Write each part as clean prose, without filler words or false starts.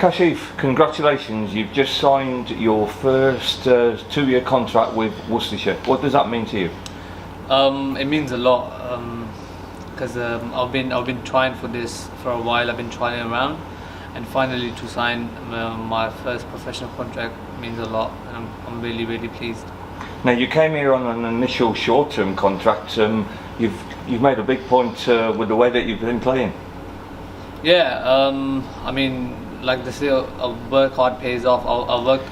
Kashif, congratulations, you've just signed your first 2-year contract with Worcestershire. What does that mean to you? It means a lot, because I've been trying for this for a while. I've been trying around, and finally to sign my first professional contract means a lot, and I'm really, really pleased. Now, you came here on an initial short-term contract. You've made a big point with the way that you've been playing. Yeah, I mean, like they say, work hard pays off. I worked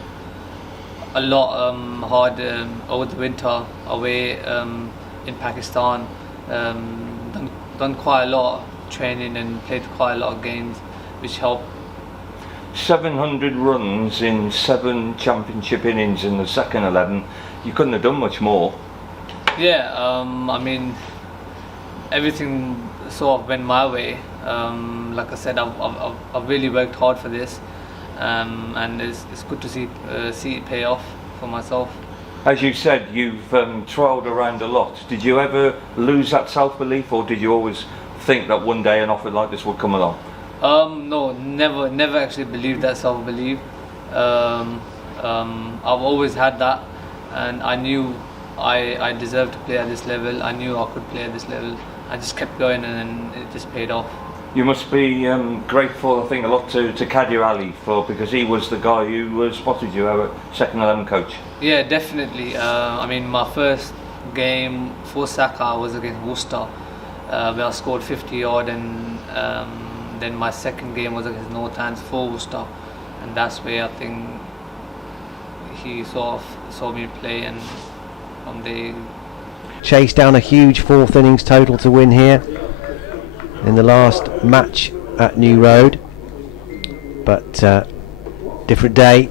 a lot hard over the winter away in Pakistan. Done quite a lot of training and played quite a lot of games, which helped. 700 runs in 7 championship innings in the second 11. You couldn't have done much more. Yeah, I mean, everything sort of went my way. Like I said, I've really worked hard for this, and it's good to see it pay off for myself. As you said, you've trialled around a lot. Did you ever lose that self-belief, or did you always think that one day an offer like this would come along? No, never actually believed that self-belief. I've always had that, and I knew I deserved to play at this level. I knew I could play at this level. I just kept going, and it just paid off. You must be grateful, I think, a lot to Kadir Ali because he was the guy who spotted you, our second 11 coach. Yeah, definitely. I mean, my first game for Saka was against Worcester, where I scored 50 odd, and then my second game was against Northants for Worcester, and that's where I think he sort of saw me play, and from there. Chased down a huge 4th innings total to win here in the last match at New Road, but different day,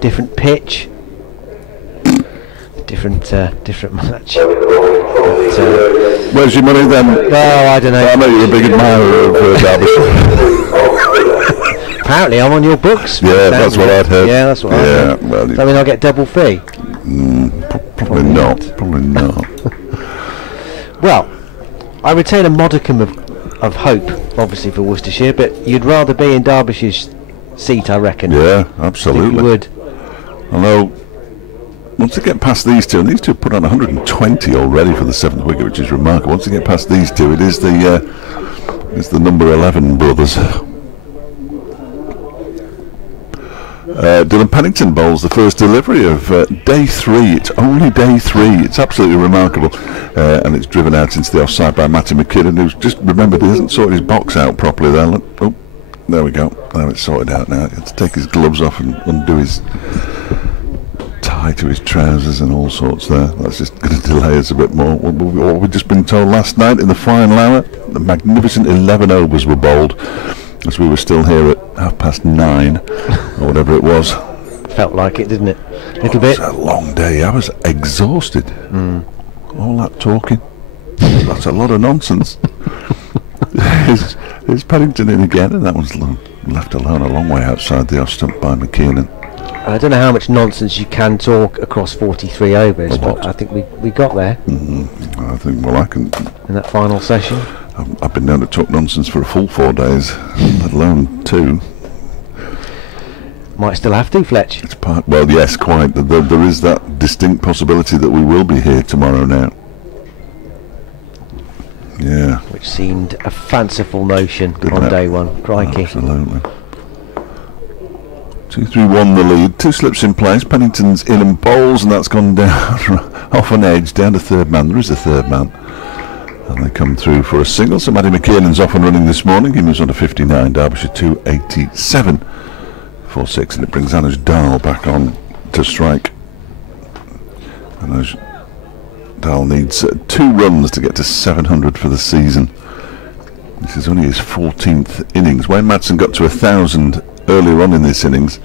different pitch, different match. Where's your money then? Oh, I don't know. I know you're a big admirer of Derbyshire. Apparently I'm on your books. Yeah, that's what I'd heard. Yeah, that's what I heard. Well, I mean, I'll get double fee. Probably not. Probably not. Well, I retain a modicum of hope, obviously, for Worcestershire, but you'd rather be in Derbyshire's seat, I reckon. Yeah, absolutely. You would. Although, once they get past these two, and these two put on 120 already for the 7th wicket, which is remarkable. Once they get past these two, it is the number 11 brothers. Dylan Pennington bowls the first delivery of day 3. It's only day 3. It's absolutely remarkable, and it's driven out into the offside by Matty McKinnon, who's just remembered he hasn't sorted his box out properly there. Look, oh, there we go. Now it's sorted out now. He had to take his gloves off and undo his tie to his trousers and all sorts there. That's just going to delay us a bit more. What we've just been told last night in the final hour, the magnificent 11 overs were bowled as we were still here at 9:30 or whatever it was. Felt like it, didn't it? A little bit. It was a long day. I was exhausted. All that talking. That's a lot of nonsense. Is Pennington in again? And that one's left alone a long way outside the off stump by McKinnon. I don't know how much nonsense you can talk across 43 overs, but I think we got there. I think, well, I can. In that final session. I've been known to talk nonsense for a full 4 days, let alone 2. Might still have to, Fletch. It's well, yes, quite. There is that distinct possibility that we will be here tomorrow now. Yeah. Which seemed a fanciful notion on day 1. Crikey. Absolutely. 2-3-1 the lead. 2 slips in place. Pennington's in and bowls, and that's gone down off an edge, down to 3rd man. There is a 3rd man. And they come through for a single. So Matty McKinnon's off and running this morning. He moves on to 59. Derbyshire 287 for 6, and it brings Anuj Dal back on to strike. Anuj Dahl needs 2 runs to get to 700 for the season. This is only his 14th innings. Wayne Madsen got to 1,000 earlier on in this innings.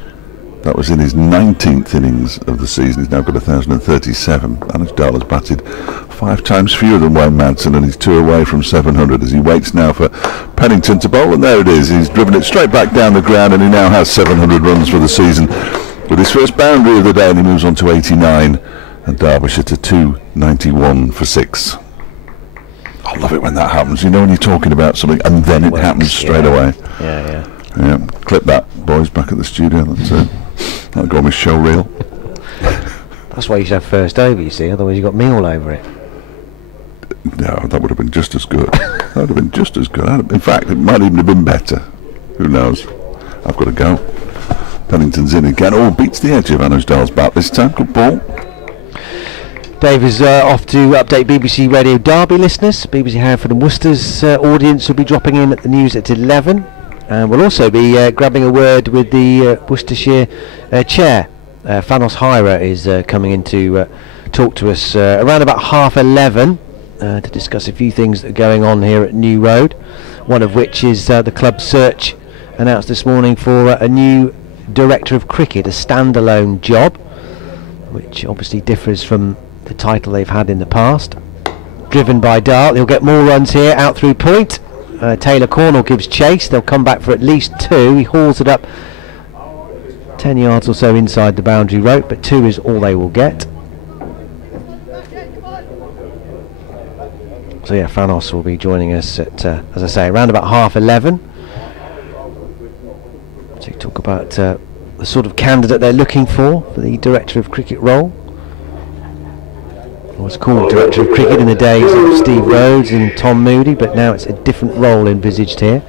That was in his 19th innings of the season. He's now got 1,037. Anuj Dahl has batted 5 times fewer than Wayne Madsen, and he's 2 away from 700 as he waits now for Pennington to bowl. And there it is. He's driven it straight back down the ground, and he now has 700 runs for the season with his first boundary of the day, and he moves on to 89, and Derbyshire to 291 for 6. I love it when that happens. You know, when you're talking about something and then it happens straight away. Yeah. Clip that, boys, back at the studio. That'll go on my show reel. That's why you should have first over, you see, otherwise you got me all over it. No, that would have been just as good. That would have been just as good. In fact, it might even have been better. Who knows? I've got to go. Pennington's in again. Oh, beats the edge of Anuj Dahl's bat this time. Good ball. Dave is off to update BBC Radio Derby listeners. BBC Hereford and Worcester's audience will be dropping in at the news at 11. And we'll also be grabbing a word with the Worcestershire chair. Fanos Hira is coming in to talk to us around about 11:30 to discuss a few things that are going on here at New Road. One of which is the club's search announced this morning for a new director of cricket, a standalone job, which obviously differs from the title they've had in the past. Driven by Dahl, he'll get more runs here, out through point. Taylor Cornell gives chase. They'll come back for at least 2. He hauls it up 10 yards or so inside the boundary rope, but 2 is all they will get. So yeah, Fanos will be joining us at, as I say, around about 11:30 to talk about the sort of candidate they're looking for the director of cricket role. It was called Director of Cricket in the days of Steve Rhodes and Tom Moody, but now it's a different role envisaged here.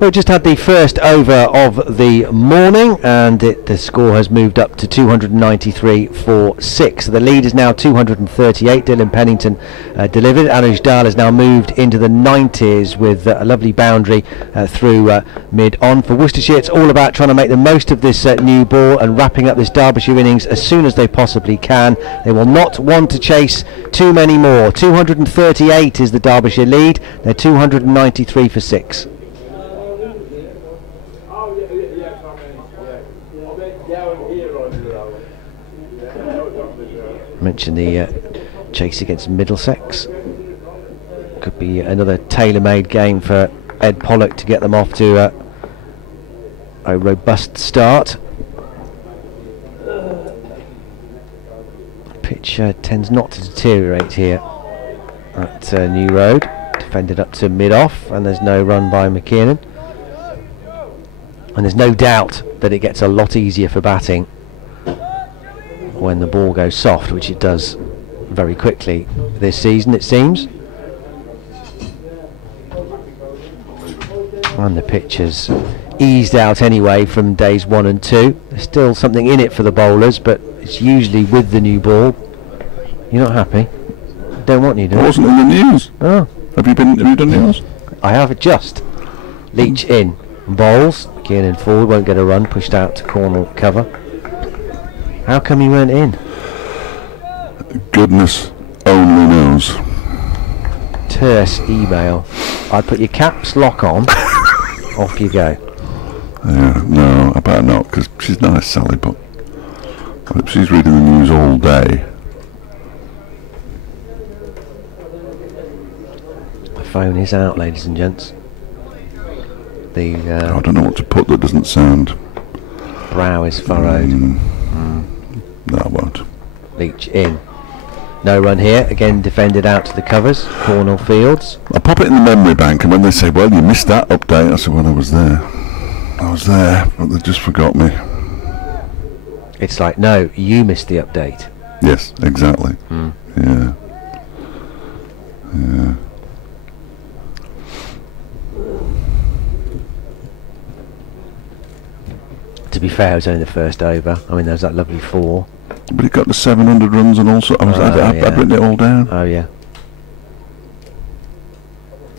Well, we just had the first over of the morning, and the score has moved up to 293 for 6. The lead is now 238. Dylan Pennington delivered. Anuj Dahl has now moved into the 90s with a lovely boundary through mid-on. For Worcestershire, it's all about trying to make the most of this new ball and wrapping up this Derbyshire innings as soon as they possibly can. They will not want to chase too many more. 238 is the Derbyshire lead. They're 293 for 6. Mentioned the chase against Middlesex. Could be another tailor-made game for Ed Pollock to get them off to a robust start. Pitch tends not to deteriorate here at New Road. Defended up to mid-off, and there's no run by McKiernan. And there's no doubt that it gets a lot easier for batting when the ball goes soft, which it does very quickly this season, it seems. And the pitch has eased out anyway from days 1 and 2. There's still something in it for the bowlers, but it's usually with the new ball. You're not happy? Don't want you to. It wasn't in the news. Oh. Have you done yours? I have it just. Leach in. Bowls. McKiernan forward, won't get a run. Pushed out to Cornell cover. How come you weren't in? Goodness only knows. Terse email. I'd put your caps lock on. Off you go. Yeah, no, I better not, because she's nice, Sally, but if she's reading the news all day. The phone is out, ladies and gents. The I don't know what to put that doesn't sound. Brow is furrowed. No, I won't. Leach in. No run here. Again defended out to the covers. Cornell Fields. I pop it in the memory bank, and when they say, well, you missed that update, I said, well, I was there. But they just forgot me. It's like, no, you missed the update. Yes, exactly. Yeah. To be fair, it was only the first over. I mean, there's that lovely 4. But he got the 700 runs and also I'd written it all down. Oh yeah.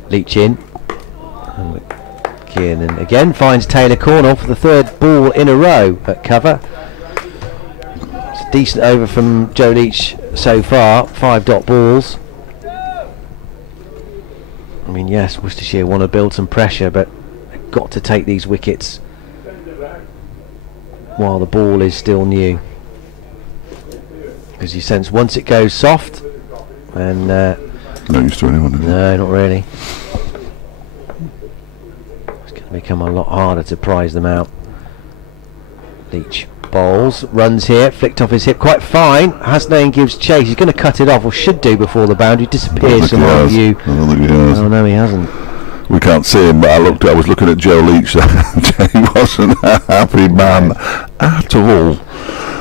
Leach in. And Kiernan again finds Taylor Cornell for the 3rd ball in a row at cover. It's Decent over from Joe Leach so far, 5 dot balls. I mean, yes, Worcestershire want to build some pressure, but they've got to take these wickets while the ball is still new. Because you sense once it goes soft, and Not used to anyone. Is it? no, not really. It's going to become a lot harder to prize them out. Leach bowls, runs here, flicked off his hip, quite fine. Hasnain gives chase. He's going to cut it off, or should do before the boundary. Disappears from our view. I don't think he has. Oh no, he hasn't. We can't see him, but I was looking at Joe Leach. He wasn't a happy man at all.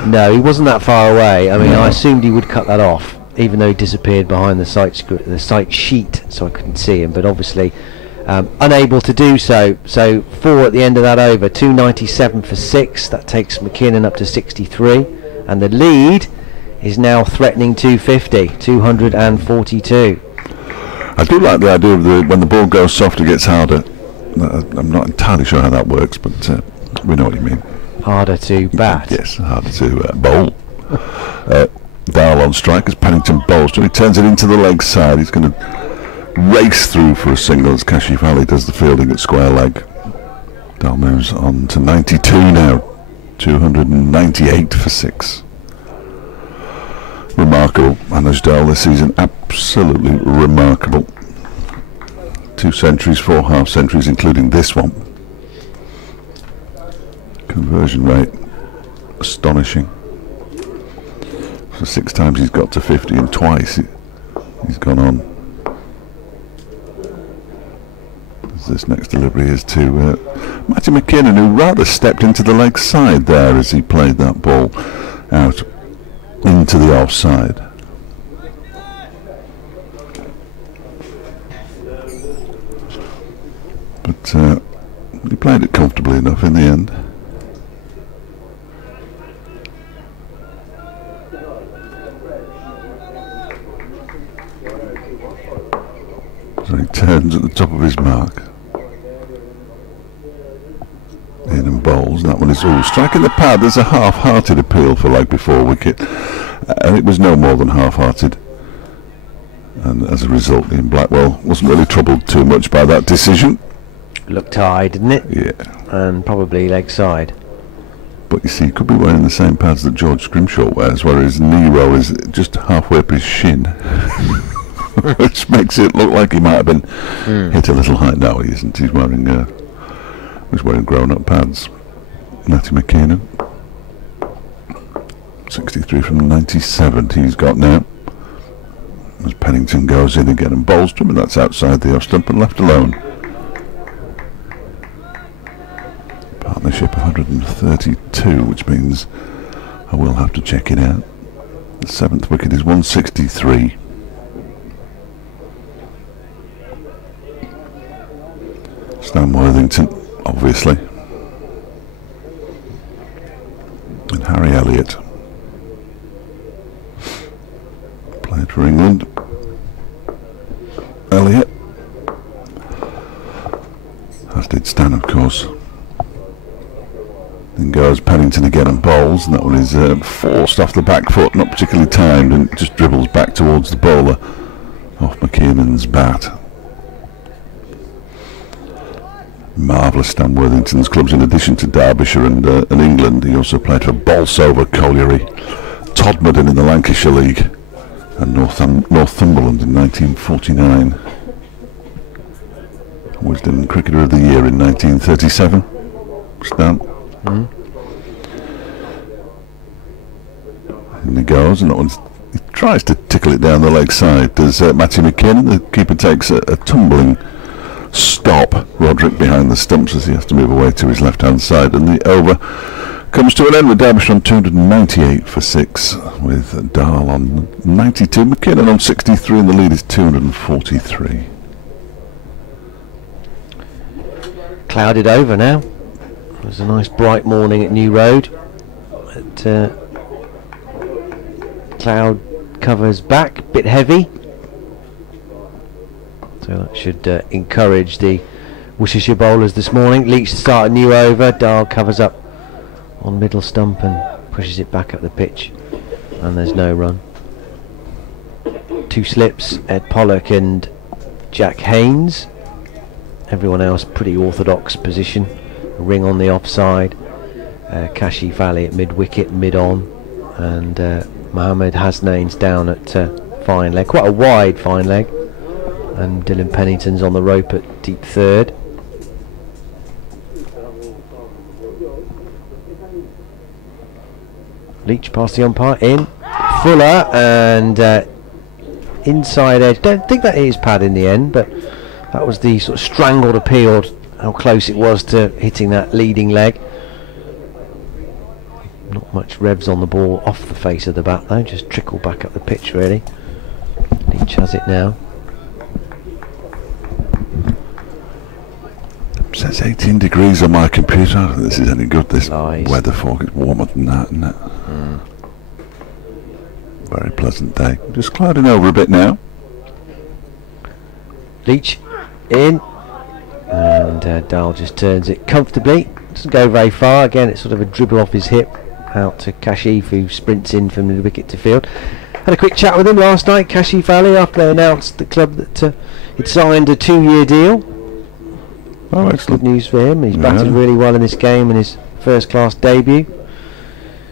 No, he wasn't that far away. I mean, No. I assumed he would cut that off, even though he disappeared behind the site sheet, so I couldn't see him. But obviously, unable to do so. So 4 at the end of that over, 297 for 6. That takes McKinnon up to 63, and the lead is now threatening 250, 242. I do like the idea of when the ball goes soft, it gets harder. I'm not entirely sure how that works, but we know what you mean. Harder to bat. Yes, harder to bowl. Dahl on strike as Pennington bowls. He turns it into the leg side. He's going to race through for a single as Kashif Ali does the fielding at square leg. Dahl moves on to 92 now. 298 for 6. Remarkable. Anuj Dahl this season, absolutely remarkable. 2 centuries, 4 half centuries, including this one. Conversion rate astonishing. For 6 times he's got to 50, and twice he's gone on. As this next delivery is to Matty McKinnon, who rather stepped into the leg side there as he played that ball out into the offside. But he played it comfortably enough in the end. So he turns at the top of his mark. In and bowls. That one is striking the pad. There's a half-hearted appeal for leg before wicket, and it was no more than half-hearted. And as a result, Ian Blackwell wasn't really troubled too much by that decision. Looked high, didn't it? Yeah. And probably leg side. But you see, he could be wearing the same pads that George Scrimshaw wears, where his knee row is just halfway up his shin. Which makes it look like he might have been hit a little high. No, he isn't. He's wearing grown-up pads. Matty McKinnon, 63 from 97 he's got now. As Pennington goes in again and bowls to him, and that's outside the off stump and left alone. Partnership 132, which means I will have to check it out. The 7th wicket is 163. Stan Worthington, obviously, and Harry Elliott played for England. Elliott, as did Stan, of course. Then goes Pennington again and bowls, and that one is forced off the back foot, not particularly timed, and just dribbles back towards the bowler off McKinnon's bat. Marvellous Stan Worthington's clubs. In addition to Derbyshire and England, he also played for Bolsover, Colliery, Todmorden in the Lancashire League, and Northumberland in 1949. Wisden Cricketer of the Year in 1937. Stan. And he goes, and that one's, he tries to tickle it down the leg side. Does Matty McKinnon. The keeper takes a tumbling stop. Roderick behind the stumps as he has to move away to his left-hand side, and the over comes to an end with Derbyshire on 298 for 6, with Dahl on 92, McKinnon on 63, and the lead is 243. Clouded over now. It was a nice bright morning at New Road. But, cloud covers back, bit heavy. So that should encourage the Worcestershire bowlers this morning. Leach to start a new over. Dahl covers up on middle stump and pushes it back up the pitch. and there's no run. 2 slips, Ed Pollock and Jack Haynes. Everyone else pretty orthodox position. A ring on the offside. Kashi Valley at mid-wicket, mid-on, and Mohammed Hasnain's down at fine leg. Quite a wide fine leg. And Dylan Pennington's on the rope at deep third. Leach past the umpire, in. Fuller, and inside edge. Don't think that is pad in the end, but that was the sort of strangled appeal, how close it was to hitting that leading leg. Not much revs on the ball off the face of the bat though, just trickle back up the pitch really. Leach has it now. It says 18 degrees on my computer. I don't think this is any good, this Lies. weather fog. It's warmer than that, isn't it? Very pleasant day. Just clouding over a bit now. Leach in, and Dahl just turns it comfortably. Doesn't go very far. Again, it's sort of a dribble off his hip out to Kashif, who sprints in from the wicket to field. Had a quick chat with him last night, Kashif Valley, after they announced the club that he'd signed a 2-year deal. Oh, That's excellent. good news for him. He's batted really well in this game in his first-class debut.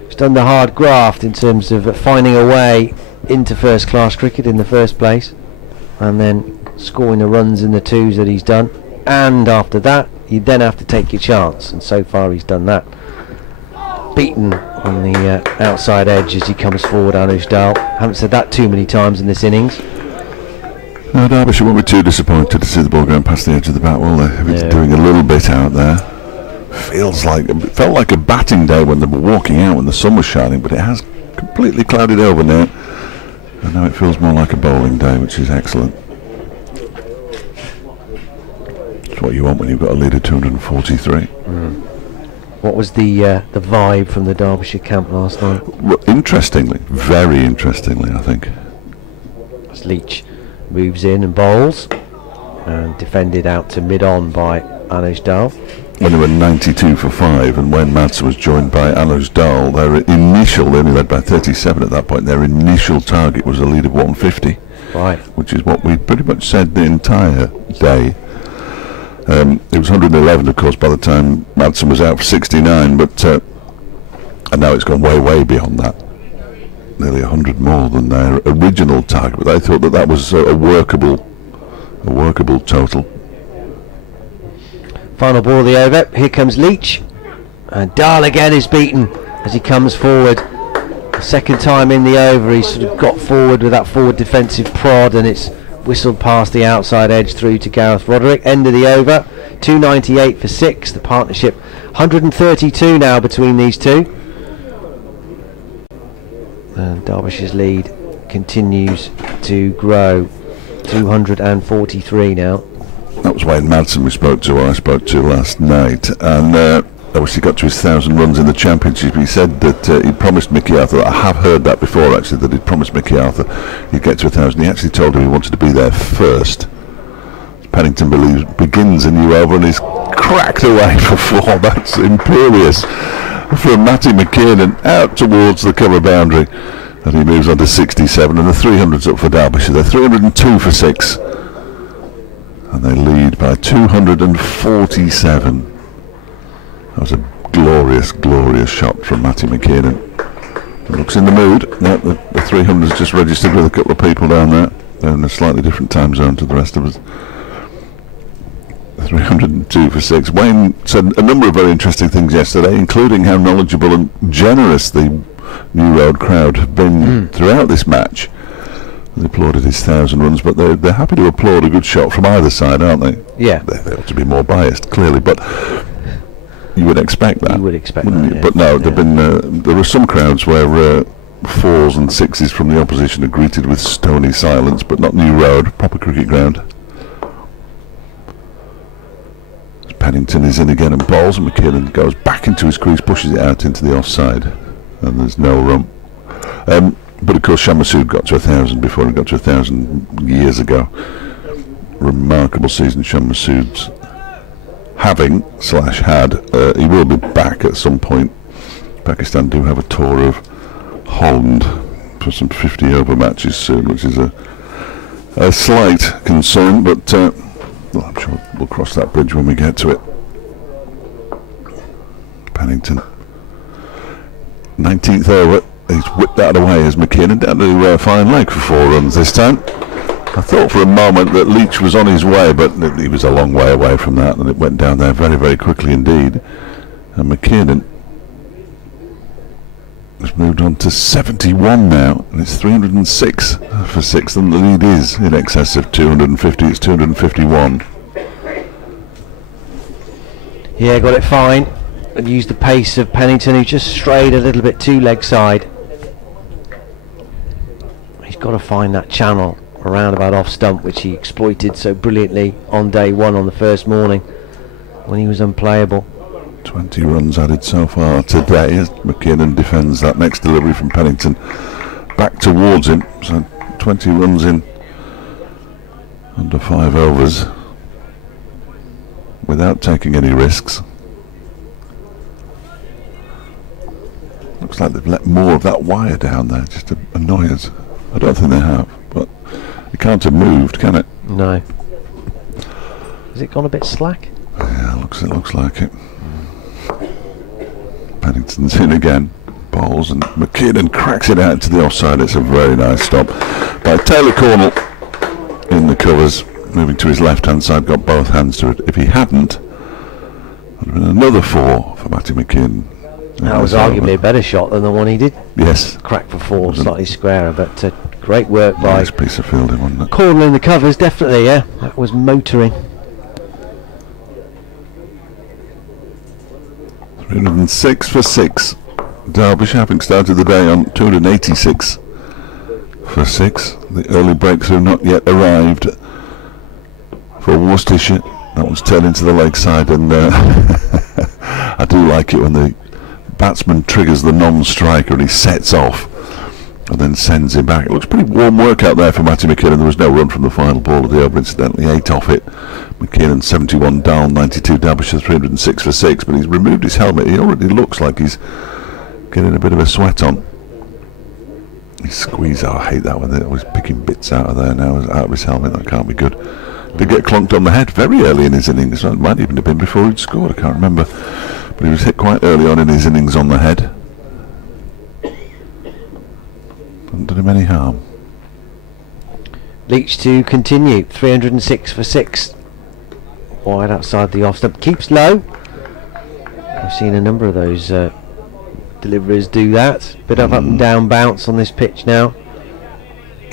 He's done the hard graft in terms of finding a way into first-class cricket in the first place, and then scoring the runs in the 2s that he's done. And after that, you then have to take your chance, and so far he's done that. Beaten on the outside edge as he comes forward, Anush Dal. Haven't said that too many times in this innings. No, Derbyshire won't be too disappointed to see the ball going past the edge of the bat, will they? If it's Yeah. doing a little bit out there. It felt like a batting day when they were walking out when the sun was shining, but it has completely clouded over now. And now it feels more like a bowling day, which is excellent. It's what you want when you've got a lead of 243. What was the vibe from the Derbyshire camp last night? Well, interestingly, very interestingly, I think. As Leach moves in and bowls, and defended out to mid-on by Anush Dal. When they were 92 for 5, and when Madsen was joined by Anush Dal, they only led by 37 at that point. Their initial target was a lead of 150, Right. which is what we pretty much said the entire day. It was 111, of course, by the time Madsen was out for 69, but and now it's gone way, way beyond that. Nearly 100 more than their original target, but they thought that was a workable total. Final ball of the over. Here comes Leach, and Dahl again is beaten as he comes forward. The second time in the over, he's sort of got forward with that forward defensive prod, and it's whistled past the outside edge through to Gareth Roderick. End of the over. 298 for 6. The partnership 132 now between these two. And Derbyshire's lead continues to grow. 243 now. That was Wayne Madsen I spoke to last night, and obviously got to his 1,000 runs in the championship. He said that he'd promised Mickey Arthur, I have heard that before actually, that he'd promised Mickey Arthur he'd get to 1,000. He actually told him he wanted to be there first. Pennington begins a new over and he's cracked away for 4. That's imperious from Matty McKiernan out towards the cover boundary, and he moves on to 67, and the 300's up for Derbyshire. They're 302 for 6. And they lead by 247. That was a glorious, glorious shot from Matty McKiernan. Looks in the mood. Yeah, the 300's just registered with a couple of people down there. They're in a slightly different time zone to the rest of us. 302 for 6. Wayne said a number of very interesting things yesterday, including how knowledgeable and generous the New Road crowd have been throughout this match. They applauded his 1,000 runs, but they're happy to applaud a good shot from either side, aren't they? Yeah. They ought to be more biased, clearly, but you would expect that. You would expect wouldn't that, you? yeah. But no, there were some crowds where 4s and 6s from the opposition are greeted with stony silence, but not New Road, proper cricket ground. Pennington is in again and bowls, and McKinnon goes back into his crease, pushes it out into the offside, and there's no run. But of course Shan Masood got to 1,000 before he got to 1,000 years ago. Remarkable season Shan Masood's having / had. He will be back at some point. Pakistan do have a tour of Holland for some 50 over matches soon, which is a slight concern, but well, I'm sure we'll cross that bridge when we get to it. Pennington, 19th over. He's whipped that away as McKinnon down to fine leg for 4 runs this time. I thought for a moment that Leach was on his way, but he was a long way away from that, and it went down there very, very quickly indeed. And McKinnon has moved on to 71 now, and it's 306 for 6th, and the lead is in excess of 250. It's 251. Yeah, got it fine, and used the pace of Pennington, who just strayed a little bit too leg side. He's got to find that channel around about off stump, which he exploited so brilliantly on day 1 on the first morning when he was unplayable. 20 runs added so far today as McKinnon defends that next delivery from Pennington back towards him. So 20 runs in under 5 overs without taking any risks. Looks like they've let more of that wire down there just to annoy us. I don't think they have, but it can't have moved, can it? No. Has it gone a bit slack? Yeah, it looks like it. Pennington's in again, bowls, and McKinnon cracks it out to the offside. It's a very nice stop by Taylor Cornell in the covers, moving to his left hand side, got both hands to it. If he hadn't, it would have been another 4 for Matty McKinnon. That was arguably a better shot than the one he did. Yes. Crack for 4, slightly squarer, but great work by Nice piece of fielding, wasn't it? Cornell in the covers, definitely, yeah. That was motoring. 306 for 6. Derbyshire having started the day on 286 for 6. The early breakthrough not yet arrived for Worcestershire. That one's turned into the leg side, and I do like it when the batsman triggers the non-striker and he sets off and then sends him back. It looks pretty warm work out there for Matty McKinnon. There was no run from the final ball of the over, incidentally, 8 off it. McKinnon 71, Dahl 92, Derbyshire 306 for 6, but he's removed his helmet. He already looks like he's getting a bit of a sweat on. He squeezed out. I hate that when they're always picking bits out of there now, out of his helmet. That can't be good. Did get clonked on the head very early in his innings. It might even have been before he'd scored, I can't remember. But he was hit quite early on in his innings on the head. Hasn't done him any harm. Leach to continue, 306 for 6. Wide outside the off stump, keeps low. I've seen a number of those deliveries do that. Bit of up and down bounce on this pitch now.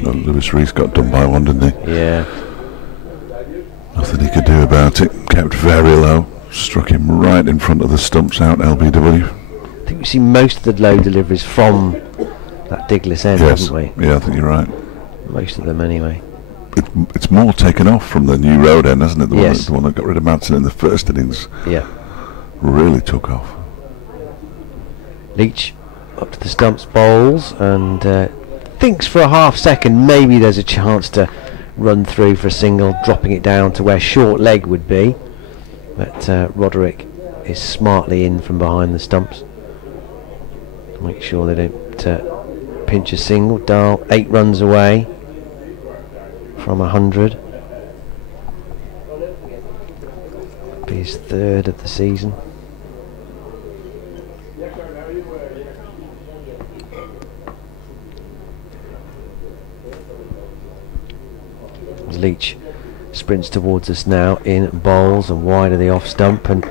Well, Lewis Rees got done by one, didn't he? Yeah. Nothing he could do about it. Kept very low. Struck him right in front of the stumps out LBW. I think we've seen most of the low deliveries from that Diglis end, Yes. haven't we? Yeah, I think you're right. Most of them anyway. It's more taken off from the new road end, hasn't it? The, Yes. one that got rid of Madsen in the first innings Yeah. really took off. Leach up to the stumps, bowls, and thinks for a half second maybe there's a chance to run through for a single, dropping it down to where short leg would be. But Roderick is smartly in from behind the stumps to make sure they don't pinch a single. Dahl 8 runs away from 100. Be his 3rd of the season. As Leach sprints towards us now in bowls and wide of the off stump and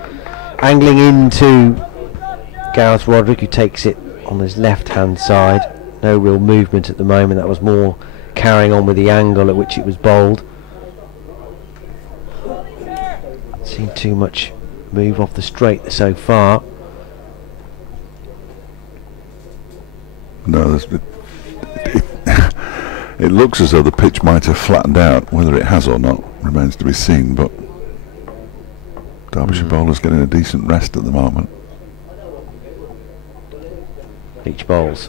angling into Gareth Roderick, who takes it on his left hand side. No real movement at the moment. That was more carrying on with the angle at which it was bowled. Seen too much move off the straight so far. No, it looks as though the pitch might have flattened out. Whether it has or not remains to be seen, but Derbyshire bowler's getting a decent rest at the moment. Leach bowls.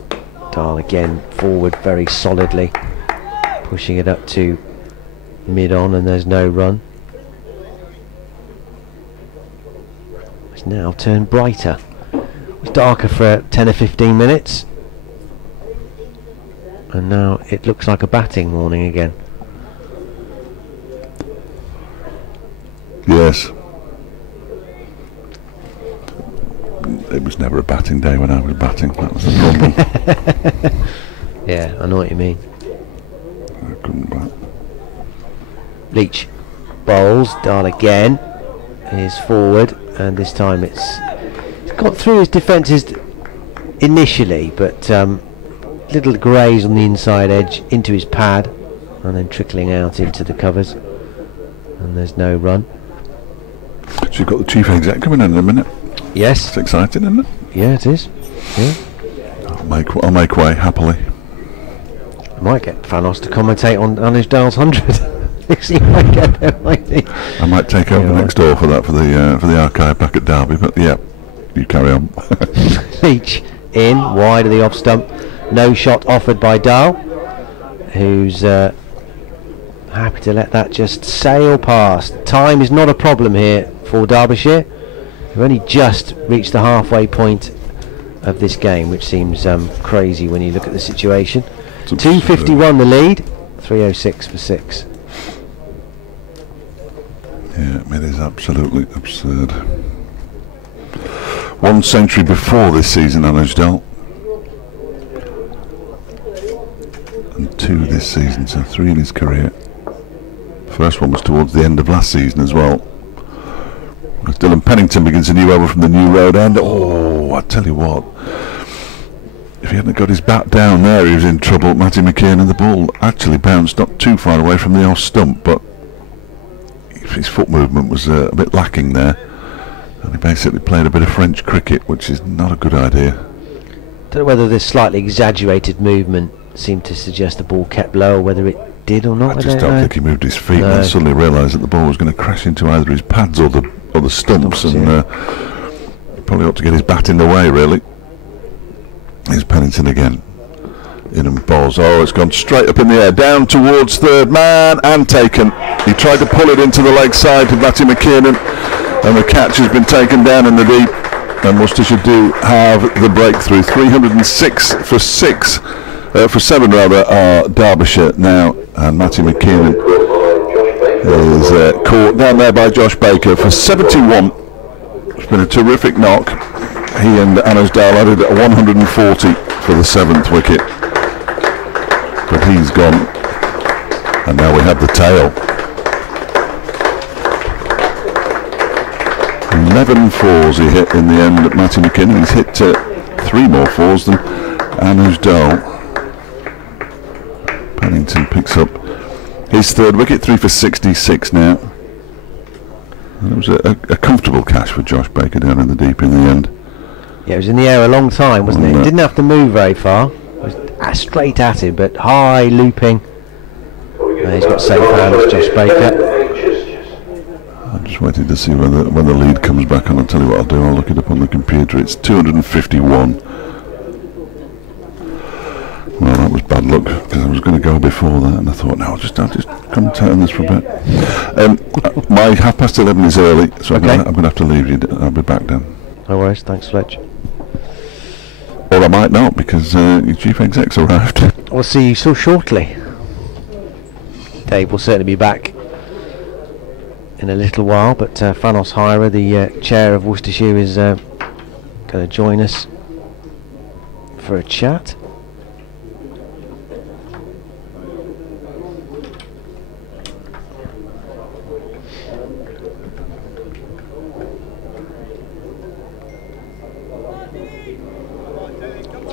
Dahl again forward very solidly, pushing it up to mid on, and there's no run. It's now turned brighter. It was darker for 10 or 15 minutes. and now it looks like a batting warning again. Yes. It was never a batting day when I was batting. That was the problem. Yeah, I know what you mean. I couldn't bat. Leach bowls. Dahl again is forward, and this time it's got through his defences initially, but little graze on the inside edge into his pad, and then trickling out into the covers, and there's no run. So you've got the chief exec coming in a minute. Yes. It's exciting, isn't it? Yeah, it is. Yeah. I'll make way happily. I might get Fanos to commentate on Anish Dahl's 100. He might get there, might he? I might take over next door for that for the archive back at Derby. But yeah, you carry on. Leach in wide of the off stump. No shot offered by Dahl, who's happy to let that just sail past. Time is not a problem here for Derbyshire. We've only just reached the halfway point of this game, which seems crazy when you look at the situation. 2:51 the lead, 3:06 for 6. Yeah, it is absolutely absurd. 1 century before this season, Anish Dahl. And 2 this season, so 3 in his career. First one was towards the end of last season as well. As Dylan Pennington begins a new over from the New Road end. Oh, I tell you what. If he hadn't got his bat down there, he was in trouble. Matty McKeon, and the ball actually bounced not too far away from the off stump, but his foot movement was a bit lacking there. And he basically played a bit of French cricket, which is not a good idea. Don't know whether this slightly exaggerated movement seemed to suggest the ball kept low, or whether it did or not. I just don't think he moved his feet, and suddenly realised that the ball was going to crash into either his pads or the stumps, and he probably ought to get his bat in the way, really. Here's Pennington again. In and balls. Oh, it's gone straight up in the air, down towards third man, and taken. He tried to pull it into the leg side of Matty McKiernan, and the catch has been taken down in the deep. And Worcestershire do have the breakthrough. 306 for 6, for 7 rather, are Derbyshire now, and Matty McKiernan is caught down there by Josh Baker for 71. It's been a terrific knock. He and Anish Dahl added 140 for the 7th wicket. But he's gone, and now we have the tail. 11 fours he hit in the end at Matty McKinnon. He's hit 3 more fours than Anish Dahl. Pennington picks up his 3rd wicket, 3 for 66 now. And it was a comfortable catch for Josh Baker down in the deep in the end. Yeah, it was in the air a long time, wasn't it? It didn't have to move very far. It was straight at him, but high looping. He's got safe hands, Josh Baker. I'm just waiting to see when the lead comes back, and I'll tell you what I'll do. I'll look it up on the computer. It's 251. Well, that was bad luck, because I was going to go before that, and I thought, no, I'll just commentate on this for a bit. My 11:30 is early, so okay. I'm going to have to leave you. I'll be back then. No worries, thanks Fletch. Or I might not, because your chief exec's arrived. We'll see you so shortly. Dave will certainly be back in a little while, but Fanos Hira, the chair of Worcestershire, is going to join us for a chat.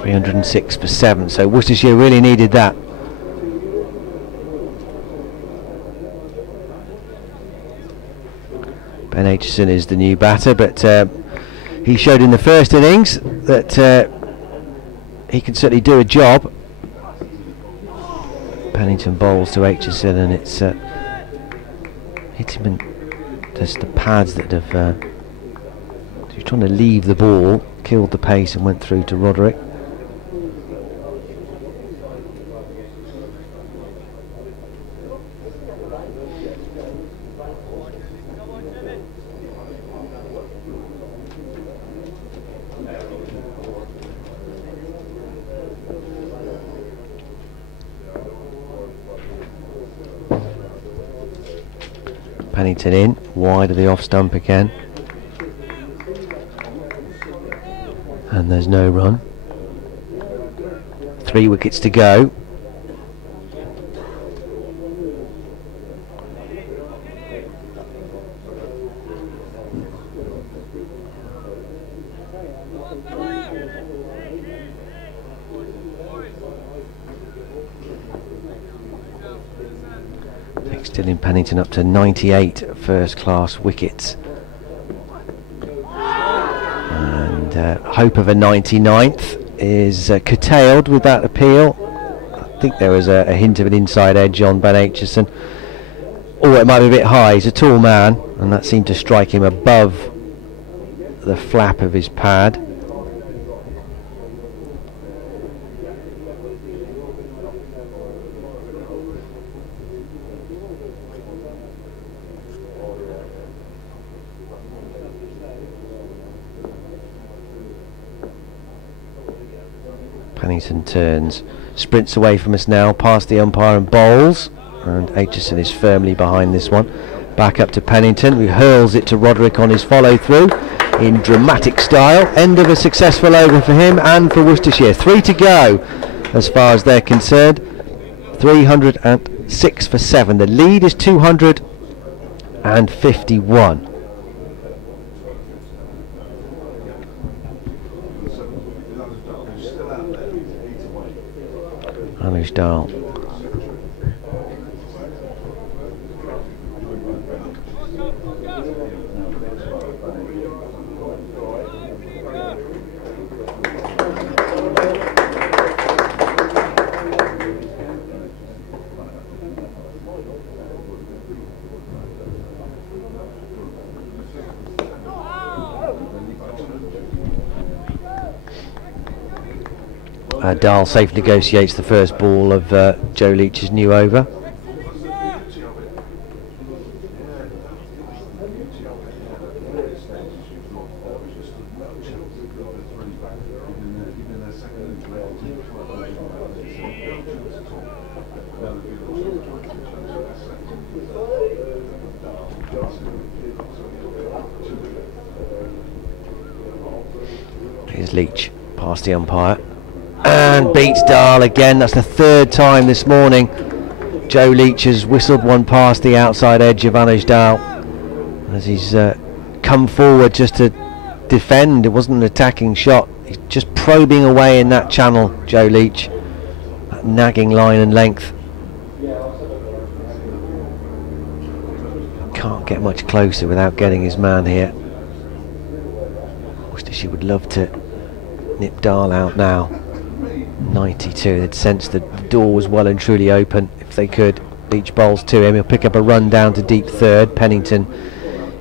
.306 for 7, so Worcestershire really needed that. Ben Aitchison is the new batter, but he showed in the first innings that he can certainly do a job. Pennington bowls to Aitchison, and it's hit him in just the pads that have he was trying to leave the ball, killed the pace and went through to Roderick. Pennington in, wide of the off stump again. And there's no run. 3 wickets to go. Still in Pennington up to 98 first class wickets. And hope of a 99th is curtailed with that appeal. I think there was a hint of an inside edge on Ben Aitchison. Or it might be a bit high. He's a tall man, and that seemed to strike him above the flap of his pad. Pennington turns, sprints away from us now, past the umpire and bowls, and Aitchison is firmly behind this one. Back up to Pennington, who hurls it to Roderick on his follow through in dramatic style. End of a successful over for him and for Worcestershire. 3 to go as far as they're concerned. 306 for 7. The lead is 251. Dahl. Dahl safe negotiates the first ball of Joe Leach's new over. Here's Leach past the umpire. And beats Dahl again. That's the 3rd time this morning Joe Leach has whistled one past the outside edge of Anuj Dahl as he's come forward just to defend. It wasn't an attacking shot. He's just probing away in that channel, Joe Leach. That nagging line and length. Can't get much closer without getting his man here. Worcestershire would love to nip Dahl out now. 92, they'd sensed that the door was well and truly open if they could. Leach bowls to him, he'll pick up a run down to deep third. Pennington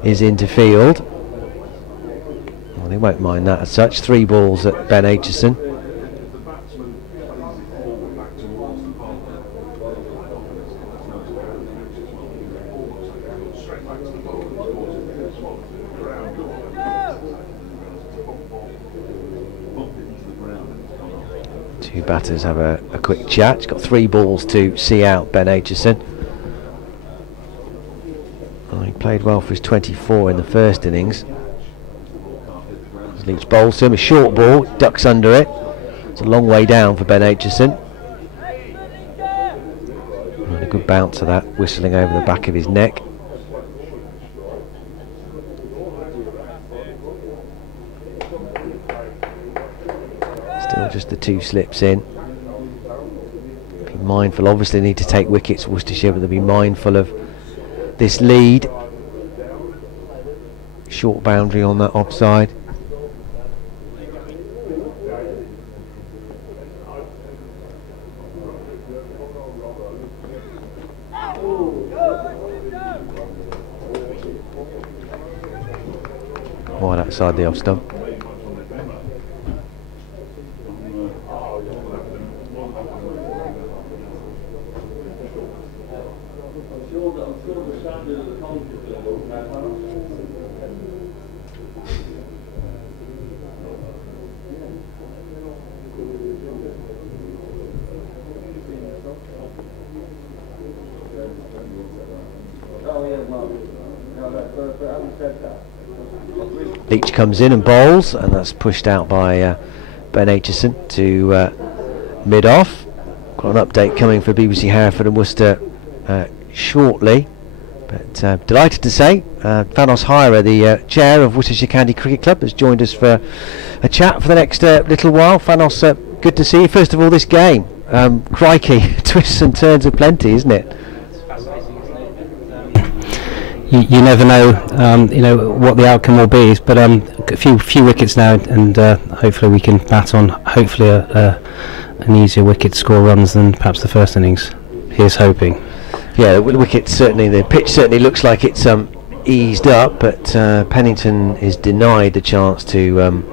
is into field. Well, they won't mind that as such. 3 balls at Ben Aitchison. Two batters have a quick chat. He's got 3 balls to see out Ben Aitchison. Well, he played well for his 24 in the first innings. As Leach bowls to him, a short ball, ducks under it. It's a long way down for Ben Aitchison. And a good bounce of that, whistling over the back of his neck. Still just the 2 slips in. Be mindful, obviously need to take wickets Worcestershire, but they'll be mindful of this lead. Short boundary on that offside. Wide outside the off stump. Leach comes in and bowls, and that's pushed out by Ben Aitchison to mid-off. Got an update coming for BBC Hereford and Worcester shortly. But delighted to say, Thanos Hira, the chair of Worcestershire County Cricket Club, has joined us for a chat for the next little while. Thanos, good to see you. First of all, this game, crikey, twists and turns aplenty, isn't it? You never know, what the outcome will be. But a few wickets now, and hopefully we can bat on. Hopefully an easier wicket to score runs than perhaps the first innings. Here's hoping. Yeah, the wicket certainly, the pitch certainly looks like it's eased up, but Pennington is denied the chance to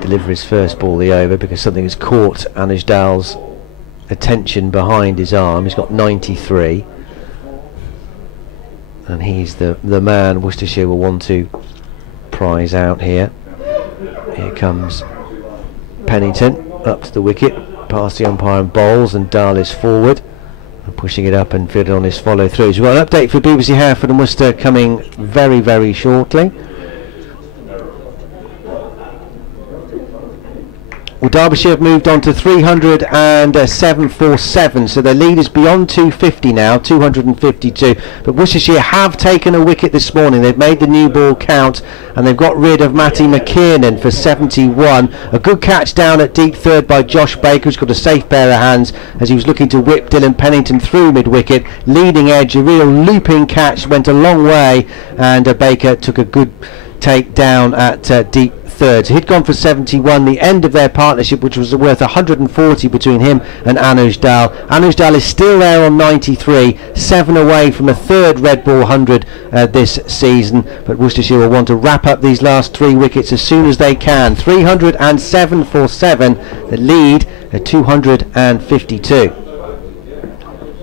deliver his first ball the over because something has caught Anuj Dal's attention behind his arm. He's got 93, and he's the man Worcestershire will want to prize out here. Here comes Pennington up to the wicket, past the umpire and bowls, and Dal is forward. Pushing it up and fielding on his follow throughs. We've got an update for BBC Hereford and Worcester coming very, very shortly. Well, Derbyshire have moved on to 307 for 7, so their lead is beyond 250 now, 252. But Worcestershire have taken a wicket this morning. They've made the new ball count, and they've got rid of Matty McKiernan for 71. A good catch down at deep third by Josh Baker, who's got a safe pair of hands as he was looking to whip Dylan Pennington through mid-wicket. Leading edge, a real looping catch, went a long way, and Baker took a good take down at deep third. So he'd gone for 71, the end of their partnership, which was worth 140 between him and Anuj Dal. Anuj Dal is still there on 93, 7 away from a third red ball 100 this season, but Worcestershire will want to wrap up these last 3 wickets as soon as they can. 307 for 7, the lead at 252.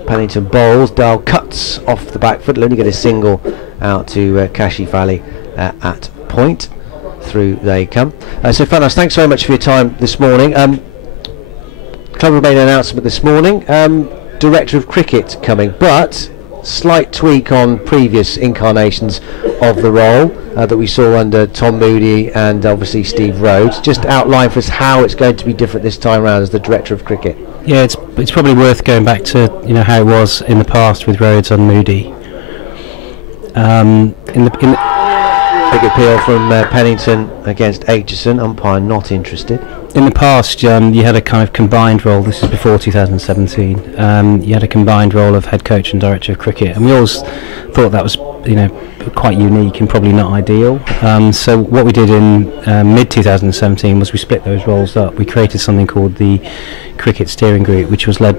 Pennington bowls, Dal cuts off the back foot, will only get a single out to Kashi Valley at point. Through they come. So Thanos, thanks very much for your time this morning. Club have made an announcement this morning, Director of Cricket coming, but slight tweak on previous incarnations of the role that we saw under Tom Moody and obviously Steve Rhodes. Just outline for us how it's going to be different this time around as the Director of Cricket. Yeah, it's probably worth going back to how it was in the past with Rhodes and Moody. Big appeal from Pennington against Aitchison, umpire not interested. In the past, you had a kind of combined role. This is before 2017. You had a combined role of head coach and director of cricket, and we always thought that was, quite unique and probably not ideal. So what we did in mid 2017 was we split those roles up. We created something called the Cricket Steering Group, which was led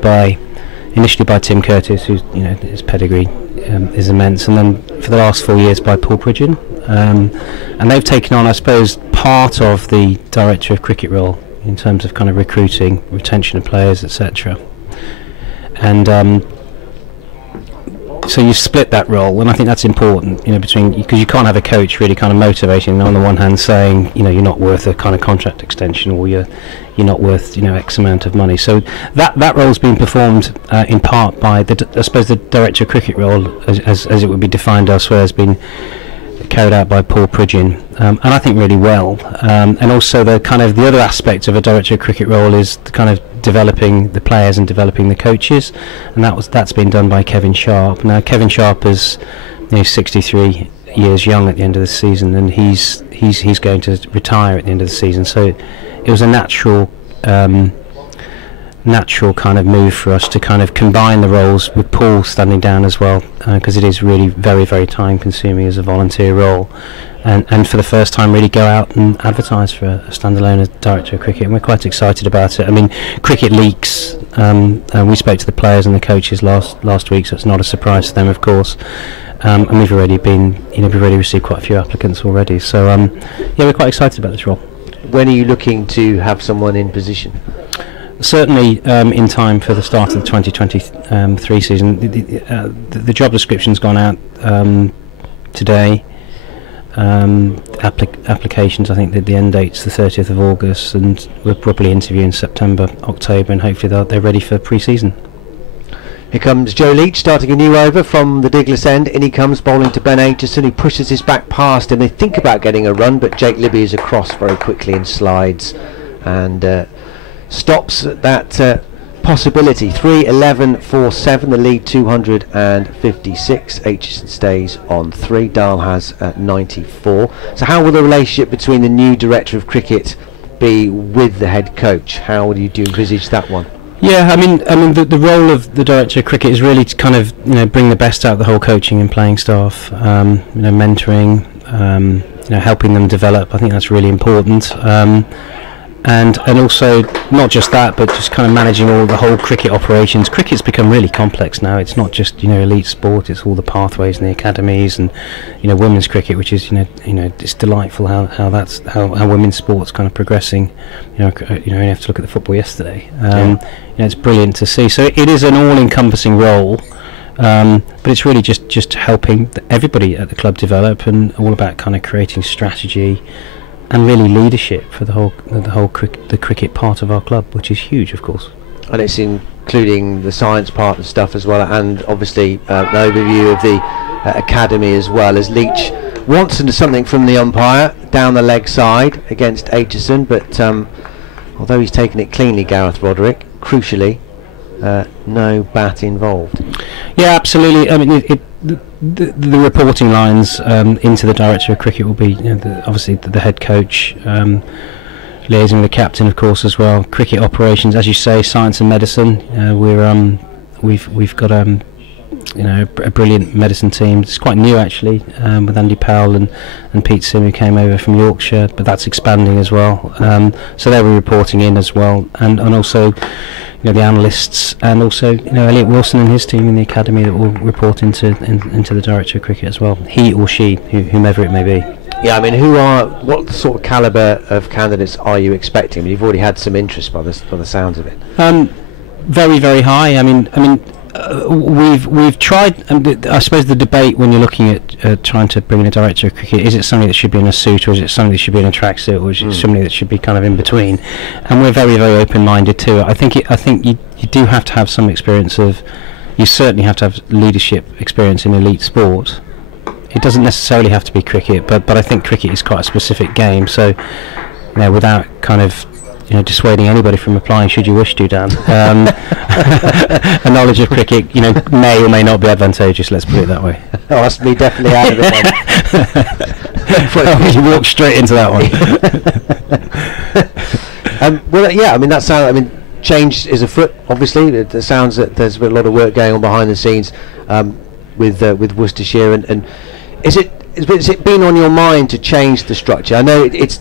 initially by Tim Curtis, who's his pedigree is immense, and then for the last 4 years by Paul Pridgeon. And they've taken on, I suppose, part of the director of cricket role in terms of kind of recruiting, retention of players, etc. And so you split that role, and I think that's important, because you can't have a coach really kind of motivating on the one hand saying, you're not worth a kind of contract extension, or you're not worth X amount of money. So that role's been performed in part by I suppose the director of cricket role, as it would be defined elsewhere, has been carried out by Paul Pridgeon, and I think really well. And also the other aspect of a director of cricket role is the kind of developing the players and developing the coaches, and that's been done by Kevin Sharp. Now Kevin Sharp is 63 years young at the end of the season, and he's going to retire at the end of the season. So it was a natural kind of move for us to kind of combine the roles with Paul standing down as well, because it is really very, very time consuming as a volunteer role, and for the first time really go out and advertise for a standalone director of cricket, and we're quite excited about it. I mean, cricket leaks, and we spoke to the players and the coaches last week, so it's not a surprise to them, of course. And we've already received quite a few applicants already, so we're quite excited about this role. When are you looking to have someone in position? Certainly in time for the start of the 2023 season. The job description's gone out today. Applications, I think that the end date's the 30th of August, and we'll probably interview in September, October, and hopefully they're ready for pre-season. Here comes Joe Leach starting a new over from the Diglas end. In he comes bowling to Ben Aitchison, who pushes his back past him. They think about getting a run, but Jake Libby is across very quickly and slides and stops that possibility. 3-11-4-7, the lead 256. Aitchison stays on 3. Dahl has 94. So how will the relationship between the new director of cricket be with the head coach? How do you envisage that one? Yeah, I mean, the role of the director of cricket is really to kind of, bring the best out of the whole coaching and playing staff. Mentoring, helping them develop. I think that's really important. And also not just that, but just kind of managing all the whole cricket operations. Cricket's become really complex now. It's not just elite sport. It's all the pathways and the academies and women's cricket, which is it's delightful how women's sport's kind of progressing. You only have to look at the football yesterday. It's brilliant to see. So it is an all-encompassing role. But it's really just helping everybody at the club develop, and all about kind of creating strategy and really leadership for the cricket part of our club, which is huge, of course. And it's including the science part and stuff as well, and obviously an overview of the academy as well, as Leach wants something from the umpire down the leg side against Aitchison, but although he's taken it cleanly, Gareth Roderick, crucially no bat involved. Yeah, absolutely. I mean, the reporting lines into the director of cricket will be obviously the head coach, liaising with the captain, of course, as well. Cricket operations, as you say, science and medicine. We've got a brilliant medicine team. It's quite new actually, with Andy Powell and Pete Sim, who came over from Yorkshire, but that's expanding as well. So they'll be reporting in as well, and also the analysts, and also Elliot Wilson and his team in the academy that will report into the director of cricket as well. He or she, whomever it may be. Yeah, I mean, what sort of calibre of candidates are you expecting? I mean, you've already had some interest by the sounds of it. Very, very high. I mean, we've tried. I suppose the debate when you're looking at trying to bring in a director of cricket, is it somebody that should be in a suit, or is it somebody that should be in a tracksuit, or is it somebody that should be kind of in between? And we're very, very open-minded to it. I think you do have to have some experience you certainly have to have leadership experience in elite sport. It doesn't necessarily have to be cricket, but I think cricket is quite a specific game. So, without kind of dissuading anybody from applying, should you wish to, Dan, a knowledge of cricket, may or may not be advantageous. Let's put it that way. Oh, that's me definitely out of it then. You walk straight into that one. Well, yeah, I mean that sounds. I mean, change is afoot. Obviously, it sounds that there's been a lot of work going on behind the scenes with Worcestershire, and has it been on your mind to change the structure? I know it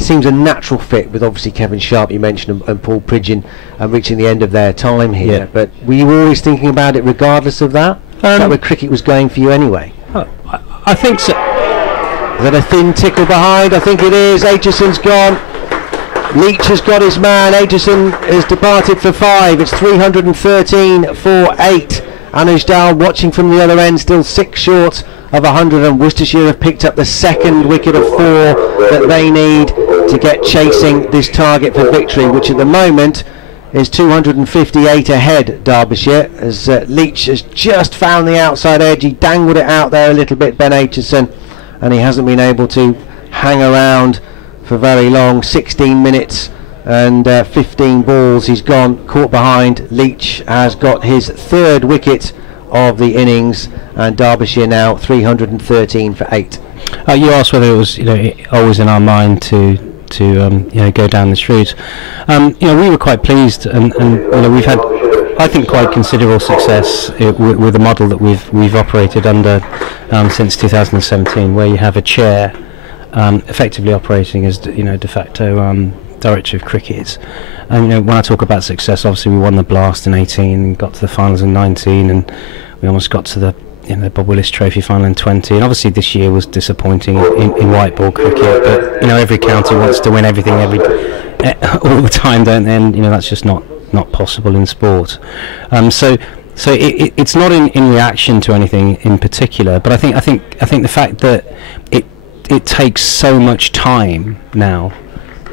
seems a natural fit with obviously Kevin Sharp, you mentioned, and Paul Pridgeon reaching the end of their time here. Yeah. But were you always thinking about it regardless of that? Is that where cricket was going for you anyway? I think so. Is that a thin tickle behind? I think it is. Aitchison's gone. Leach has got his man. Aitchison has departed for 5. It's 313 for 8. Anuj Dal watching from the other end, still 6 short of 100, and Worcestershire have picked up the second wicket of 4 that they need to get chasing this target for victory, which at the moment is 258 ahead, Derbyshire, as Leach has just found the outside edge. He dangled it out there a little bit, Ben Aitchison, and he hasn't been able to hang around for very long. 16 minutes and 15 balls he's gone, caught behind. Leach has got his 3rd wicket of the innings, and Derbyshire now 313 for 8. You asked whether it was always in our mind to go down this route. We were quite pleased, and we've had, I think, quite considerable success with the model that we've operated under since 2017, where you have a chair effectively operating as de facto director of cricket. And when I talk about success, obviously we won the Blast in 18, got to the finals in 19, and we almost got to the Bob Willis Trophy final in 20. And obviously this year was disappointing in white ball cricket, but every county wants to win everything all the time, don't they? And that's just not possible in sport. So it's not in reaction to anything in particular, but I think the fact that it takes so much time now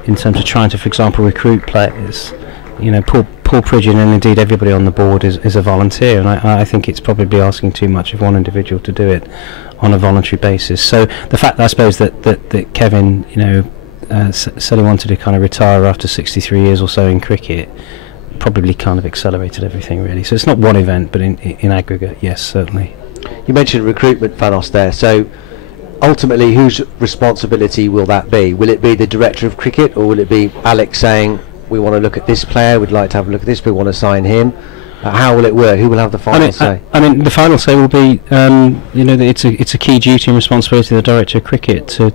in terms of trying to, for example, recruit players, Paul Pridgeon and indeed everybody on the board is a volunteer, and I think it's probably asking too much of one individual to do it on a voluntary basis. So the fact that I suppose that Kevin, said he wanted to kind of retire after 63 years or so in cricket, probably kind of accelerated everything really. So it's not one event, but in aggregate, yes, certainly. You mentioned recruitment, Fanos, there. So ultimately, whose responsibility will that be? Will it be the director of cricket, or will it be Alex saying, we want to look at this player, we'd like to have a look at this, we want to sign him? How will it work? Who will have the final say? The final say will be, it's a key duty and responsibility of the director of cricket to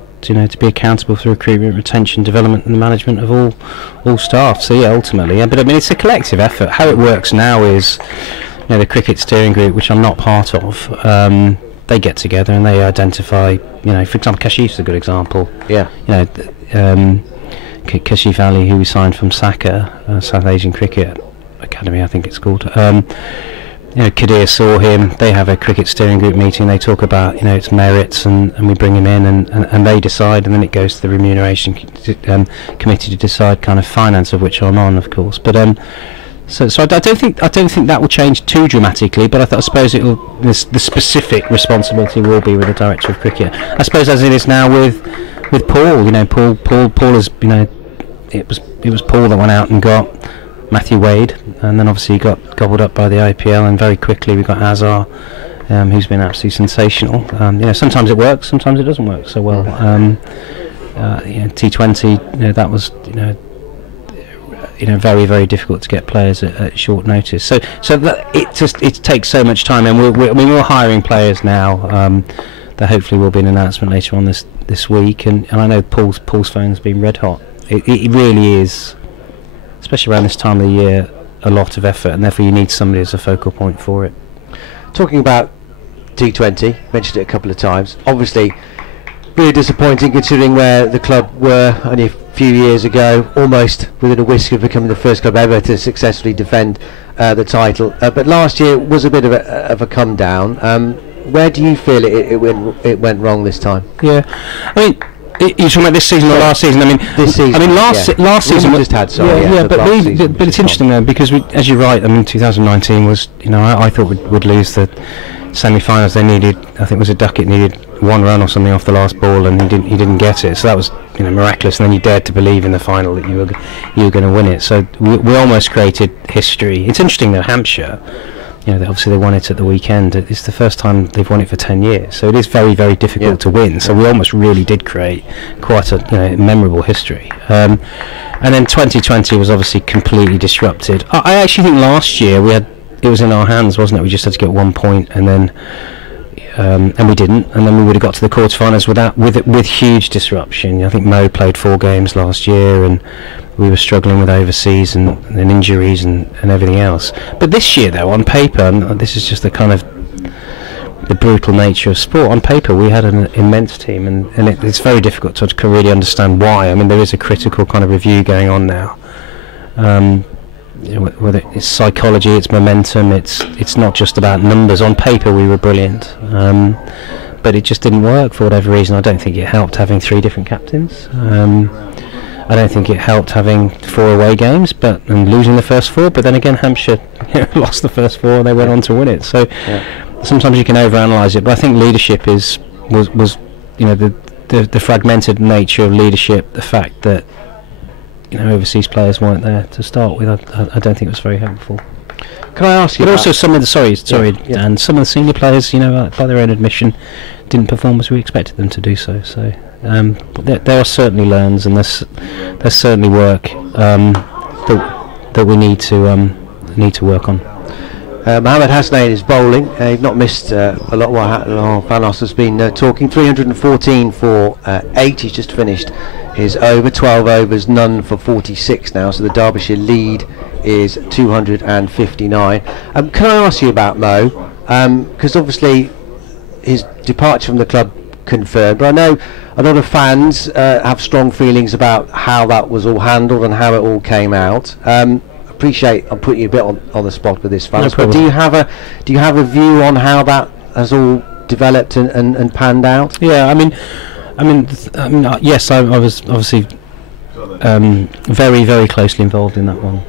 be accountable for recruitment, retention, development, and the management of all staff. So yeah, ultimately, but I mean, it's a collective effort. How it works now is, the cricket steering group, which I'm not part of, they get together and they identify. For example, Kashif's a good example. Yeah. Kashif Ali, who we signed from SACA, South Asian Cricket Academy, I think it's called. Kadir saw him. They have a cricket steering group meeting. They talk about its merits, and we bring him in, and they decide, and then it goes to the remuneration committee to decide kind of finance, of which I'm on, of course. But so I don't think that will change too dramatically. But I suppose it will. The specific responsibility will be with the director of cricket. I suppose as it is now with Paul. Paul has it was Paul that went out and got Matthew Wade, and then obviously he got gobbled up by the IPL, and very quickly we got Azhar, who's been absolutely sensational. Sometimes it works, sometimes it doesn't work so well. T20, that was very, very difficult to get players at short notice. So that it takes so much time, and we're hiring players now. There hopefully will be an announcement later on this week, and I know Paul's phone's been red hot. It really is, especially around this time of the year, a lot of effort, and therefore you need somebody as a focal point for it. Talking about T20, mentioned it a couple of times. Obviously, really disappointing considering where the club were only a few years ago, almost within a whisker of becoming the first club ever to successfully defend the title. But last year was a bit of a come down. Where do you feel it went wrong this time? Yeah, I mean, you're talking about this season or last season? I mean, this season. I mean, last season we just had. But it's interesting though, because as you're right. I mean, 2019 was. I thought we'd lose the semi-finals. They needed. I think it was a Duckett needed one run or something off the last ball, and he didn't get it. So that was miraculous. And then you dared to believe in the final that you were going to win it. So we almost created history. It's interesting though, Hampshire. Obviously they won it at the weekend. It's the first time they've won it for 10 years, so it is very, very difficult to win. So we almost really did create quite a memorable history. And then 2020 was obviously completely disrupted. I actually think last year it was in our hands, wasn't it? We just had to get 1 point, and then and we didn't, and then we would have got to the quarterfinals with huge disruption. I think Mo played 4 games last year, and we were struggling with overseas and injuries and everything else. But this year, though, on paper, and this is just the kind of the brutal nature of sport, on paper we had an immense team, and it's very difficult to really understand why. I mean, there is a critical kind of review going on now. Whether it's psychology, it's momentum, it's not just about numbers. On paper we were brilliant, but it just didn't work for whatever reason. I don't think it helped having 3 different captains. I don't think it helped having 4 away games, and losing the first 4. But then again, Hampshire lost the first 4, and they went on to win it. So sometimes you can overanalyse it. But I think leadership was the fragmented nature of leadership. The fact that overseas players weren't there to start with. I don't think it was very helpful. Can I ask you? But also some of the and some of the senior players, by their own admission, didn't perform as we expected them to do so. So. There are certainly learns, and there's certainly work that we need to work on. Mohamed Hasnain is bowling. He's not missed a lot while Fanos has been talking. 314 for 8. He's just finished his over. 12 overs, none for 46 now. So the Derbyshire lead is 259. Can I ask you about Mo? Because obviously his departure from the club confirmed, but I know a lot of fans have strong feelings about how that was all handled and how it all came out. Appreciate I'm putting you a bit on the spot with this, fans, but do you have a view on how that has all developed and panned out? Yeah, I mean, yes, I was obviously very, very closely involved in that one.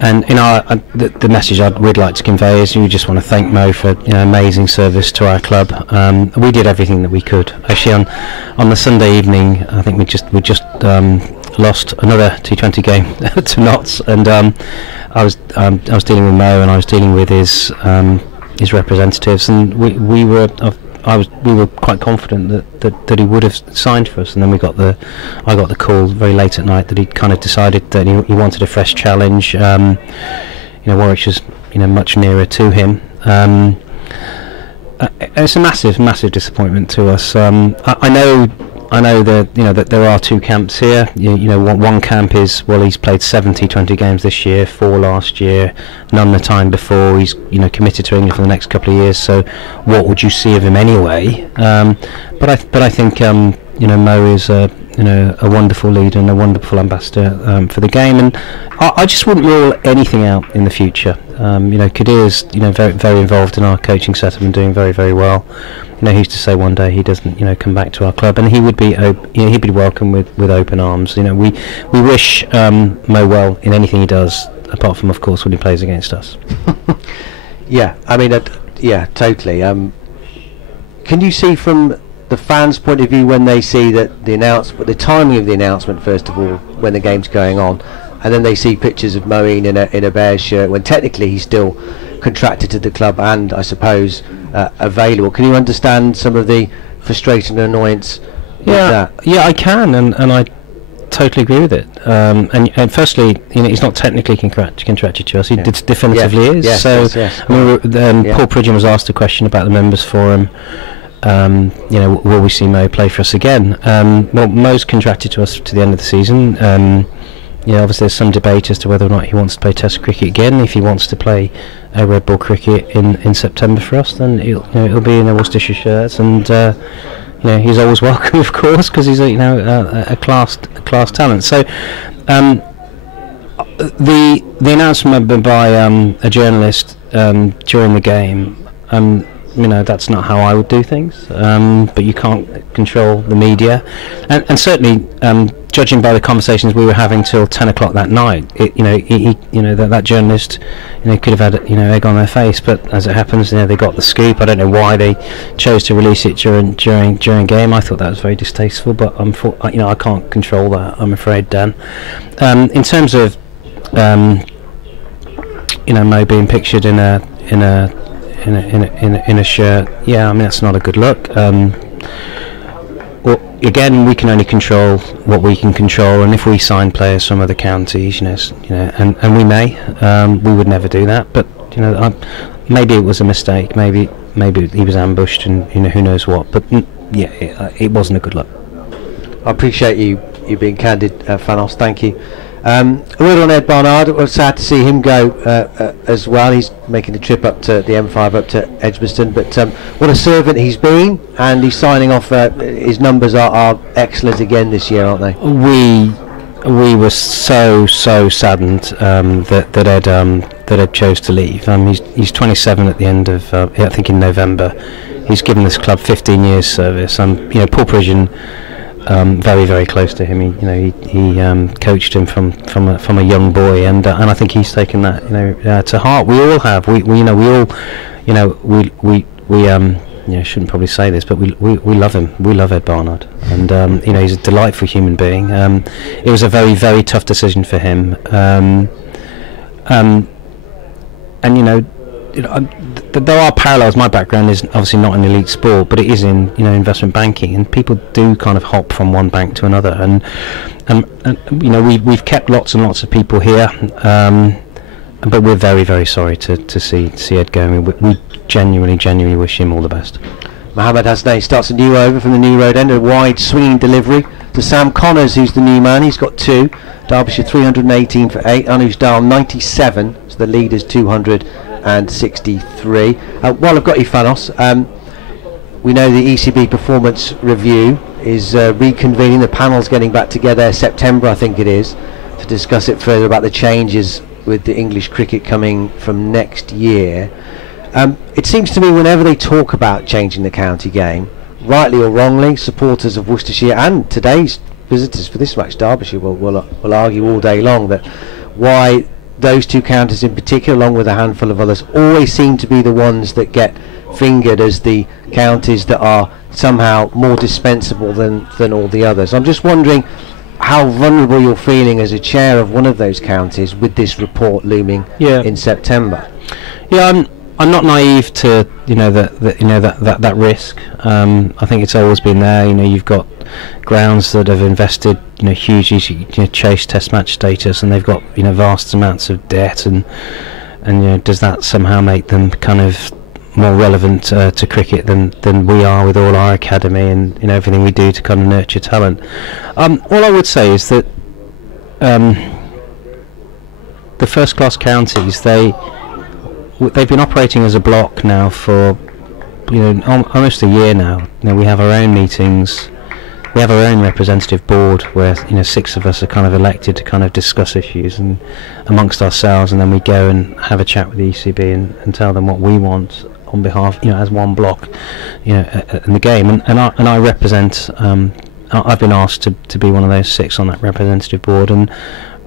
And the message we'd like to convey is we just want to thank Mo for amazing service to our club. We did everything that we could. Actually, on the Sunday evening, I think we just lost another T20 game to Notts, and I was dealing with Mo, and I was dealing with his representatives, and we were quite confident that he would have signed for us, and then I got the call very late at night that he kind of decided that he wanted a fresh challenge. Warwickshire's much nearer to him. It's a massive disappointment to us. I know that there are two camps here. One camp is, he's played 70 games this year, 4 last year, none the time before. He's committed to England for the next couple of years. So what would you see of him anyway? But I think Mo is a wonderful leader and a wonderful ambassador for the game, and I just wouldn't rule anything out in the future. Kadir's very, very involved in our coaching setup and doing very, very well. Who's to say one day he doesn't come back to our club, and he would be he'd be welcome with open arms. We wish Mo well in anything he does, apart from of course when he plays against us. Yeah, I mean, yeah, totally. Can you see from the fans' point of view when they see that the timing of the announcement, first of all, when the game's going on, and then they see pictures of Moeen in a Bears shirt when technically he's still contracted to the club and I suppose available? Can you understand some of the frustration and annoyance with that? Yeah, I can, and I totally agree with it. And firstly, he's not technically contracted to us. He definitively is. Yes, so yes. Paul Pridgeon was asked a question about the members forum. Will we see Mo play for us again? Mo's contracted to us to the end of the season. Obviously there's some debate as to whether or not he wants to play Test cricket again. If he wants to play red ball cricket in September for us, then it'll be in the Worcestershire shirts, and he's always welcome, of course, because he's a class talent. So the announcement by a journalist during the game, that's not how I would do things, but you can't control the media, and certainly judging by the conversations we were having till 10 o'clock that night, that journalist could have had egg on their face, but as it happens, they got the scoop. I don't know why they chose to release it during game. I thought that was very distasteful, but I can't control that, I'm afraid, Dan. In terms of Mo being pictured in a shirt, that's not a good look. Again, we can only control what we can control, and if we sign players from other counties, and we may, we would never do that. But maybe it was a mistake. Maybe he was ambushed, and who knows what. But it wasn't a good look. I appreciate you being candid, Fanos. Thank you. A word on Ed Barnard. It was sad to see him go as well. He's making the trip up to the M5 up to Edgbaston, but what a servant he's been, and he's signing off. His numbers are excellent again this year, aren't they? We were so saddened that Ed chose to leave. He's 27 at the end of I think in November. He's given this club 15 years service. Paul Pridgeon, very, very close to him. He coached him from a young boy, and I think he's taken that to heart. We all have. We shouldn't probably say this, but we love him. We love Ed Barnard, and he's a delightful human being. It was a very, very tough decision for him, there are parallels. My background is obviously not in elite sport, but it is in investment banking, and people do kind of hop from one bank to another, and we've kept lots and lots of people here, but we're very, very sorry to see Ed go. We genuinely wish him all the best. Mohamed Hasnai starts a new over from the New Road end, a wide swinging delivery to Sam Connors, who's the new man. He's got 2. Derbyshire 318 for 8. Anuj Dal 97, so the lead is 263. While I've got you, Fanos, we know the ECB performance review is reconvening. The panel's getting back together September, I think it is, to discuss it further about the changes with the English cricket coming from next year. It seems to me whenever they talk about changing the county game, rightly or wrongly, supporters of Worcestershire and today's visitors for this match, Derbyshire, will argue all day long that why those two counties in particular, along with a handful of others, always seem to be the ones that get fingered as the counties that are somehow more dispensable than all the others. I'm just wondering how vulnerable you're feeling as a chair of one of those counties with this report looming in September. Yeah, I'm not naive to that risk. I think it's always been there. You've got grounds that have invested hugely, chase Test match status, and they've got vast amounts of debt, and does that somehow make them kind of more relevant to cricket than we are with all our academy and everything we do to kind of nurture talent? All I would say is that the first class counties, they've been operating as a block now for almost a year now. We have our own meetings. We have our own representative board where 6 of us are kind of elected to kind of discuss issues and amongst ourselves, and then we go and have a chat with the ECB and tell them what we want on behalf, as one block, in the game. And I represent. I've been asked to be one of those 6 on that representative board, and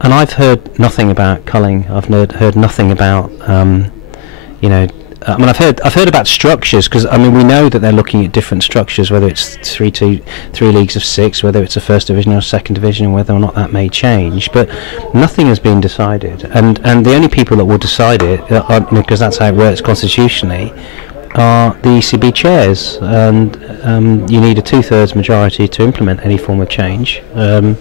I've heard nothing about culling. I've heard nothing about I've heard about structures, because we know that they're looking at different structures, whether it's three leagues of 6, whether it's a first division or a second division, whether or not that may change. But nothing has been decided, and the only people that will decide it, because that's how it works constitutionally, are the ECB chairs, and you need a 2/3 majority to implement any form of change. I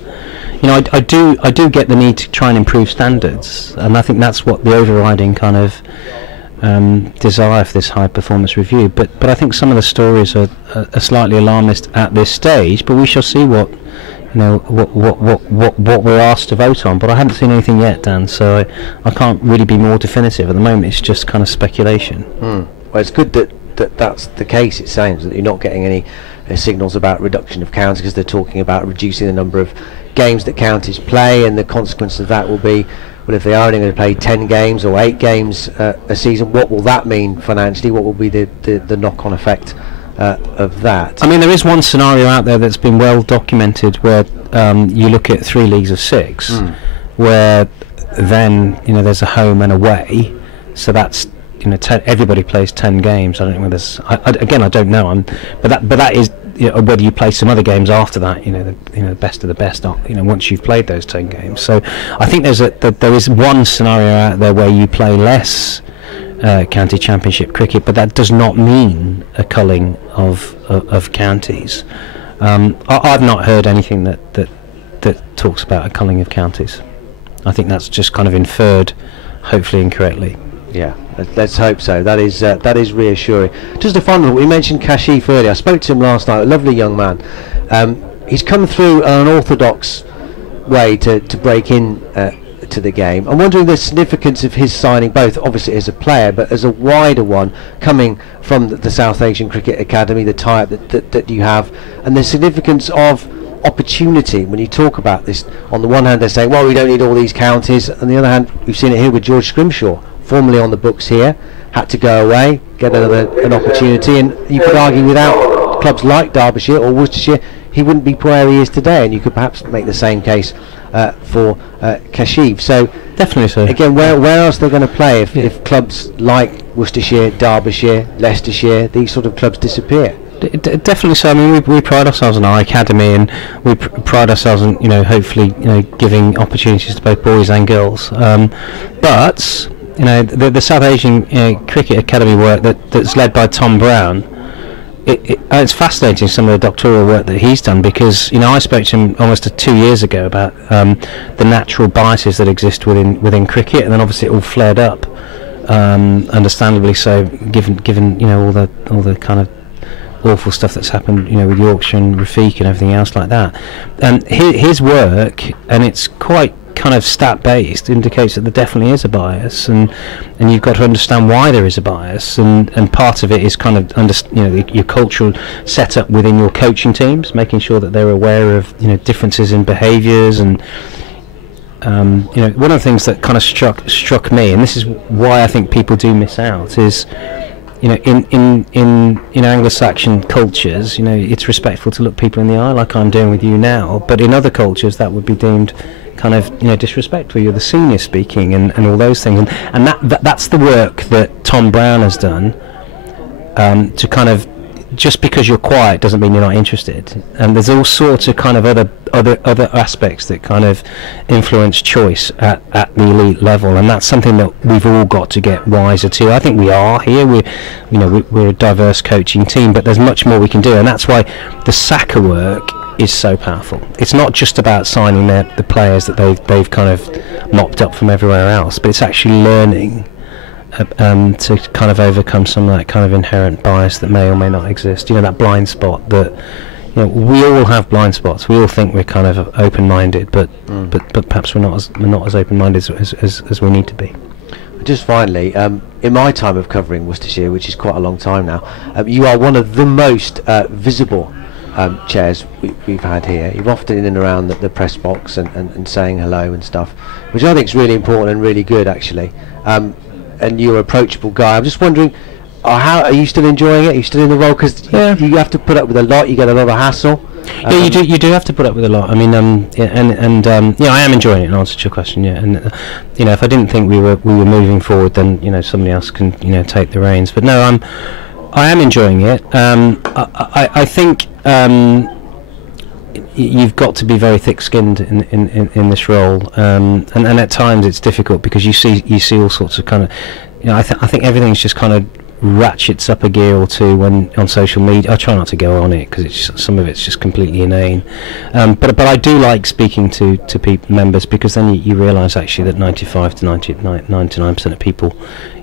do get the need to try and improve standards, and I think that's what the overriding kind of desire for this high performance review, but I think some of the stories are slightly alarmist at this stage, but we shall see what we're asked to vote on. But I haven't seen anything yet, Dan, so I can't really be more definitive at the moment. It's just kind of speculation. Well, it's good that's the case. It sounds that you're not getting any signals about reduction of counties, because they're talking about reducing the number of games that counties play, and the consequence of that will be, well, if they are only going to play 10 games or 8 games a season, what will that mean financially? What will be the knock-on effect of that? There is one scenario out there that's been well documented where you look at 3 leagues of 6, where then there's a home and away, so that's everybody plays 10 games. I don't know whether there's I don't know. But that is whether you play some other games after that. The best of the best. Once you've played those 10 games. So I think there is one scenario out there where you play less county championship cricket, but that does not mean a culling of counties. I've not heard anything that talks about a culling of counties. I think that's just kind of inferred, hopefully incorrectly. Yeah, let's hope so. That is reassuring. Just a final note, we mentioned Kashif earlier. I spoke to him last night, a lovely young man. He's come through an orthodox way to break in to the game. I'm wondering the significance of his signing, both obviously as a player, but as a wider one, coming from the South Asian Cricket Academy, the tie-up that you have, and the significance of opportunity. When you talk about this, on the one hand they're saying, well, we don't need all these counties, on the other hand we've seen it here with George Scrimshaw, formerly on the books here, had to go away, get an opportunity, and you could argue without clubs like Derbyshire or Worcestershire he wouldn't be where he is today, and you could perhaps make the same case for Kashif. So definitely so. Again, where else they're going to play if clubs like Worcestershire, Derbyshire, Leicestershire, these sort of clubs disappear? Definitely so. We pride ourselves on our academy, and we pride ourselves on hopefully giving opportunities to both boys and girls. But the South Asian Cricket Academy work that's led by Tom Brown, it's fascinating, some of the doctoral work that he's done, because I spoke to him almost 2 years ago about the natural biases that exist within cricket, and then obviously it all flared up, understandably so, given all the kind of awful stuff that's happened with Yorkshire and Rafiq and everything else like that. And his work, and it's quite kind of stat based, indicates that there definitely is a bias, and you've got to understand why there is a bias, and part of it is kind of your cultural setup within your coaching teams, making sure that they're aware of differences in behaviours, and one of the things that kind of struck me, and this is why I think people do miss out, is you know, in Anglo-Saxon cultures, you know, it's respectful to look people in the eye, like I'm doing with you now. But in other cultures, that would be deemed kind of, you know, disrespectful. You're the senior speaking, and all those things. And that's the work that Tom Brown has done, to kind of, just because you're quiet doesn't mean you're not interested. And there's all sorts of kind of other aspects that kind of influence choice at the elite level, and that's something that we've all got to get wiser to. I think we are here. We're a diverse coaching team, but there's much more we can do, and that's why the Saka work is so powerful. It's not just about signing the players that they've kind of mopped up from everywhere else, but it's actually learning to kind of overcome some of that kind of inherent bias that may or may not exist. You know, that blind spot that, you know, we all have blind spots. We all think we're kind of open-minded, but perhaps we're not as open-minded as we need to be. Just finally, in my time of covering Worcestershire, which is quite a long time now, you are one of the most visible chairs we've had here. You're often in and around the press box and saying hello and stuff, which I think is really important and really good, actually. And you're an approachable guy. I'm just wondering, how are you still enjoying it? Are you still in the role? Because you have to put up with a lot. You get a lot of hassle. Yeah, you do have to put up with a lot. I mean, I am enjoying it. In answer to your question, yeah. And you know, if I didn't think we were moving forward, then, you know, somebody else can, you know, take the reins. But no, I am enjoying it. I think you've got to be very thick-skinned in this role, and at times it's difficult because you see all sorts of kind of, you know, I think everything's just kind of ratchets up a gear or two when on social media. I try not to go on it because some of it's just completely inane, but I do like speaking to members, because then you realise actually that 95 to 99% of people,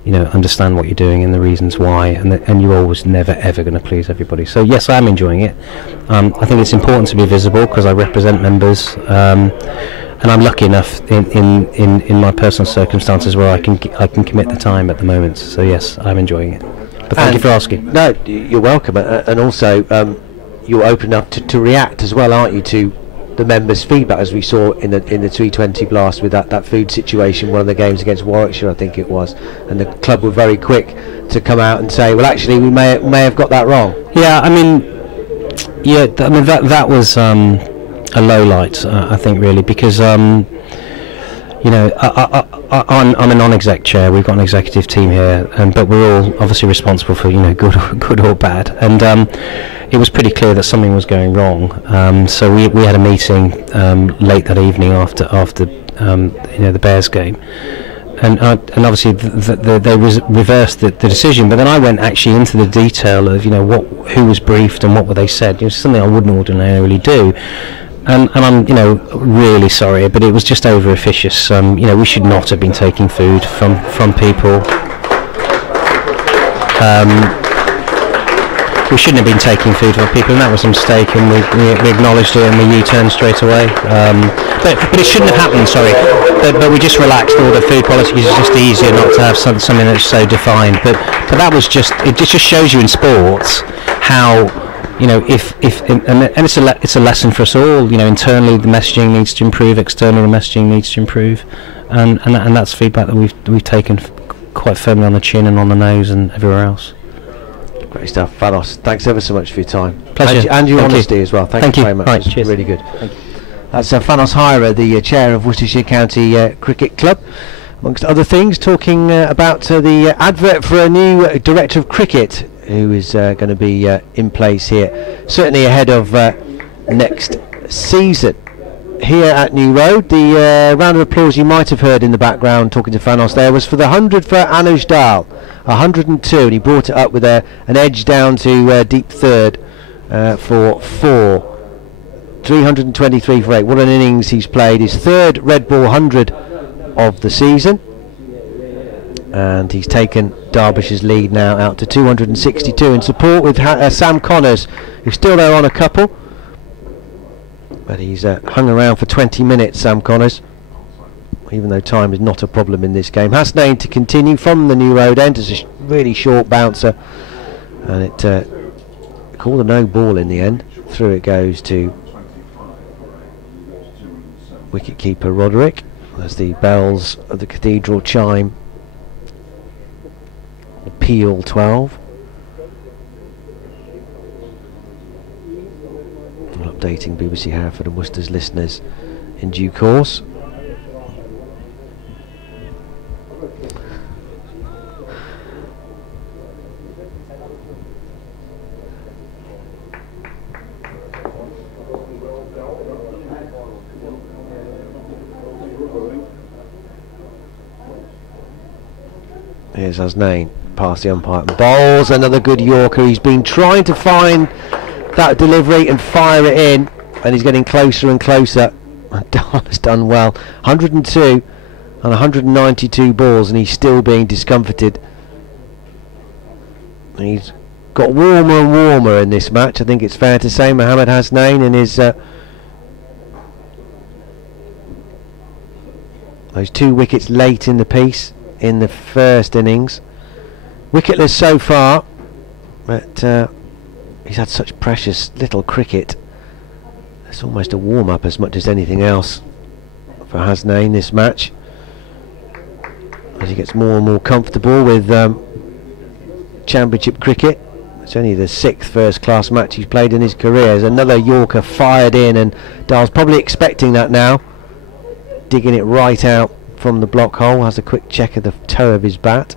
you know, understand what you're doing and the reasons why, and you're always never ever going to please everybody. So yes, I am enjoying it. I think it's important to be visible because I represent members, and I'm lucky enough in my personal circumstances where I can commit the time at the moment. So yes, I'm enjoying it. But thank you for asking. No, you're welcome, and also you're open enough to react as well, aren't you, to the members' feedback, as we saw in the T20 blast with that food situation, one of the games against Warwickshire, I think it was, and the club were very quick to come out and say, well, actually, we may have got that wrong. Yeah, I mean, that was a low light, I think, really, because you know, I'm a non-exec chair. We've got an executive team here, but we're all obviously responsible for, you know, good or bad, and it was pretty clear that something was going wrong. So we had a meeting late that evening after you know, the Bears game, and obviously they reversed the decision. But then I went actually into the detail of, you know, who was briefed and what were they said. It was something I wouldn't ordinarily do. And I'm, you know, really sorry, but it was just over officious. You know, we should not have been taking food from people. We shouldn't have been taking food from people, and that was a mistake, and we acknowledged it, and we U-turned straight away. But it shouldn't have happened, sorry. But we just relaxed all the food policy because it's just easier not to have something that's so defined. But that was just, it just shows you in sports how, you know, if it's a lesson for us all. You know, internally the messaging needs to improve, externally the messaging needs to improve, and that's feedback that we've taken quite firmly on the chin and on the nose and everywhere else. Great stuff, Fanos. Thanks ever so much for your time. Pleasure. And your honesty as well. Thank you very much. Right, cheers. Really good. Thank you. That's Fanos Hira, the chair of Worcestershire County Cricket Club, amongst other things, talking about the advert for a new director of cricket who is going to be in place here, certainly ahead of next season. Here at New Road, the round of applause you might have heard in the background talking to Fanos there was for the 100 for Anuj Dal, 102, and he brought it up with an edge down to deep third for 4, 323 for 8. What an innings he's played, his third red ball 100 of the season, and he's taken Derbyshire's lead now out to 262 in support with Sam Connors, who's still there on a couple. But he's hung around for 20 minutes, Sam Connors, even though time is not a problem in this game. Hasnain to continue from the New Road end as a really short bouncer, and it called a no ball in the end. Through it goes to wicket-keeper Roderick as the bells of the cathedral chime. Peal 12. updating BBC Hereford and Worcester's listeners in due course. Here's Hasnain, past the umpire. Bowls another good Yorker. He's been trying to find that delivery and fire it in, and he's getting closer and closer. Dahl has done well. 102 and 192 balls, and he's still being discomforted. And he's got warmer and warmer in this match, I think it's fair to say. Mohammed Hasnain in his those 2 wickets late in the piece in the first innings. Wicketless so far, but he's had such precious little cricket. It's almost a warm-up as much as anything else for Hasnain this match, as he gets more and more comfortable with Championship cricket. It's only the 6th first-class match he's played in his career. There's another Yorker fired in, and Dahl's probably expecting that now, digging it right out from the block hole. Has a quick check of the toe of his bat.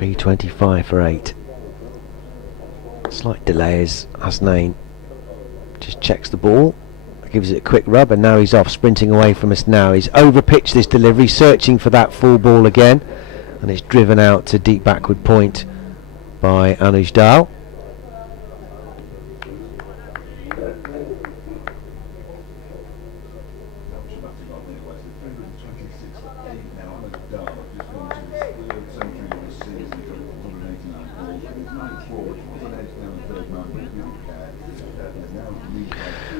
.325 for 8. Slight delay as Hasnain just checks the ball, gives it a quick rub, and now he's off, sprinting away from us now. He's overpitched this delivery, searching for that full ball again, and it's driven out to deep backward point by Anuj Dahl.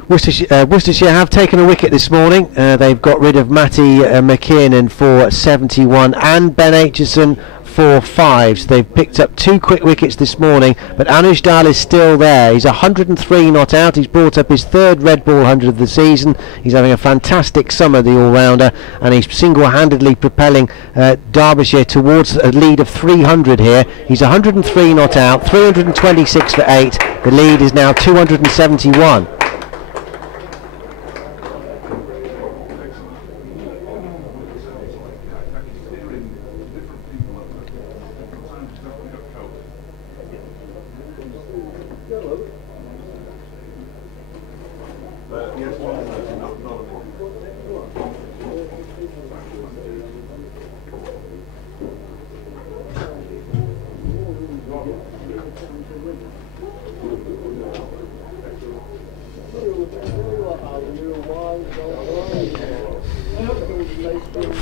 Worcestershire have taken a wicket this morning. They've got rid of Matty McKinnon for 71 and Ben Aitchison for 5. So they've picked up 2 quick wickets this morning, but Anuj Dahl is still there. He's 103 not out. He's brought up his 3rd red ball 100 of the season. He's having a fantastic summer, the all-rounder, and he's single-handedly propelling Derbyshire towards a lead of 300 here. He's 103 not out, 326 for 8. The lead is now 271.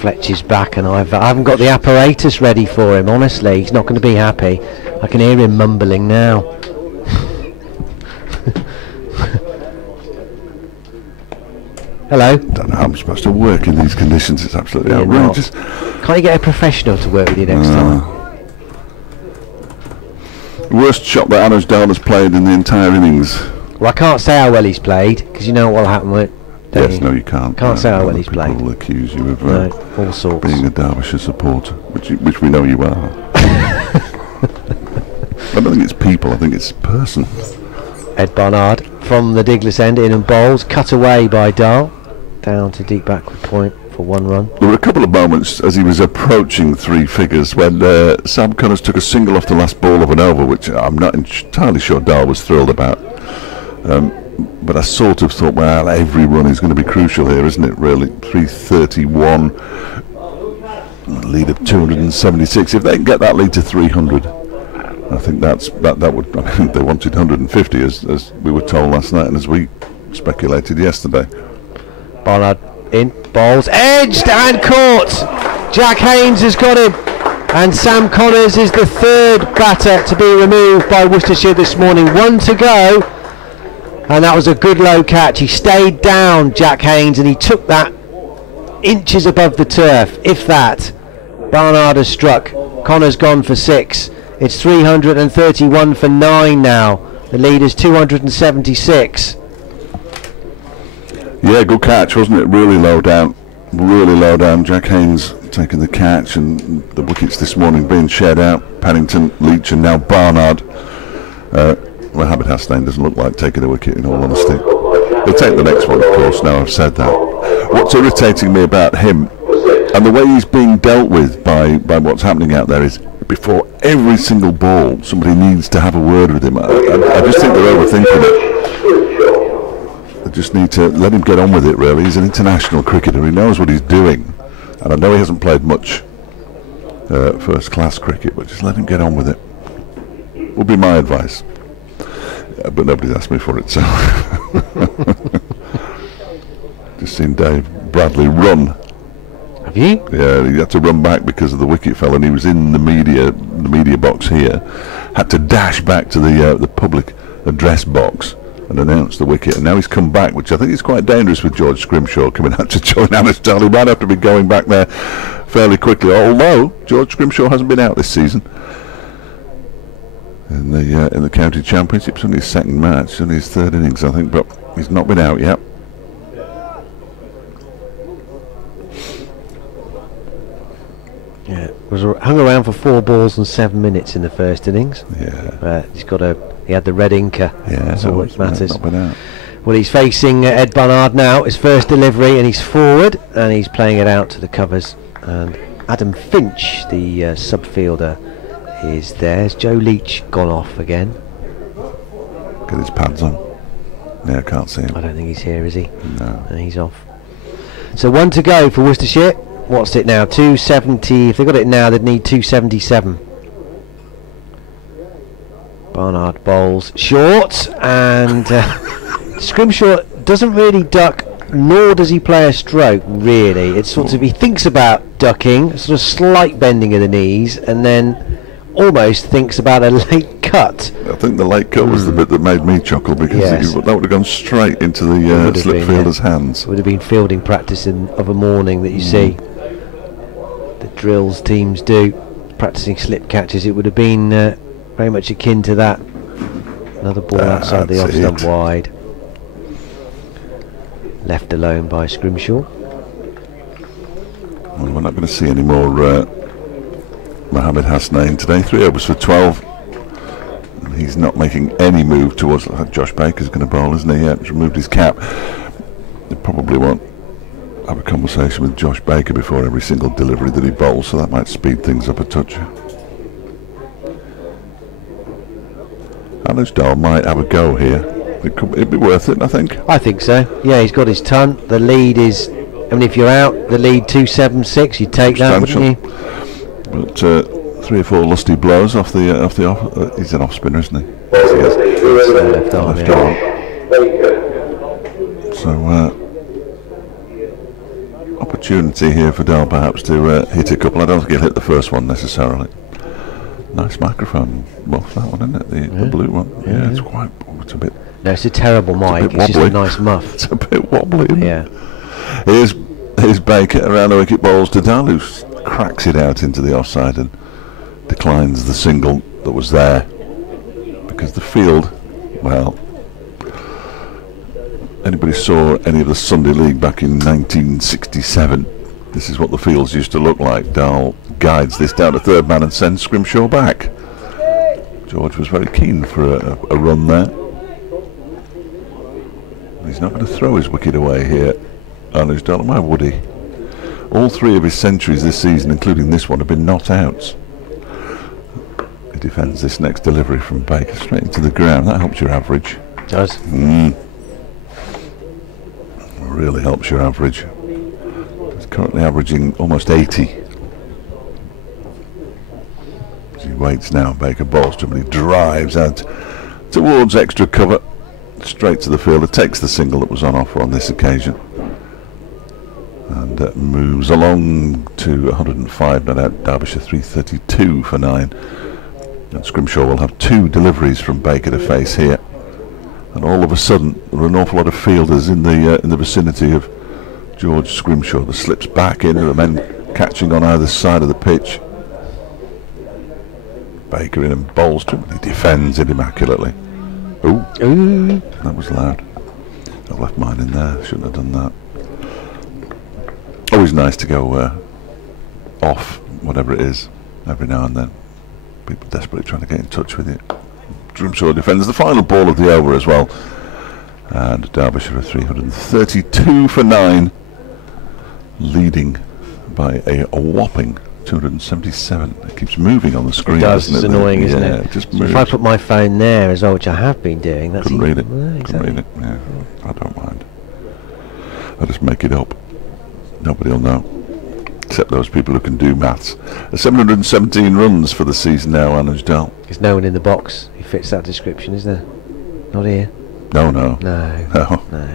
Fletcher's back, and I haven't got the apparatus ready for him. Honestly, he's not going to be happy. I can hear him mumbling now. Hello. Don't know how I'm supposed to work in these conditions. It's absolutely outrageous. Can't you get a professional to work with you next time? Worst shot that Anuj Dahl has played in the entire innings. Well, I can't say how well he's played, because you know what will happen with it. Yes, no, you can't. Can't say how well he's played. People will accuse you of all sorts. Being a Derbyshire supporter, which we know you are. I don't think it's people, I think it's person. Ed Barnard from the Diglis end, in and bowls, cut away by Dahl, down to deep backward point for 1 run. There were a couple of moments as he was approaching 3 figures when Sam Connors took a single off the last ball of an over, which I'm not entirely sure Dahl was thrilled about. But I sort of thought, well, every run is going to be crucial here, isn't it, really? 331, lead of 276. If they can get that lead to 300, I think that would, I mean, they wanted 150, as we were told last night, and as we speculated yesterday. Barnard in, bowls, edged and caught! Jack Haynes has got him, and Sam Connors is the 3rd batter to be removed by Worcestershire this morning. 1 to go. And that was a good low catch. He stayed down, Jack Haynes, and he took that inches above the turf, if that. Barnard has struck. Connor's gone for 6. It's 331 for 9 now. The lead is 276. Yeah, good catch, wasn't it? Really low down. Really low down. Jack Haynes taking the catch, and the wickets this morning being shared out. Pennington, Leach, and now Barnard. Mohammed Hasnain doesn't look like taking a wicket, in all honesty. He'll take the next one, of course, now I've said that. What's irritating me about him, and the way he's being dealt with by what's happening out there, is before every single ball, somebody needs to have a word with him. I just think they're overthinking it. They just need to let him get on with it, really. He's an international cricketer. He knows what he's doing. And I know he hasn't played much first-class cricket, but just let him get on with it. Would be my advice. But nobody's asked me for it, so... Just seen Dave Bradley run. Have you? Yeah, he had to run back because of the wicket fell, and he was in the media box here. Had to dash back to the public address box and announce the wicket, and now he's come back, which I think is quite dangerous with George Scrimshaw coming out to join Anastal. He might have to be going back there fairly quickly, although George Scrimshaw hasn't been out this season in the county championship. It's only his second match, only his third innings, I think, but he's not been out yet. Yeah, was hung around for 4 balls and 7 minutes in the first innings. Yeah, he had the red inker. yeah, That's all that matters. Not been out. Well, he's facing Ed Barnard now. His first delivery, and he's forward, and he's playing it out to the covers. And Adam Finch, the subfielder, is there. Has Joe Leach gone off again? Get his pads on. Yeah, I can't see him. I don't think he's here, is he? No. And he's off. So 1 to go for Worcestershire. What's it now? 270. If they got it now, they'd need 277. Barnard bowls short, and Scrimshaw doesn't really duck, nor does he play a stroke, really. It's sort of, he thinks about ducking, sort of slight bending of the knees, and then almost thinks about a late cut. I think the late cut was the bit that made me chuckle, because Yes. that would have gone straight into the slip fielder's hands. Would have been fielding practice of a morning that you see the drills teams do, practicing slip catches. It would have been very much akin to that. Another ball outside the off stump wide, left alone by Scrimshaw. Well, we're not going to see any more Mohammed Hasnain today. 3 overs for 12. And he's not making any move towards... Josh Baker's going to bowl, isn't he? Yeah, he's removed his cap. They probably won't have a conversation with Josh Baker before every single delivery that he bowls, so that might speed things up a touch. Anastal might have a go here. It'd be worth it, I think. I think so. Yeah, he's got his ton. The lead is, I mean, if you're out, the lead 276, you'd take that, wouldn't you? But 3 or 4 lusty blows off the off. He's an off spinner, isn't he? Yes, he is. Left arm, Left yeah. arm. So opportunity here for Dell perhaps to hit a couple. I don't think he'll hit the first one necessarily. Nice microphone muff, that one, isn't it? The blue one. Yeah, it's quite. It's a bit. No, it's a terrible mic. It's just a nice muff. It's a bit wobbly, isn't Yeah. it? Here's Baker around the wicket, bowls to Dell, who cracks it out into the offside and declines the single that was there, because the field, well, anybody saw any of the Sunday League back in 1967, this is what the fields used to look like. Dahl guides this down to third man and sends Scrimshaw back. George was very keen for a run there. He's not going to throw his wicket away here, Anastal. Why would he? All 3 of his centuries this season, including this one, have been not outs. He defends this next delivery from Baker straight into the ground. That helps your average. It does. Really helps your average. He's currently averaging almost 80. As he waits now, Baker bowls to him and he drives out towards extra cover, straight to the fielder, takes the single that was on offer on this occasion, and moves along to 105, not out. Derbyshire 332 for 9. And Scrimshaw will have 2 deliveries from Baker to face here. and all of a sudden there are an awful lot of fielders in the vicinity of George Scrimshaw. The slips back in, and the men catching on either side of the pitch. Baker in and bowls to him, and he defends it immaculately. Ooh, that was loud. I've left mine in there, shouldn't have done that. Always nice to go off, whatever it is, every now and then. People desperately trying to get in touch with you. Scrimshaw defends the final ball of the over as well. And Derbyshire are 332 for 9, leading by a whopping 277. It keeps moving on the screen. It does. Doesn't It's it? annoying, isn't Yeah, it? it just So moves. if I put my phone there as well, which I have been doing, that's Couldn't read it. Exactly. Couldn't read it. Yeah, I don't mind. I just make it up. Nobody will know, except those people who can do maths. 717 runs for the season now, Anusdale. There's no one in the box who fits that description, is there? Not here. No. No. No. No.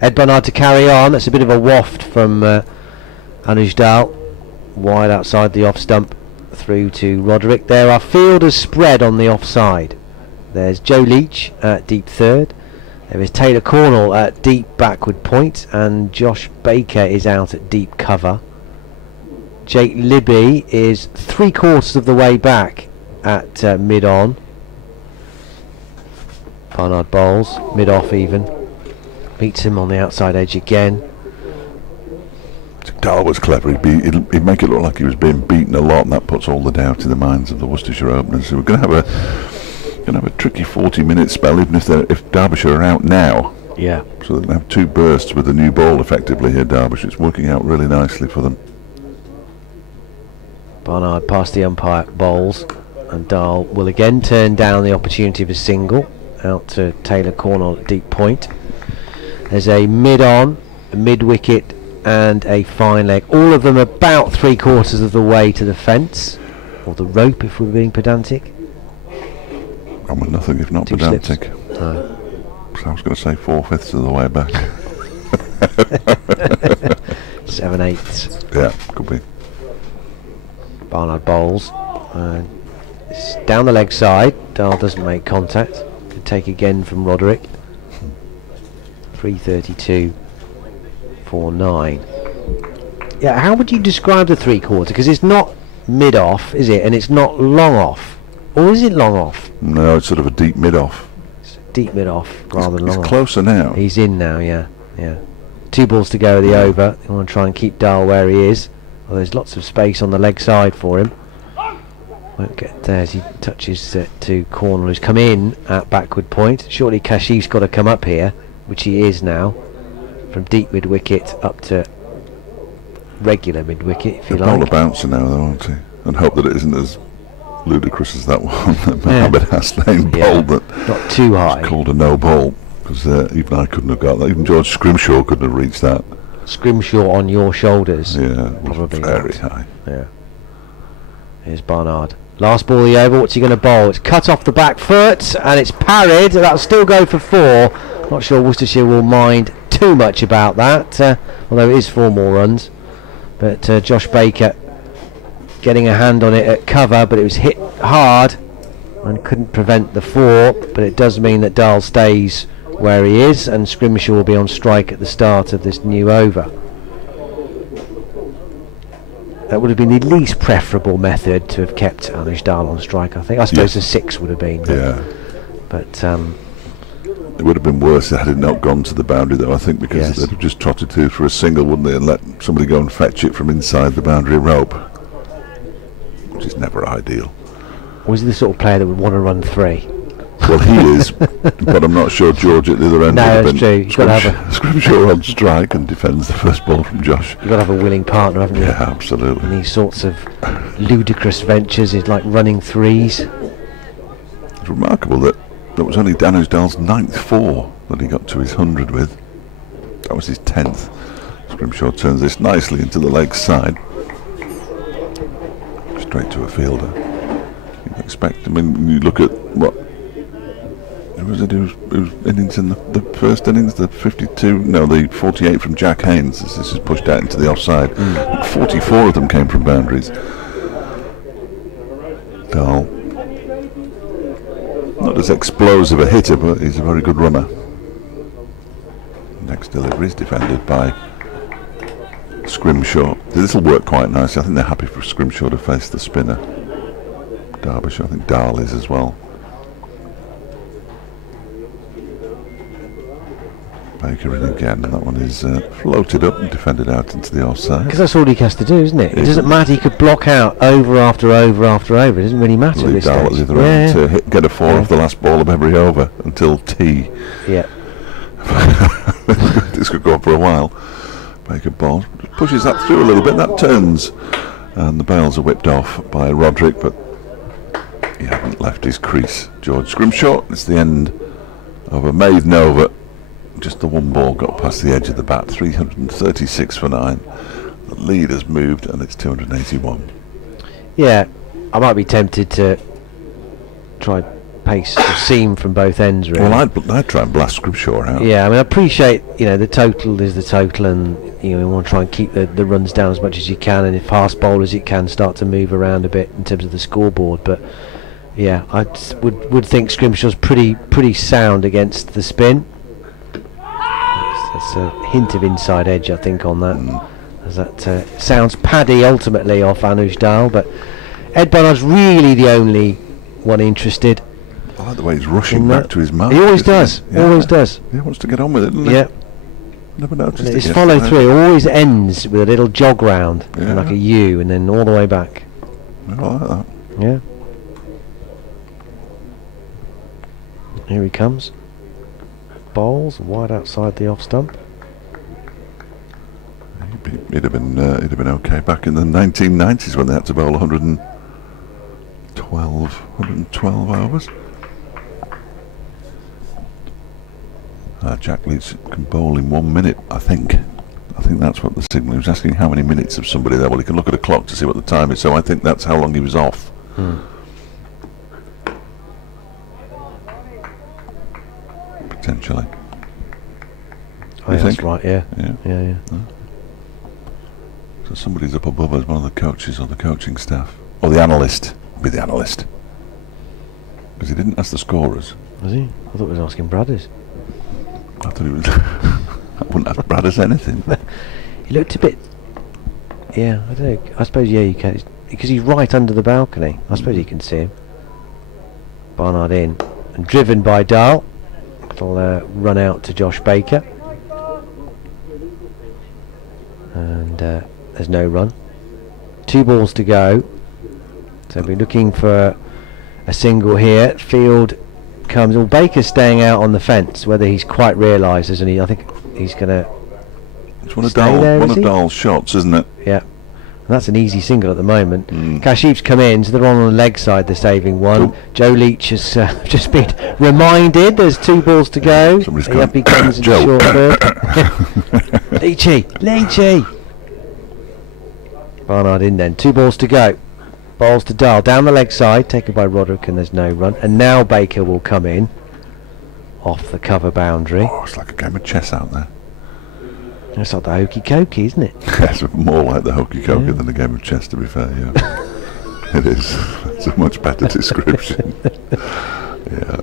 Ed Barnard to carry on. That's a bit of a waft from Anusdale. Wide outside the off stump through to Roderick. There are fielders spread on the offside. There's Joe Leach at deep third. There is Taylor Cornell at deep backward point, and Josh Baker is out at deep cover. Jake Libby is 3/4 of the way back at mid on. Barnard bowls, mid off even. Meets him on the outside edge again. Dahl was clever. He'd make it look like he was being beaten a lot, and that puts all the doubt in the minds of the Worcestershire openers. So we're going to have a tricky 40-minute spell, even if Derbyshire are out now. Yeah. So they'll have two bursts with the new ball effectively here, Derbyshire. It's working out really nicely for them. Barnard past the umpire bowls, and Dahl will again turn down the opportunity of a single out to Taylor Cornell at deep point. There's a mid on, a mid wicket, and a fine leg. All of them about 3/4 of the way to the fence, or the rope if we're being pedantic. I'm with nothing if not Two pedantic. slips. No. So I was going to say 4/5 of the way back. 7/8. Yeah, could be. Barnard bowls. It's down the leg side. Dahl doesn't make contact. Could take again from Roderick. 332 for 9. Yeah, how would you describe the 3/4? Because it's not mid off, is it? And it's not long off. Or is it long off? No, it's sort of a deep mid-off. It's deep mid off rather than long He's off. closer now. He's in now, yeah. 2 balls to go the over. You want to try and keep Dahl where he is. Well, there's lots of space on the leg side for him. Won't get there as he touches to Cornell, who's come in at backward point. Surely Kashif's got to come up here, which he is now, from deep mid wicket up to regular mid wicket, if you He'll bowl a like. bouncer now, though, won't he? And hope that it isn't as ludicrous as that one that Mohammed Hasnain bowled that Not too high. was called a no ball, because even I couldn't have got that. Even George Scrimshaw couldn't have reached that. Scrimshaw on your shoulders. Yeah, it was Probably very not. high. Yeah. Here's Barnard. Last ball of the over. What's he going to bowl? It's cut off the back foot and it's parried. That'll still go for 4. Not sure Worcestershire will mind too much about that, although it is 4 more runs. But Josh Baker getting a hand on it at cover, but it was hit hard and couldn't prevent the 4. But it does mean that Dahl stays where he is, and Scrimshaw will be on strike at the start of this new over. That would have been the least preferable method to have kept Anish Dahl on strike, I think. I suppose Yeah. a 6 would have been. Yeah. But It would have been worse had it not gone to the boundary, though, I think, because Yes. they'd have just trotted through for a single, wouldn't they, and let somebody go and fetch it from inside the boundary rope, which is never ideal. was he the sort of player that would want to run 3? Well, he is, but I'm not sure George at the other end No, would have that's been. true. You've got to have Scrimshaw on strike and defends the first ball from Josh. You've got to have a willing partner, haven't you? Yeah, absolutely. In these sorts of ludicrous ventures, it's like running 3s. It's remarkable that was only Dan O'Sdale's 9th 4 that he got to his 100 with. That was his 10th. Scrimshaw turns this nicely into the leg side. Straight to a fielder. You'd expect, I mean, when you look at what... Who was it whose innings in the first innings? The 52... No, the 48 from Jack Haynes. This is pushed out into the offside. 44 of them came from boundaries. Dahl Not as explosive a hitter, but he's a very good runner. Next delivery is defended by Scrimshaw. This will work quite nicely. I think they're happy for Scrimshaw to face the spinner. Derbyshire, I think Dahl is as well. Baker in again, and that one is floated up and defended out into the offside. Because that's all he has to do, isn't it? It doesn't matter, he could block out over after over after over. It doesn't really matter at Leave this Dahl at stage. the other end to get a 4 off the last ball of every over until tea. Yeah. This could go on for a while. Baker balls, pushes that through a little bit, that turns, and the bails are whipped off by Roderick, but he hadn't left his crease. George Scrimshaw, it's the end of a maiden over. Just the one ball got past the edge of the bat. 336 for 9. The lead has moved and it's 281. Yeah, I might be tempted to try pace or seam from both ends, really. Well, I'd try and blast Scrimshaw out. Yeah, I mean, I appreciate, the total is the total, and you want to try and keep the runs down as much as you can, and if fast bowlers you can start to move around a bit in terms of the scoreboard. But yeah, I would think Scrimshaw's pretty sound against the spin. That's a hint of inside edge, I think, on that. As that sounds paddy ultimately off Anuj Dahl, but Ed Barnard's really the only one interested. I like the way he's rushing back to his mark. He always does. Yeah. Always does. He wants to get on with it, doesn't he? Yeah. Never noticed it. His follow through always ends with a little jog round, like a U, and then all the way back. I like that. Yeah. Here he comes. Bowls wide outside the off stump. He'd have been okay back in the 1990s when they had to bowl 112 overs. Jack Leach can bowl in 1 minute, I think. I think that's what the signal. He was asking how many minutes of somebody there. Well, he can look at a clock to see what the time is, so I think that's how long he was off. Potentially. Oh, yeah, that's right, yeah. Yeah. So somebody's up above us, one of the coaches or the coaching staff. Or the analyst. Be the analyst. Because he didn't ask the scorers. Was he? I thought he was asking Bradders. I thought he was... I wouldn't ask Bradders anything. He looked a bit... Yeah, I don't know. I suppose, yeah, you can. Because he's right under the balcony. I suppose you can see him. Barnard in. And driven by Dahl. It'll run out to Josh Baker. And there's no run. 2 balls to go. So we're looking for a single here. Field comes. Well, Baker's staying out on the fence. Whether he's quite realised, isn't he? I think he's going to. It's one of Dahl's shots, isn't it? Yeah. And that's an easy single at the moment. Kashif's come in, so they're on the leg side, they're saving one. Joe Leach has just been reminded there's 2 balls to go. Up he comes in short third. Leachy! Barnard in then. 2 balls to go. Balls to Dahl. Down the leg side, taken by Roderick, and there's no run. And now Baker will come in. Off the cover boundary. Oh, it's like a game of chess out there. It's like the hokey cokey, isn't it? It's more like the hokey cokey than a game of chess, to be fair, yeah. It is. It's a much better description. Yeah.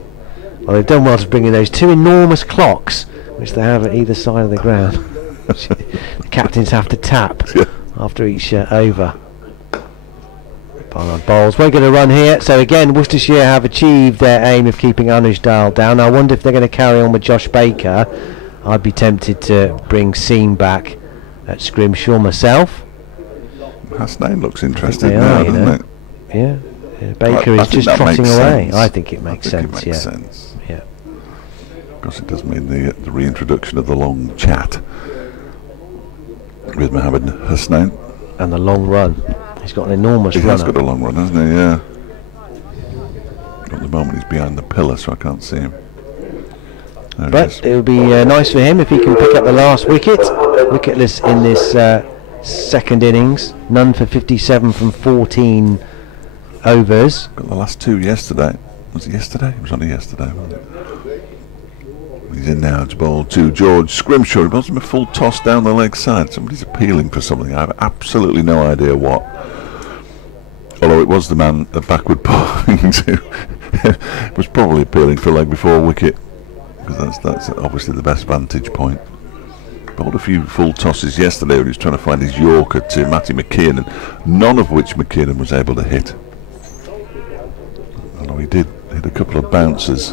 Well, they've done well to bring in those 2 enormous clocks, which they have at either side of the ground. The captains have to tap after each over. Barnard bowls. We're going to run here. So again, Worcestershire have achieved their aim of keeping Anuj Dahl down. I wonder if they're going to carry on with Josh Baker. I'd be tempted to bring Seam back at Scrimshaw myself. Hasnain looks interested now, doesn't it? Yeah. Baker is just trotting away. I think it makes sense. Yeah. Of course, it does mean the reintroduction of the long chat with Mohammed Hasnain. And the long run. He's got an enormous run. He has got a long run, hasn't he? Yeah. At the moment, he's behind the pillar, so I can't see him. But it would be nice for him if he can pick up the last wicket. Wicketless in this second innings. None for 57 from 14 overs. Got the last 2 yesterday. Was it yesterday? It was only yesterday, wasn't it? He's in now to bowl to George Scrimshaw. He bowls him a full toss down the leg side. Somebody's appealing for something. I have absolutely no idea what. Although it was the man, the backward bowling to was probably appealing for a leg before wicket, because that's obviously the best vantage point. Bowled a few full tosses yesterday when he was trying to find his Yorker to Matty McKiernan, none of which McKiernan was able to hit. Although he did hit a couple of bouncers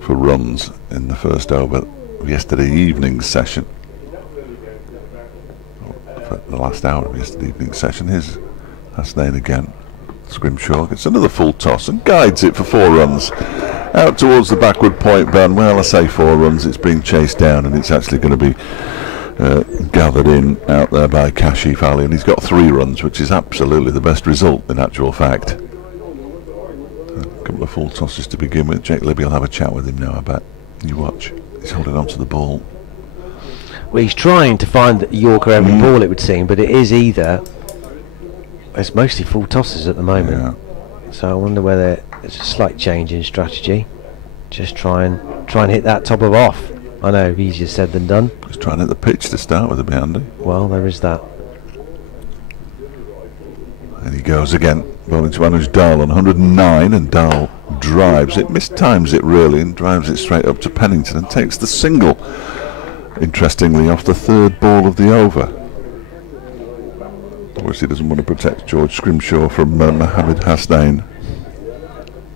for runs in the first over of yesterday evening's session. For the last hour of yesterday evening's session. Here's Hasnain again. Scrimshaw gets another full toss and guides it for 4 runs. Out towards the backward point ban. Well, I say 4 runs, it's being chased down and it's actually going to be gathered in out there by Kashif Ali, and he's got 3 runs, which is absolutely the best result in actual fact. A couple of full tosses to begin with. Jake Libby will have a chat with him now, I bet. You watch. He's holding on to the ball. Well, he's trying to find Yorker every ball, it would seem, but it is either. It's mostly full tosses at the moment. Yeah. So I wonder whether it's a slight change in strategy. Just try and hit that top of off. I know, easier said than done. Just trying to hit the pitch to start with, it'd be handy. Well, there is that. And he goes again, bowling to Anuj Dal on 109, and Dal drives it, mistimes it really, and drives it straight up to Pennington and takes the single, interestingly, off the 3rd ball of the over. Obviously doesn't want to protect George Scrimshaw from Mohammed Hasnain.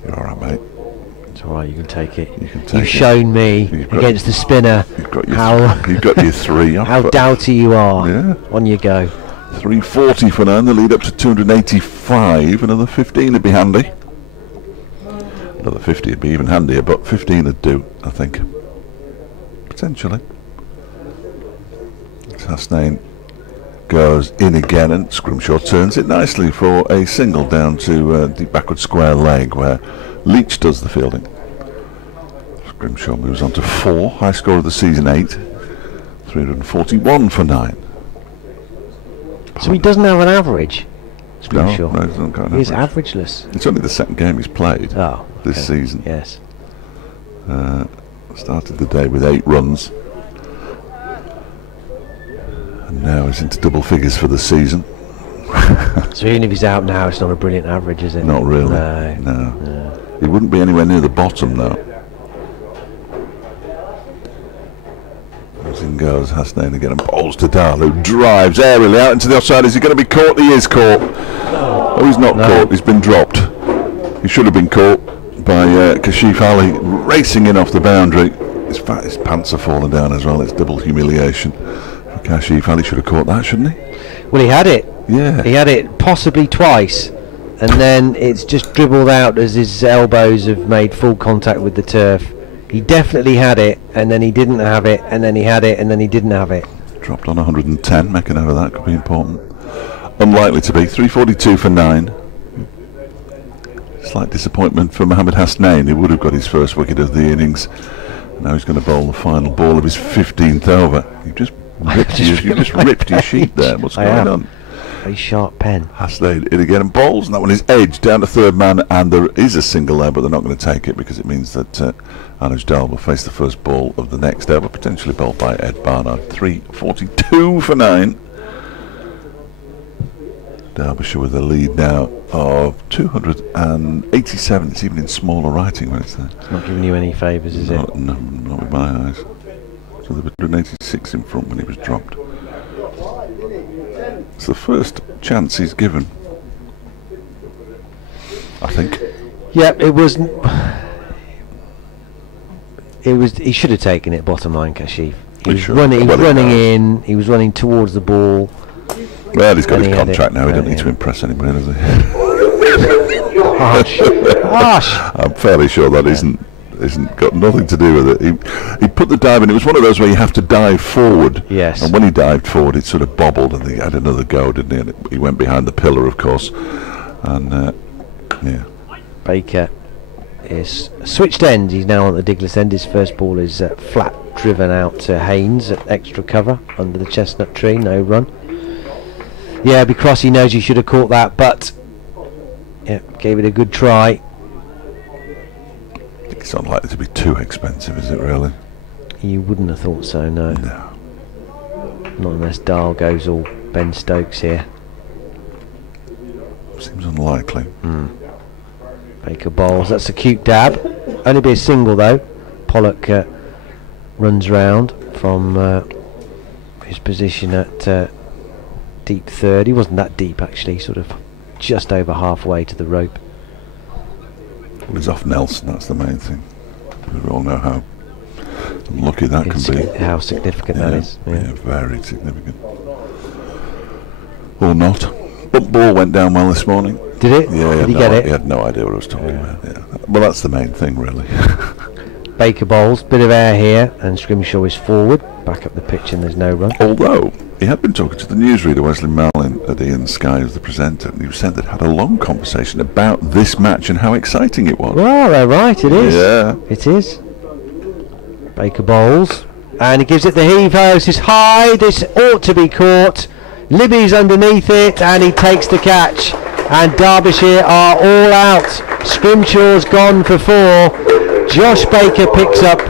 You're alright, mate. It's alright, you can take it. You can take You've it. shown me against the spinner You've got your how 3 off. how doubty you are. Yeah. On you go. 340 for 9, the lead up to 285. Another 15 would be handy. Another 50 would be even handier, but 15 would do, I think. Potentially. Hasnain goes in again, and Scrimshaw turns it nicely for a single down to the backward square leg where Leach does the fielding. Scrimshaw moves on to 4, high score of the season 8, 341 for 9. So he doesn't have an average. No, Scrimshaw. no, he doesn't got an He's average. averageless. It's only the second game he's played Oh, this okay. season. Yes. Started the day with 8 runs. And now he's into double figures for the season. So even if he's out now, it's not a brilliant average, is it? Not really. No. No. He wouldn't be anywhere near the bottom though. As in goes Hasnain again and bowls to Dal, who drives aerially out into the offside. Is he going to be caught? He is caught. Oh, he's not caught. He's been dropped. He should have been caught by Kashif Ali racing in off the boundary. His pants are falling down as well. It's double humiliation. Kashif Ali should have caught that, shouldn't he? Well, he had it. Yeah. He had it possibly twice, and then it's just dribbled out as his elbows have made full contact with the turf. He definitely had it, and then he didn't have it, and then he had it, and then he didn't have it. Dropped on 110, making over that could be important. Unlikely to be. 342 for 9. Slight disappointment for Mohammed Hasnain. He would have got his first wicket of the innings. Now he's going to bowl the final ball of his 15th over. You just ripped your sheet there. What's going on? Very sharp pen. Hasnain in again and bowls, and that one is edged down to 3rd man, and there is a single there, but they're not going to take it because it means that Anuj Dal will face the first ball of the next over, potentially bowled by Ed Barnard. 342 for 9. Derbyshire with a lead now of 287. It's even in smaller writing when it's there. It's not giving you any favours, is it? No, not with my eyes. So there was 186 in front when he was dropped. It's the first chance he's given, I think. Yep, it was. He should have taken it. Bottom line, Kashif. He was running in. He was running towards the ball. Well, he's got And his he had contract it. now. He doesn't Yeah, need to yeah. impress anybody, does he? Harsh. I'm fairly sure that isn't got nothing to do with it. He put the dive in. It was one of those where you have to dive forward. Yes. And when he dived forward, it sort of bobbled, and he had another go, didn't he? And he went behind the pillar, of course. And yeah. Baker is switched end. He's now on the Diglis end. His first ball is flat driven out to Haynes at extra cover under the chestnut tree. No run. Yeah, because he knows he should have caught that, but yeah, gave it a good try. It's unlikely to be too expensive, is it really? You wouldn't have thought so, no. No. Not unless Dahl goes all Ben Stokes here. Seems unlikely. Baker bowls. That's a cute dab. Only be a single though. Pollock runs round from his position at deep third. He wasn't that deep actually, sort of just over halfway to the rope. It was off Nelson, that's the main thing. We all know how unlucky that can be. How significant that is. Yeah, very significant. Or not. But ball went down well this morning. Did it? Yeah, Did he get it? He had no idea what I was talking about. Yeah. Well, that's the main thing, really. Baker bowls, bit of air here, and Scrimshaw is forward, back up the pitch, and there's no run. Although he had been talking to the newsreader Wesley Mallin at Ian Sky, who's the presenter, and he said they'd had a long conversation about this match and how exciting it was. Oh, right, it is. Yeah. It is. Baker bowls, and he gives it the heave-ho. This is high, this ought to be caught. Libby's underneath it, and he takes the catch. And Derbyshire are all out. Scrimshaw's gone for 4. Josh Baker picks up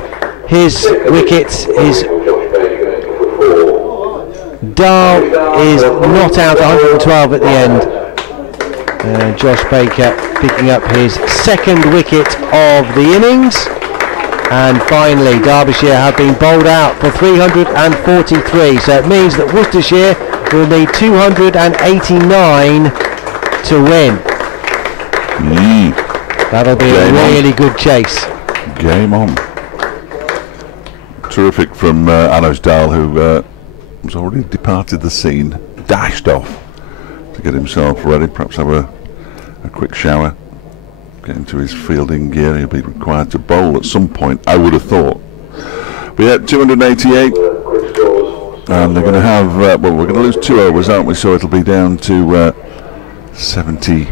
his wicket. His Dahl is not out, 112 at the end. Josh Baker picking up his second wicket of the innings. And finally, Derbyshire have been bowled out for 343. So it means that Worcestershire will need 289 to win. That'll be a really good chase. Game on. Terrific from Anos Dahl, who has already departed the scene, dashed off to get himself ready, perhaps have a quick shower, get into his fielding gear. He'll be required to bowl at some point, I would have thought. But yeah, 288, and they're going to have, well, we're going to lose 2 overs, aren't we? So it'll be down to 72.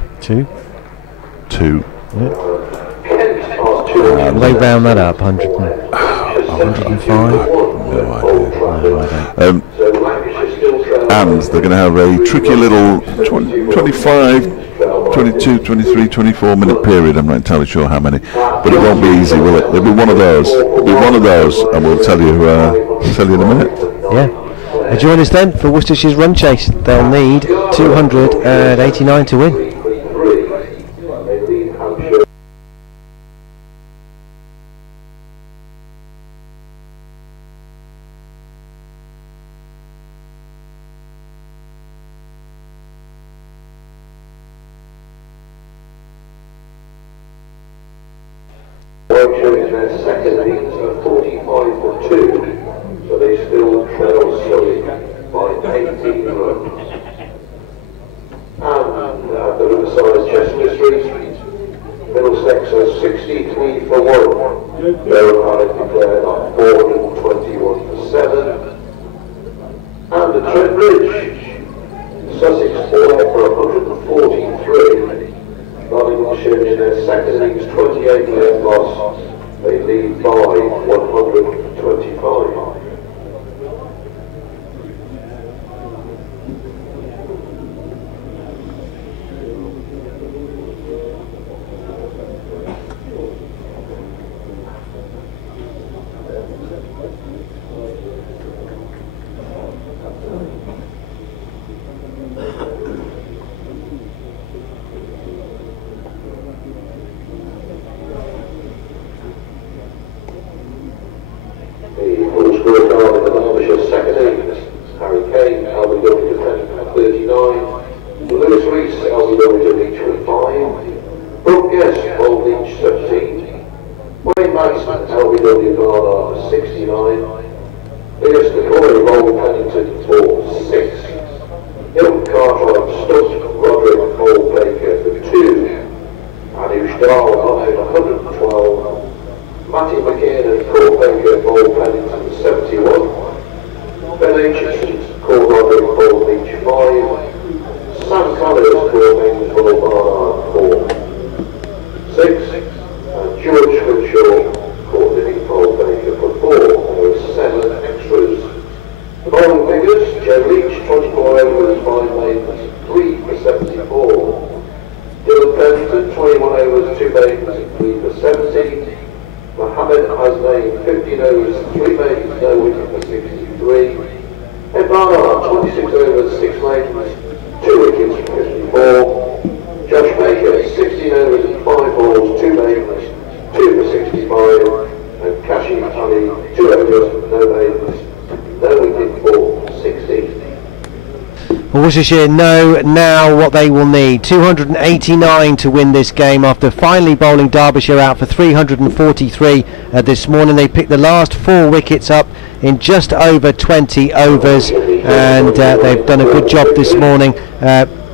They round that up, 105. No idea. And they're going to have a tricky little 25, 22, 23, 24 minute period. I'm not entirely sure how many, but it won't be easy, will it? It'll be one of those. It'll be one of those, and we'll tell you in a minute. Yeah. Join us then for Worcestershire's run chase. They'll need 289 to win. In their second innings of 45 for 2, so they still trail Surrey by 18 runs. And at the Riverside Chestnut Street, Middlesex are 63 for 1. Derbyshire declared at 421 for 7. And at Trent Sussex fall for 143. Nottinghamshire in their second innings 28 lane loss. They lead by 125. Ed Barnard, 26 overs, 6 lanes, Well, Worcestershire know now what they will need. 289 to win this game after finally bowling Derbyshire out for 343 this morning. They picked the last 4 wickets up in just over 20 overs, and they've done a good job this morning.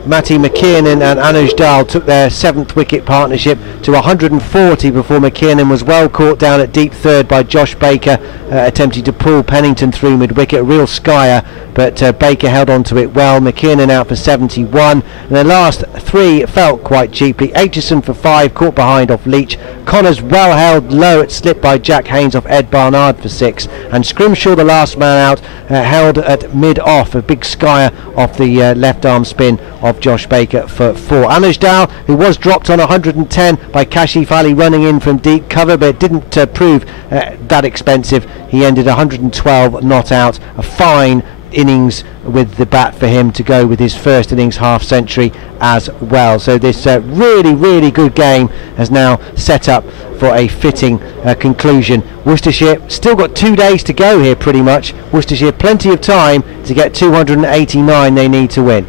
Matty McKiernan and Anuj Dal took their 7th wicket partnership to 140 before McKiernan was well caught down at deep third by Josh Baker, attempting to pull Pennington through mid-wicket. A real skyer, but Baker held on to it well. McKiernan out for 71, and the last 3 felt quite cheaply. Aitchison for 5, caught behind off Leach. Connors well held low at slip by Jack Haynes off Ed Barnard for 6, and Scrimshaw, the last man out, held at mid-off, a big skyer off the left arm spin of Josh Baker for 4. Anuj Dal, who was dropped on 110 by Kashif Ali running in from deep cover, but it didn't prove that expensive. He ended 112 not out. A fine innings with the bat for him to go with his first innings half century as well. So this really good game has now set up for a fitting conclusion. Worcestershire still got 2 days to go here pretty much. Worcestershire plenty of time to get 289 they need to win.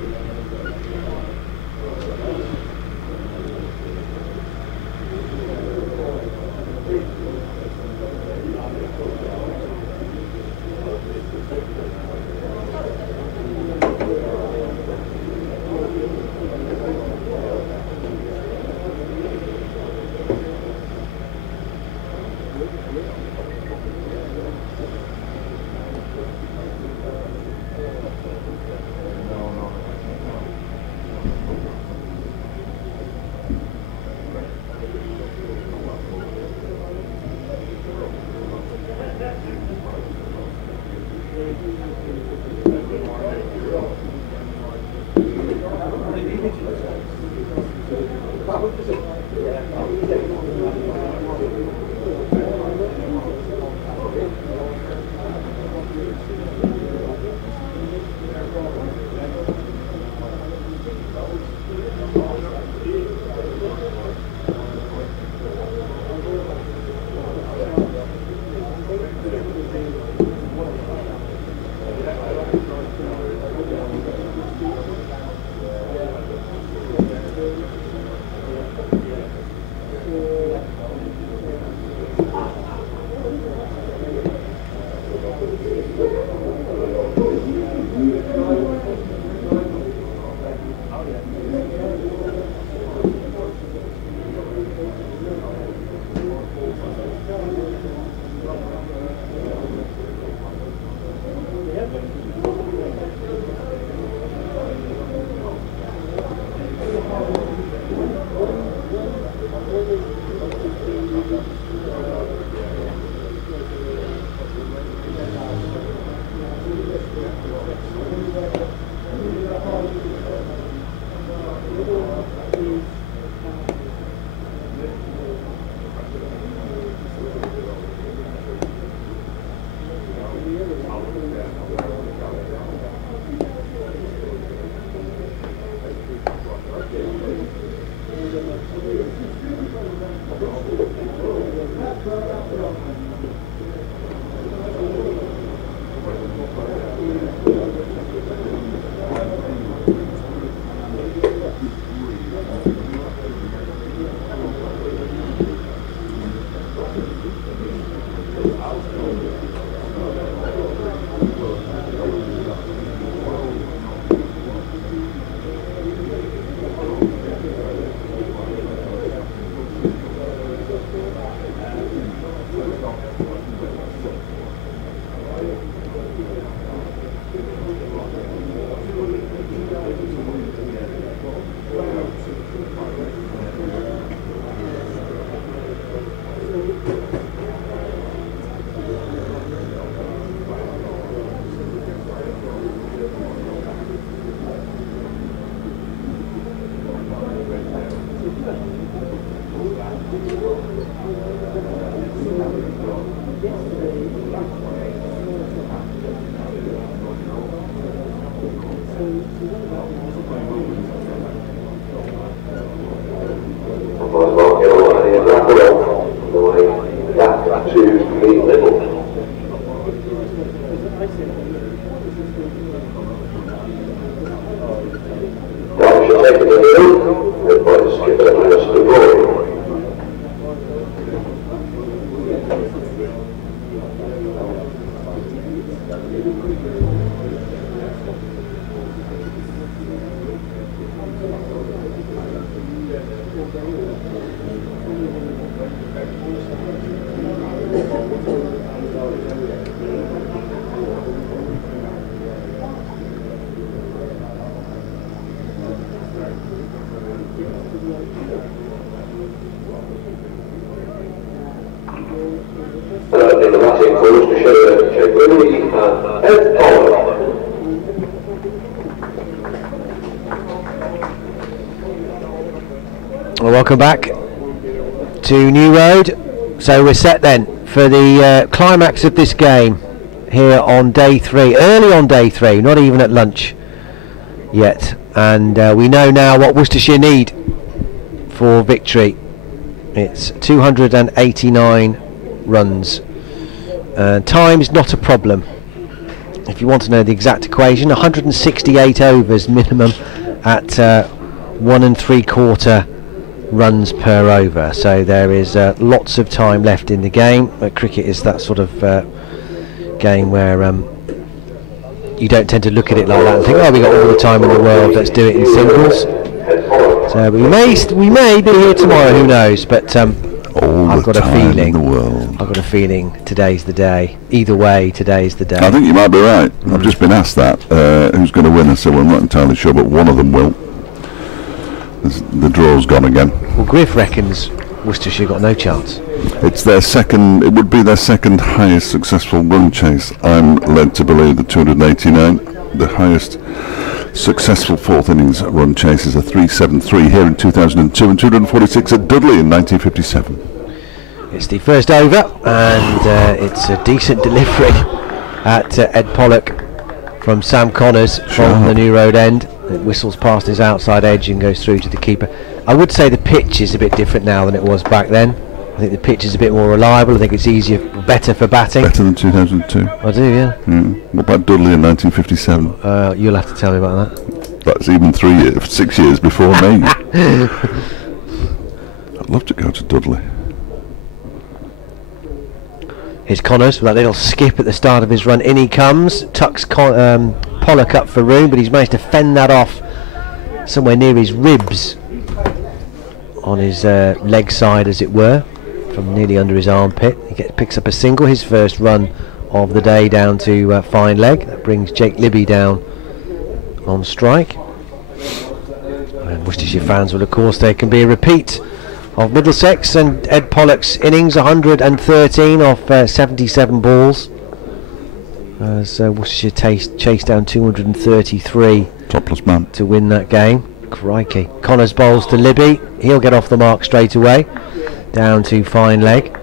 Libby and Ed Pollock. Well, welcome back to New Road. So we're set then for the climax of this game here on day 3, early on day 3, not even at lunch yet, and we know now what Worcestershire need for victory. It's 289 runs. Time's not a problem. If you want to know the exact equation, 168 overs minimum at 1 3/4 runs per over. So there is lots of time left in the game. Cricket is that sort of game where you don't tend to look at it like that and think, oh, we got all the time in the world, let's do it in singles. So we may be here tomorrow, who knows, but I've got a feeling I've got a feeling today's the day. Either way, today's the day. I think you might be right. I've just been asked that who's going to win. I said, well, I'm not entirely sure, but one of them will. The draw's gone again. Well, Griff reckons Worcestershire got no chance. It's their second. It would be their second highest successful run chase. I'm led to believe that 289, the highest successful fourth innings run chase, is a 373 here in 2002 and 246 at Dudley in 1957. It's the first over, and it's a decent delivery at Ed Pollock from Sam Connors from the New Road end. It whistles past his outside edge and goes through to the keeper. I would say the pitch is a bit different now than it was back then. I think the pitch is a bit more reliable. I think it's easier, better for batting. Better than 2002. I do, yeah. What about Dudley in 1957? You'll have to tell me about that. That's even 6 years before me. I'd love to go to Dudley. Here's Connors with that little skip at the start of his run. In he comes, tucks Pollock up for room, but he's managed to fend that off somewhere near his ribs, on his leg side as it were, from nearly under his armpit. He picks up a single, his first run of the day down to fine leg. That brings Jake Libby down on strike. And Worcestershire fans will of course there can be a repeat of Middlesex and Ed Pollock's innings, 113 off 77 balls, as Worcestershire chased down 233 topless man to win that game. Crikey. Connors bowls to Libby, he'll get off the mark straight away, down to fine leg.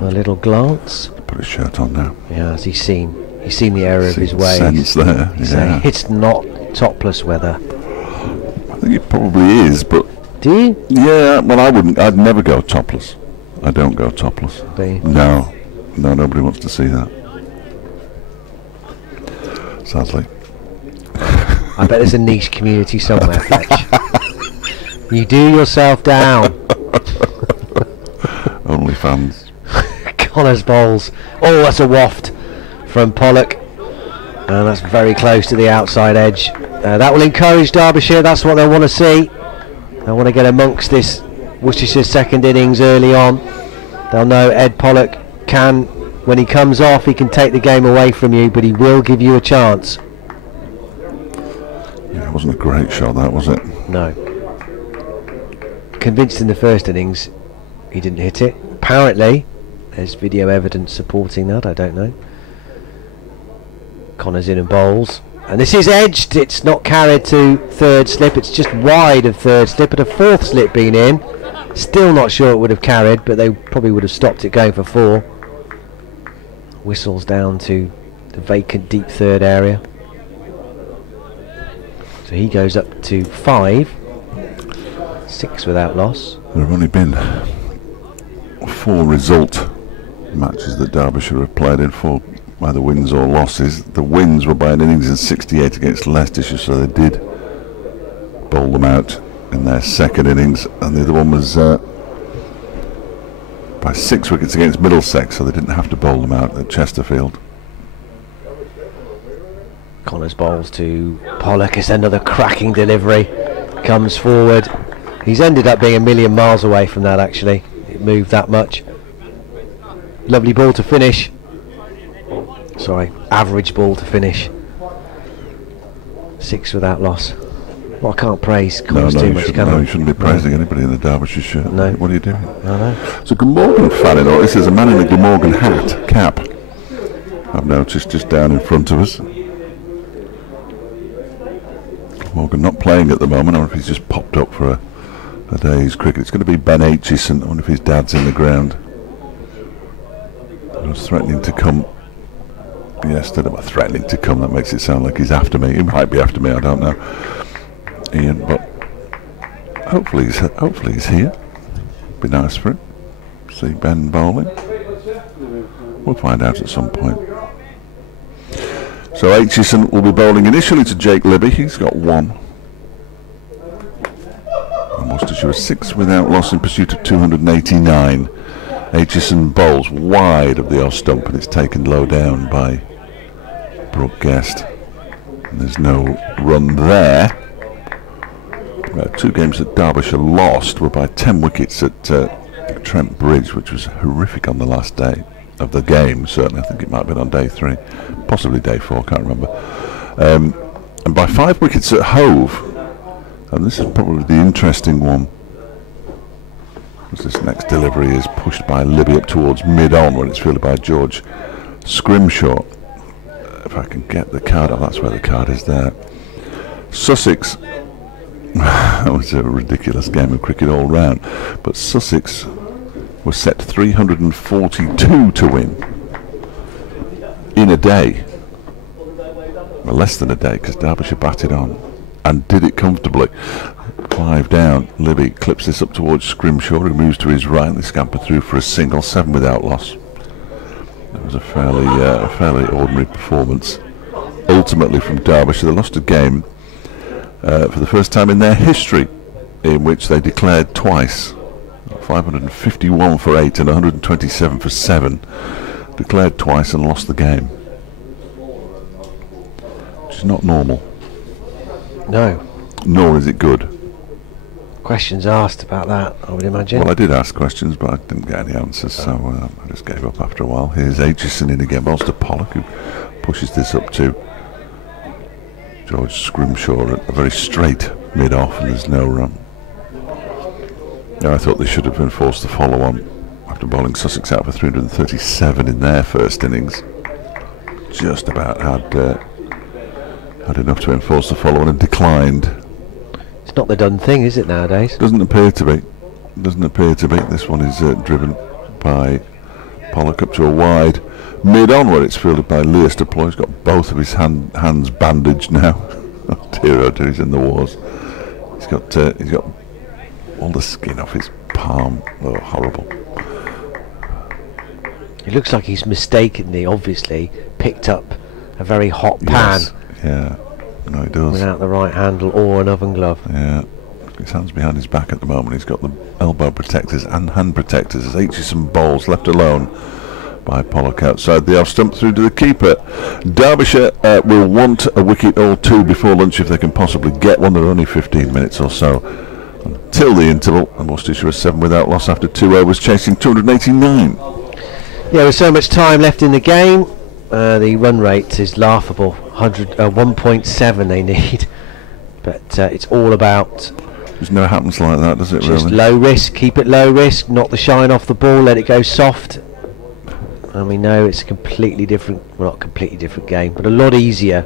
A little glance. Put his shirt on now. Yeah, he's seen the error of his ways. Sense there. Yeah. It's not topless weather. I think it probably is, but do you? Yeah, well, I wouldn't. I'd never go topless. I don't go topless. No, nobody wants to see that. Sadly. I bet there's a niche community somewhere, Fletch. You do yourself down. Only fans. Connors bowls. Oh, that's a waft from Pollock, and that's very close to the outside edge. That will encourage Derbyshire. That's what they want to see. They want to get amongst this Worcestershire second innings early on. They'll know Ed Pollock can, when he comes off, he can take the game away from you, but he will give you a chance. Yeah, it wasn't a great shot, that, was it? No. Convinced in the first innings he didn't hit it. Apparently, there's video evidence supporting that, I don't know. Connors in and bowls. And this is edged, it's not carried to third slip, it's just wide of third slip. Had a fourth slip been in, still not sure it would have carried, but they probably would have stopped it going for 4. Whistles down to the vacant deep third area. So he goes up to 5, 6 without loss. There have only been 4 result matches that Derbyshire have played in, 4 either wins or losses. The wins were by an innings in 68 against Leicestershire, so they did bowl them out in their second innings, and the other one was by 6 wickets against Middlesex, so they didn't have to bowl them out at Chesterfield. Connors bowls to Pollock. It's another cracking delivery, comes forward. He's ended up being a million miles away from that, actually. It moved that much. Lovely ball to finish. Sorry, average ball to finish. 6 without loss. Well, I can't praise Connors too much, can I? No, you shouldn't be praising anybody in the Derbyshire shirt. No. What are you doing? I know. So Glamorgan fan in all this is a man in a Glamorgan cap. I've noticed, just down in front of us. Morgan not playing at the moment. I wonder if he's just popped up for a day's cricket. It's going to be Ben Aitchison. I wonder if his dad's in the ground. I was threatening to come yesterday. Well, threatening to come, that makes it sound like he's after me. He might be after me, I don't know, Ian, but hopefully he's here. Be nice for him. See Ben bowling. We'll find out at some point. So Aitchison will be bowling initially to Jake Libby. He's got 1. And Worcestershire 6 without loss in pursuit of 289. Aitchison bowls wide of the off stump, and it's taken low down by Brooke Guest. And there's no run there. 2 games that Derbyshire lost were by 10 wickets at Trent Bridge, which was horrific on the last day of the game. Certainly, I think it might have been on day 3, possibly day 4, can't remember. And by 5 wickets at Hove. And this is probably the interesting one, as this next delivery is pushed by Libby up towards mid-on, when it's fielded by George Scrimshaw. If I can get the card, that's where the card is there. Sussex. That was a ridiculous game of cricket all round, but Sussex was set 342 to win in a day. Well, less than a day, because Derbyshire batted on and did it comfortably. 5 down. Libby clips this up towards Scrimshaw, who moves to his right. They scamper through for a single, 7 without loss. It was a fairly ordinary performance. Ultimately, from Derbyshire, they lost a game for the first time in their history, in which they declared twice. 551 for 8 and 127 for 7. Declared twice and lost the game, which is not normal. No. Nor is it good. Questions asked about that, I would imagine. Well, I did ask questions, but I didn't get any answers, so I just gave up after a while. Here's Aitchison in again. Bowls to Pollock, who pushes this up to George Scrimshaw at a very straight mid-off, and there's no run. I thought they should have been forced to follow on after bowling Sussex out for 337 in their first innings. Just about had enough to enforce the follow on and declined. It's not the done thing, is it, nowadays? Doesn't appear to be. This one is driven by Pollock up to a wide mid-on, where it's fielded by Leicester Ploy. He's got both of his hands bandaged now. Oh dear, he's in the wars. He's got all the skin off his palm. Oh, horrible. It looks like he's mistakenly, obviously, picked up a very hot pan. Yes. Yeah, no, he does. Without the right handle or an oven glove. Yeah, his hands behind his back at the moment. He's got the elbow protectors and hand protectors as Aitchison bowls, left alone by Pollock outside the off stump through to the keeper. Derbyshire will want a wicket or 2 before lunch if they can possibly get one. There are only 15 minutes or so until the interval, and Worcestershire is 7 without loss after 2 overs, chasing 289. Yeah, with so much time left in the game, the run rate is laughable. 1.7 they need, but it's all about. It never happens like that, does it? Just really? Low risk, keep it low risk, knock the shine off the ball, let it go soft. And we know it's a completely different, well, not completely different game, but a lot easier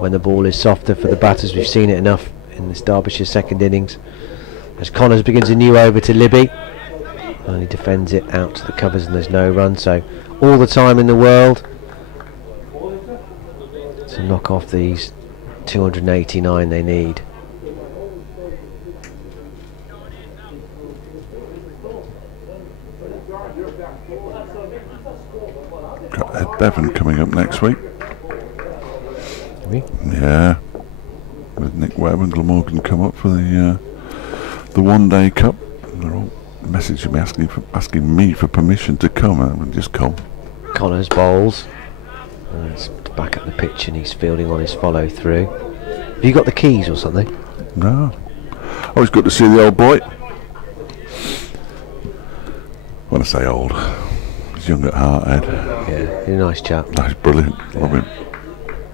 when the ball is softer for the batters. We've seen it enough in this Derbyshire second innings. As Connors begins a new over to Libby, and he defends it out to the covers, and there's no run. So all the time in the world to knock off these 289 they need. Got Ed Bevan coming up next week. We? Yeah, with Nick Webb and Glamorgan come up for the One Day Cup. They're all messaging me asking me for permission to come. I would just come. Connors bowls. It's back at the pitch and he's fielding on his follow through. Have you got the keys or something? No. Always good to see the old boy. When I say old, he's young at heart, Ed. Yeah, he's a nice chap. That's brilliant. Love him.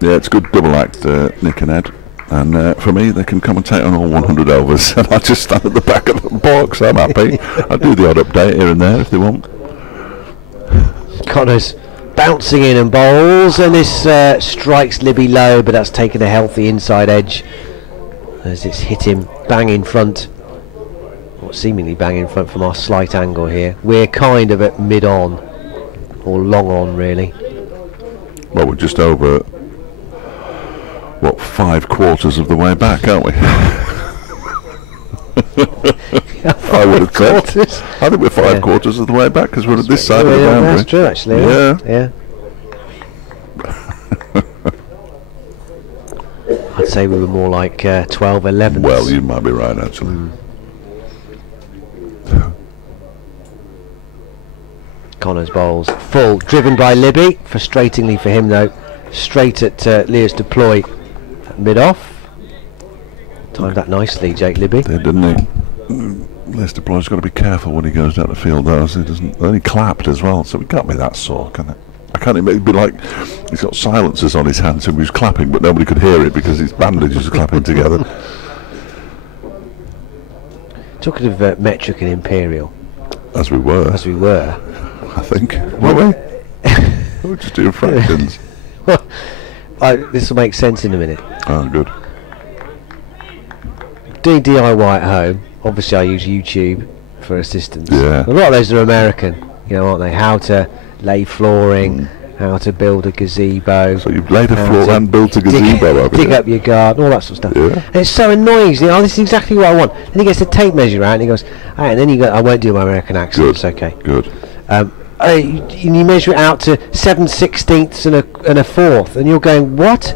Yeah, it's a good double act, Nick and Ed. And for me, they can commentate on all 100 overs, and I just stand at the back of the box. I'm happy. I do the odd update here and there if they want. Connors bouncing in and bowls, and this strikes Libby low, but that's taken a healthy inside edge as it's hit him bang in front, or seemingly bang in front from our slight angle here. We're kind of at mid-on, or long-on really. Well, we're just over, what, 5/4 of the way back, aren't we? I would have said. I think we're 5/4 of the way back because we're at this side of the boundary. That's true, actually. Yeah. I'd say we were more like 12, 11. Well, you might be right, actually. Connors bowls full, driven by Libby. Frustratingly for him, though, straight at Leah's deploy at mid-off. Timed that nicely, Jake Libby. Did, didn't he? Leicester Ploy's got to be careful when he goes down the field, though. So he doesn't. Then he clapped as well, so it can't be that sore, can it? I can't even. It'd be like he's got silencers on his hands, so he was clapping, but nobody could hear it because his bandages were clapping together. Talking of metric and imperial, As we were, I think. Were we? We were just doing fractions. This will make sense in a minute. Oh, good. Doing DIY at home, obviously I use YouTube for assistance. Yeah. A lot of those are American, aren't they? How to lay flooring, how to build a gazebo. So you've laid a floor and built a gazebo, have you? Dig up your garden, all that sort of stuff. Yeah. And it's so annoying. This is exactly what I want. Then he gets the tape measure out and he goes, and then you go, I won't do my American accent. Good. It's okay. Good. You measure it out to 7/16 and a fourth, and you're going, what?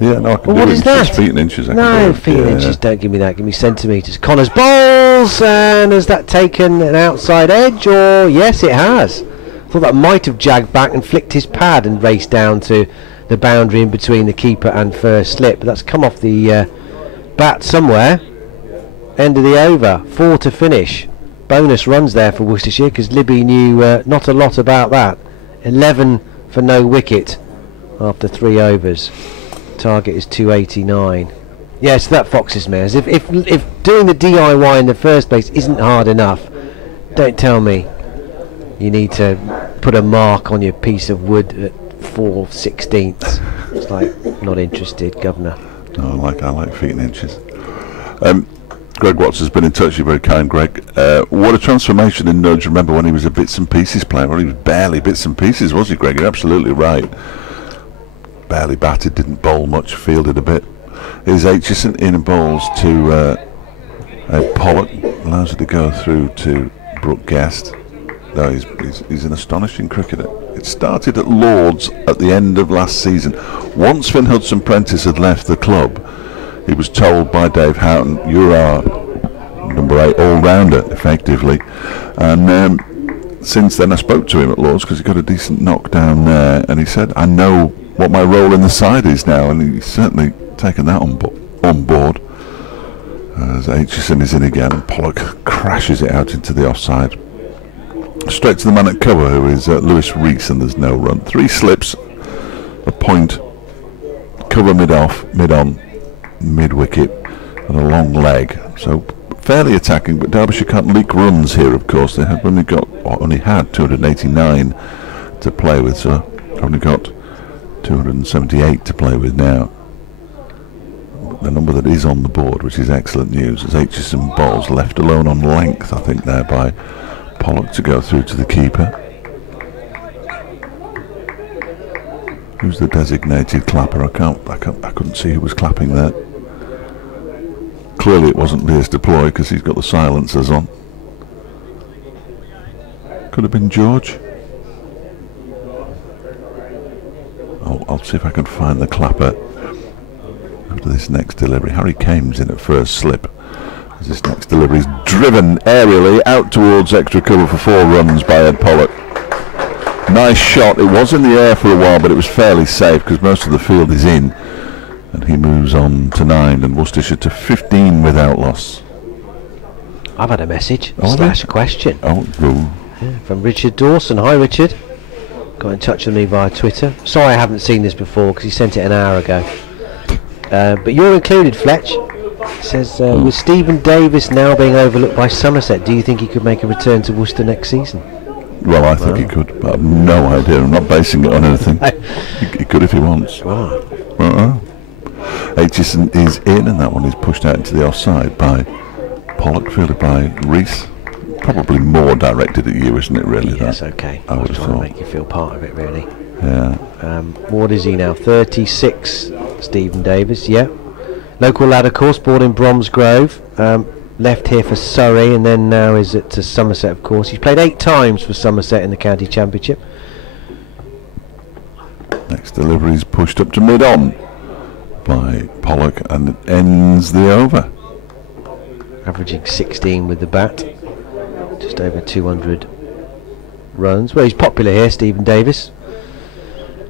Yeah, no, I can do What it. is It's that? just feet and inches. I can No, do it. feet and inches, don't give me that. Give me centimetres. Connors bowls, and has that taken an outside edge? Or yes, it has. Thought that might have jagged back and flicked his pad and raced down to the boundary in between the keeper and first slip. But that's come off the bat somewhere. End of the over. 4 to finish. Bonus runs there for Worcestershire because Libby knew not a lot about that. 11 for no wicket after 3 overs. Target is 289. Yes, that foxes me. As if doing the DIY in the first place isn't hard enough, don't tell me you need to put a mark on your piece of wood at 4/16. It's like, not interested, governor. No, I like feet and inches. Greg Watts has been in touch. You're very kind, Greg. What a transformation in Nudge. Remember when he was a bits and pieces player? Well, he was barely bits and pieces, was he, Greg? You're absolutely right. Barely batted, didn't bowl much, fielded a bit. Here's Aitchison in and bowls to Pollock. Allows it to go through to Brooke Guest. No, he's an astonishing cricketer. It started at Lord's at the end of last season. Once Finn Hudson-Prentice had left the club, he was told by Dave Houghton, "You're our number 8 all-rounder, effectively." And since then, I spoke to him at Lord's because he got a decent knock down there, and he said, "I know what my role in the side is now," and he's certainly taken that on board. As Aitchison is in again, and Pollock crashes it out into the offside. Straight to the man at cover, who is Lewis Rees, and there's no run. 3 slips, a point, cover mid-off, mid-on, mid-wicket, and a long leg. So fairly attacking, but Derbyshire can't leak runs here, of course. They have only had 289 to play with, so only got 278 to play with now. The number that is on the board, which is excellent news, as Aitchison bowls left alone on length, I think, there by Pollock to go through to the keeper. Who's the designated clapper? I couldn't see who was clapping there. Clearly it wasn't Lear's deploy because he's got the silencers on. Could have been George. I'll see if I can find the clapper after this next delivery. Harry Kane's in at first slip. As this next delivery is driven aerially out towards extra cover for 4 runs by Ed Pollock. Nice shot. It was in the air for a while, but it was fairly safe because most of the field is in. And he moves on to 9 and Worcestershire to 15 without loss. I've had a message / question from Richard Dawson. Hi, Richard. Got in touch with me via Twitter. Sorry I haven't seen this before because he sent it an hour ago. But you're included, Fletch. It says, with Stephen Davis now being overlooked by Somerset, do you think he could make a return to Worcester next season? Well, I think he could, but I've no idea. I'm not basing it on anything. He could if he wants. Wow. Aitchison is in, and that one is pushed out into the offside by Pollock, fielded by Rees. Probably more directed at you, isn't it, really? Yes, okay. I would have trying to thought. make you feel part of it, really. Yeah. What is he now? 36, Stephen Davis, yeah. Local lad, of course, born in Bromsgrove. Left here for Surrey, and then now is at Somerset, of course. He's played 8 times for Somerset in the county championship. Next delivery is pushed up to mid-on by Pollock, and it ends the over. Averaging 16 with the bat. Just over 200 runs. Well, he's popular here, Stephen Davis.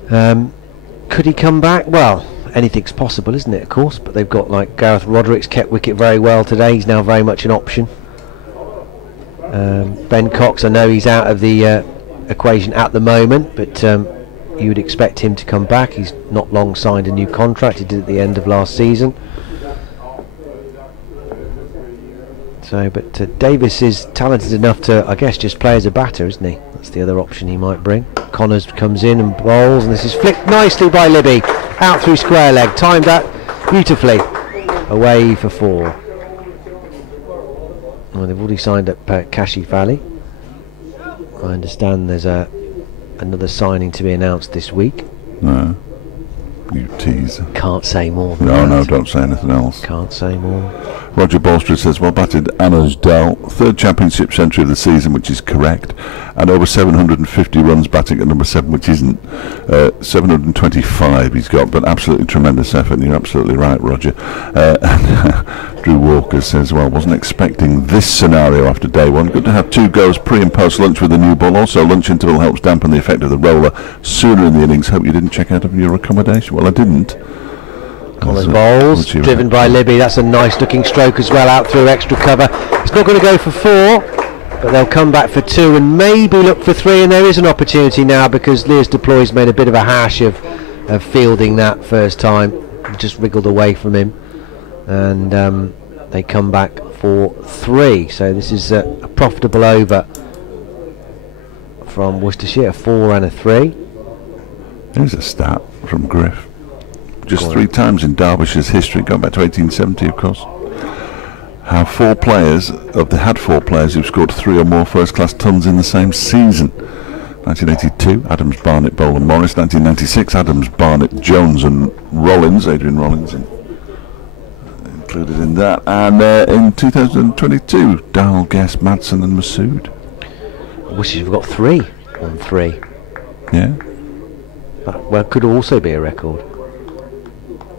Could he come back? Well, anything's possible, isn't it, of course, but they've got, like, Gareth Roderick's kept wicket very well today. He's now very much an option. Ben Cox, I know he's out of the equation at the moment, but you would expect him to come back. He's not long signed a new contract. He did at the end of last season. So, but Davis is talented enough to, I guess, just play as a batter, isn't he? That's the other option he might bring. Connors comes in and bowls, and this is flicked nicely by Libby. Out through square leg, timed that beautifully. Away for 4. Well, they've already signed up Kashi Fali. I understand there's another signing to be announced this week. No. You tease. Can't say more than No, that. no, don't say anything else. Can't say more. Roger Bolstrid says, well batted Anasdale, 3rd championship century of the season, which is correct, and over 750 runs batting at number 7, which isn't. 725 he's got, but absolutely tremendous effort, and you're absolutely right, Roger. Drew Walker says, well, wasn't expecting this scenario after day 1. Good to have 2 goes pre and post lunch with the new ball. Also, lunch interval helps dampen the effect of the roller sooner in the innings. Hope you didn't check out of your accommodation. Well, I didn't. Collins bowls, driven by Libby. That's a nice looking stroke as well, out through extra cover. It's not going to go for 4, but they'll come back for 2 and maybe look for 3, and there is an opportunity now because Lears Deploy's made a bit of a hash of fielding that first time. Just wriggled away from him, and they come back for 3. So this is a profitable over from Worcestershire, a 4 and a 3. Here's a stat from Griff. Just 3 times in Derbyshire's history, going back to 1870, of course, had 4 players who've scored 3 or more first-class tons in the same season. 1982, Adams, Barnett, Boland, Morris. 1996, Adams, Barnett, Jones and Rollins, Adrian Rollins included in that. And in 2022, Dal, Guest, Madsen and Masood. Wishes we've got 3 on 3. Yeah. That, well, could also be a record.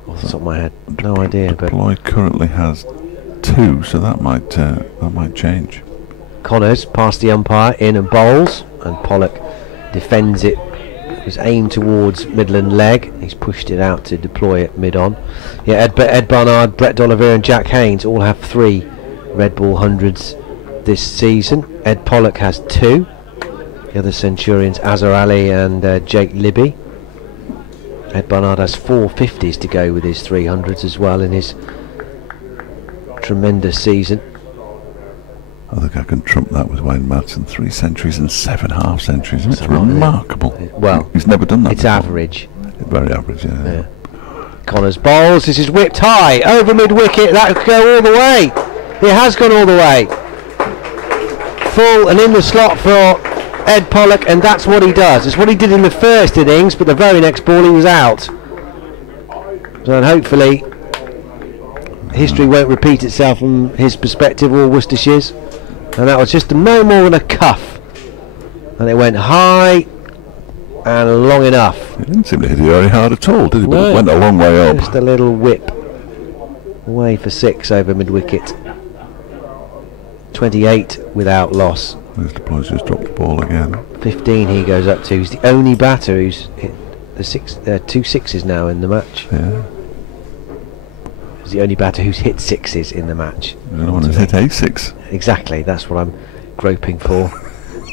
Off the top of my head, no idea. But Lloyd currently has 2, so that might change. Connors past the umpire, in and bowls, and Pollock defends it. It was aimed towards Midland leg. He's pushed it out to deploy it mid-on. Yeah, Ed Barnard, Brett Dolliver and Jack Haynes all have 3 red ball hundreds this season. Ed Pollock has 2. The other Centurions, Azhar Ali and Jake Libby. Ed Barnard has 4 50s to go with his 300s as well in his tremendous season. I think I can trump that with Wayne Madsen. 3 centuries and 7 half centuries. It's a lot, isn't it? remarkable. Well, he's never done that It's before. average. Very average, yeah. Connors bowls. This is whipped high over mid wicket. That could go all the way. It has gone all the way. Full and in the slot for Ed Pollock, and that's what he does. It's what he did in the first innings, but the very next ball he was out. So hopefully history won't repeat itself from his perspective or Worcestershire's. And that was just no more than a cuff, and it went high and long enough. He didn't seem to hit it very hard at all, did he? But No. it went a long way up. Just a little whip away for 6 over mid wicket. 28 without loss. Mr. Ploy's just dropped the ball again. 15 he goes up to. He's the only batter who's hit the 2 6s now in the match. Yeah. He's the only batter who's hit 6s in the match. No one has hit A6. Exactly, that's what I'm groping for.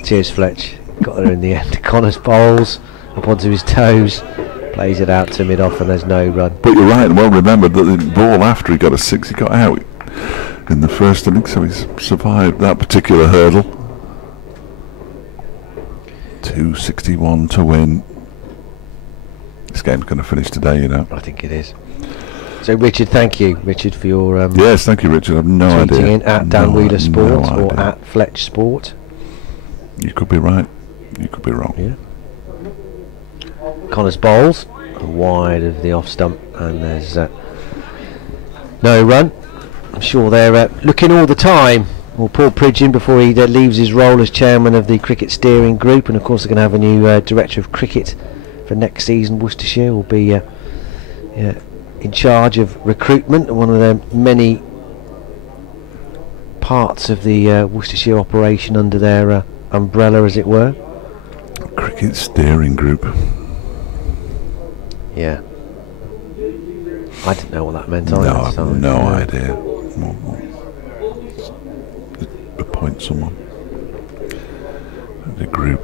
Cheers, Fletch. Got there in the end. Connors bowls up onto his toes, plays it out to mid-off, and there's no run. But you're right, and well remembered that the ball after he got a 6, he got out in the first innings, so he's survived that particular hurdle. 261 to win. This game's going to finish today, you know. I think it is. So Richard, thank you, Richard, for your yes, thank you, Richard. I've no tweeting idea. in at Dan Wheeler Sport no or idea. at Fletch Sport. You could be right. You could be wrong. Yeah. Connor's bowls wide of the off stump, and there's no run. I'm sure they're looking all the time. Well, Paul Pridgeon, before he leaves his role as chairman of the cricket steering group, and of course they're going to have a new director of cricket for next season. Worcestershire will be in charge of recruitment, one of the many parts of the Worcestershire operation under their umbrella, as it were. Cricket steering group. Yeah. I didn't know what that meant No, either. I so have no idea. Appoint someone. The group.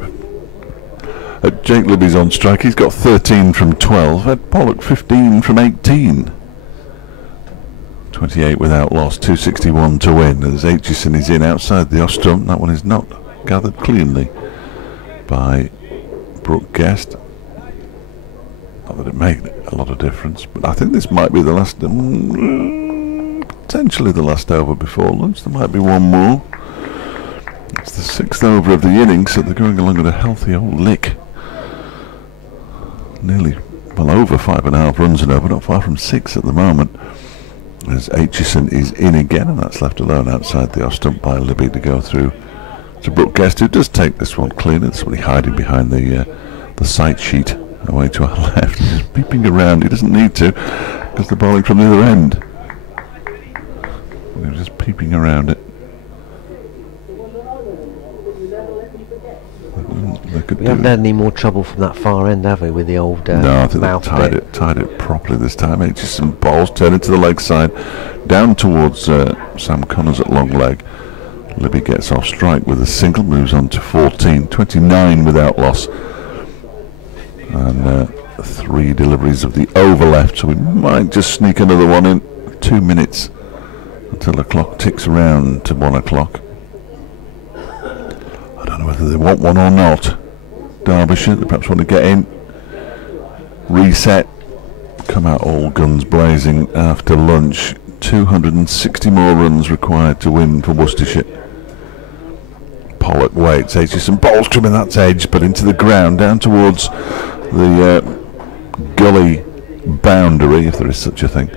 Jake Libby's on strike. He's got 13 from 12. Ed Pollock 15 from 18. 28 without loss. 261 to win. As Aitchison is in outside the off stump. That one is not gathered cleanly by Brooke Guest. Not that it made a lot of difference, but I think this might be the last, potentially the last over before lunch. There might be one more. It's the 6th over of the innings, so they're going along at a healthy old lick. Nearly, well, over 5.5 runs and over, not far from 6 at the moment. As Aitchison is in again, and that's left alone outside the off stump by Libby to go through to Brooke Guest, who does take this one clean. There's somebody hiding behind the sight sheet away to our left. He's peeping around. He doesn't need to, because they're bowling from the other end. They're just peeping around it. We haven't had any more trouble from that far end, have we, with the old no, I think mouth they've tied it properly this time. Aitchison balls turning to the leg side, down towards Sam Connors at long leg. Libby gets off strike with a single, moves on to 14, 29 without loss, and 3 deliveries of the over left, so we might just sneak another one in. 2 minutes until the clock ticks around to 1 o'clock. I don't know whether they want one or not. Derbyshire, they perhaps want to get in, reset, come out all guns blazing after lunch. 260 more runs required to win for Worcestershire. Pollock waits. Aitchison bowls trimming that edge, but into the ground, down towards the gully boundary, if there is such a thing,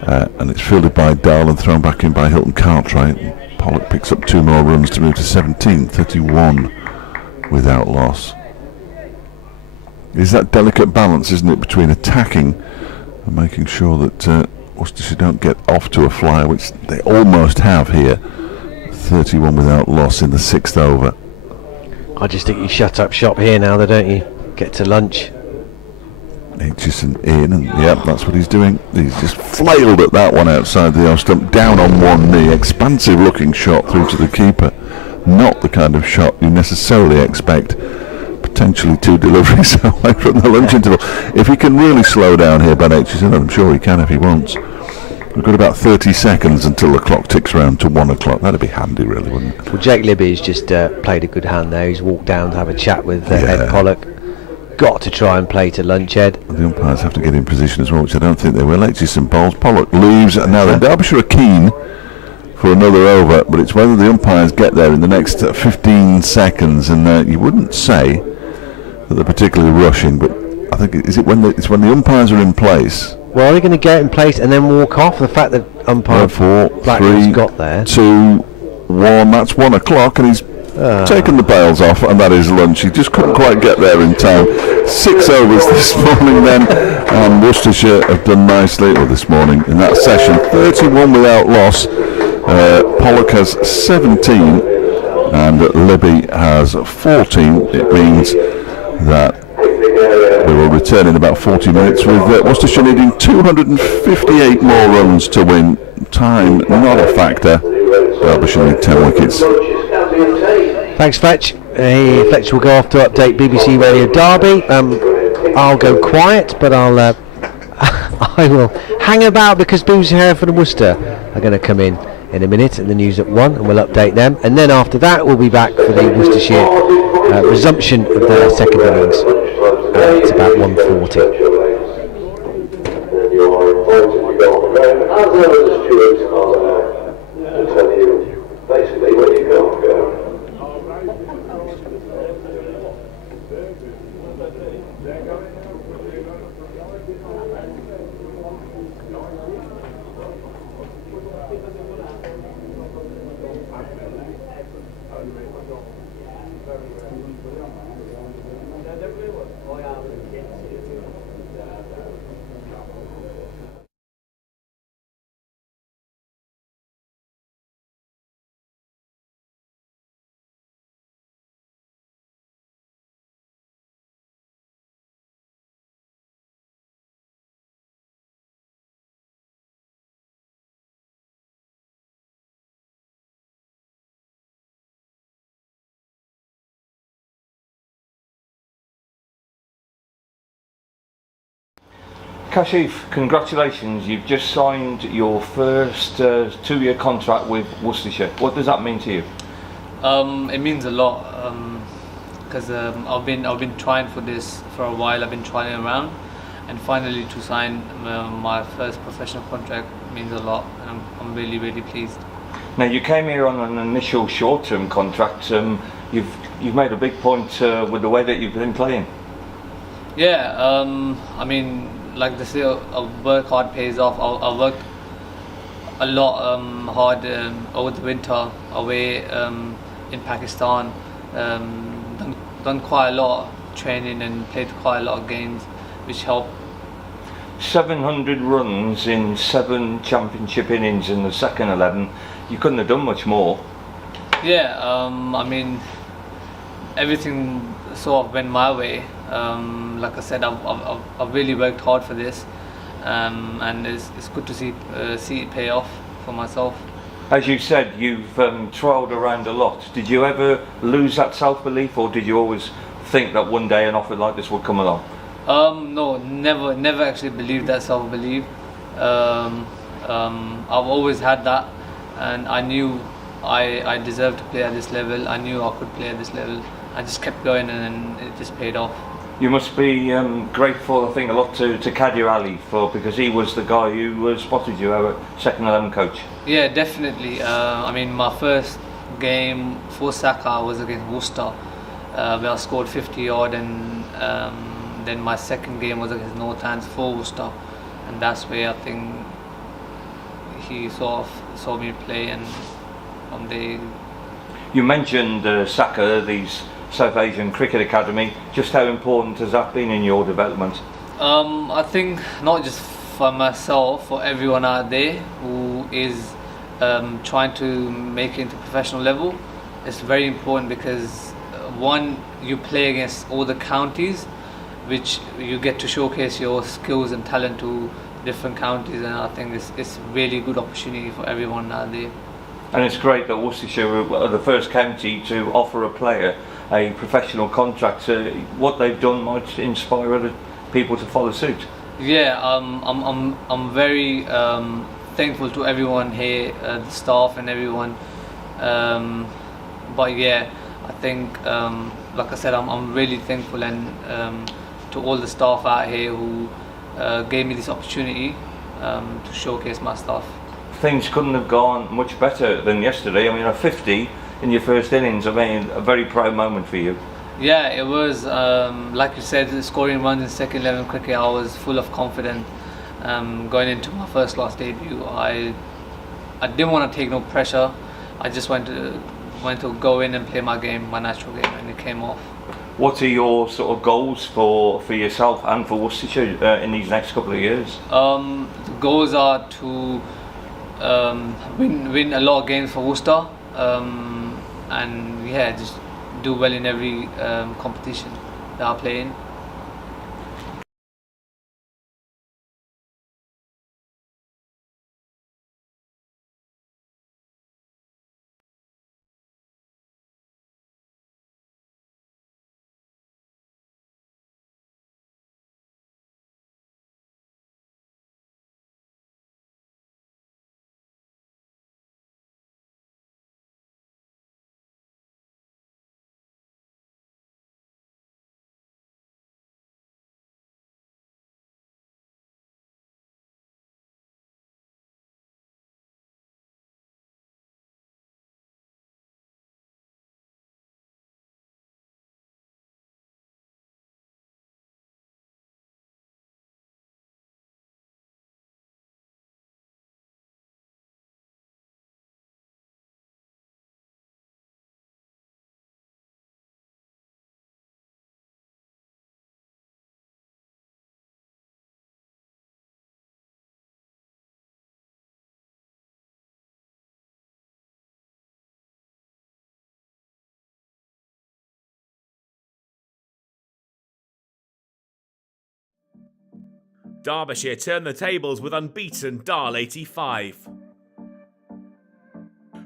and it's fielded by Dahl and thrown back in by Hilton Cartwright. Pollock picks up 2 more runs to move to 17, 31 without loss. Is that delicate balance, isn't it, between attacking and making sure that Worcestershire don't get off to a flyer, which they almost have here. 31 without loss in the 6th over. I just think you shut up shop here now, though, don't you? Get to lunch. Aitchison in, and yep, that's what he's doing. He's just flailed at that one outside the off stump, down on one knee. Expansive looking shot through to the keeper. Not the kind of shot you necessarily expect. Potentially 2 deliveries away from the lunch interval. If he can really slow down here, Ben Aitchison, I'm sure he can if he wants. We've got about 30 seconds until the clock ticks around to 1 o'clock. That'd be handy, really, wouldn't it? Well, Jake Libby's just played a good hand there. He's walked down to have a chat with Ed Pollock. Got to try and play to lunch, Ed. The umpires have to get in position as well, which I don't think they will. Aitchison bowls, Pollock leaves, and now the Derbyshire are keen for another over, but it's whether the umpires get there in the next 15 seconds, and you wouldn't say that they're particularly rushing, but I think it's when the umpires are in place. Well, are they going to get in place and then walk off? The fact that umpire 4, 3, got there. 2, 1. That's 1 o'clock, and he's taken the bails off, and that is lunch. He just couldn't quite get there in time. 6 overs this morning then, and Worcestershire have done nicely, or this morning in that session. 31 without loss. Pollock has 17, and Libby has 14. It means that we will return in about 40 minutes with Worcestershire needing 258 more runs to win. Time not a factor. Derbyshire need 10 wickets. Thanks, Fletch. Fletch will go off to update BBC Radio Derby. I'll go quiet, but I will hang about because BBC Hereford and Worcester are going to come in a minute, and the news at 1, and we'll update them. And then after that, we'll be back for the Worcestershire resumption of their second innings at about 1:40. And you are invited to go on the ground, as ever the stewards are there to tell you basically where you can't go. Kashif, congratulations, you've just signed your first 2-year contract with Worcestershire. What does that mean to you? It means a lot because I've been trying for this for a while. I've been trying around, and finally to sign my first professional contract means a lot. And I'm really pleased. Now you came here on an initial short-term contract. You've made a big point with the way that you've been playing. Yeah, I mean, like they say, work hard pays off. I worked a lot hard over the winter away in Pakistan. Done quite a lot of training and played quite a lot of games, which helped. 700 runs in 7 championship innings in the second 11. You couldn't have done much more. Yeah, I mean, everything sort of went my way. Like I said, I've really worked hard for this, and it's good to see it pay off for myself. As you said, you've trialled around a lot. Did you ever lose that self-belief, or did you always think that one day an offer like this would come along? No, never actually believed that self-belief. I've always had that, and I knew I deserved to play at this level. I knew I could play at this level. I just kept going, and it just paid off. You must be grateful, I think, a lot to Kadir Ali because he was the guy who spotted you, our second 11 coach. Yeah, definitely. I mean, my first game for Saka was against Worcester, where I scored 50 odd, and then my second game was against Northants for Worcester, and that's where I think he sort of saw me play, and from there. You mentioned Saka, these South Asian Cricket Academy. Just how important has that been in your development? I think not just for myself, for everyone out there who is trying to make it into professional level. It's very important because one, you play against all the counties, which you get to showcase your skills and talent to different counties, and I think it's a really good opportunity for everyone out there. And it's great that Worcestershire are the first county to offer a player a professional contract. What they've done might inspire other people to follow suit. Yeah, I'm very thankful to everyone here, the staff and everyone. But yeah, I think, like I said, I'm really thankful and to all the staff out here who gave me this opportunity to showcase my stuff. Things couldn't have gone much better than yesterday. I mean, a 50 in your first innings, I mean, a very proud moment for you. Yeah, it was, like you said, scoring runs in second 11 cricket. I was full of confidence going into my first class debut. I didn't want to take no pressure. I just wanted to go in and play my game, my natural game, and it came off. What are your sort of goals for yourself and for Worcestershire in these next couple of years? The goals are to win a lot of games for Worcester, and yeah, just do well in every competition that I play in. Derbyshire turned the tables with unbeaten Darl 85.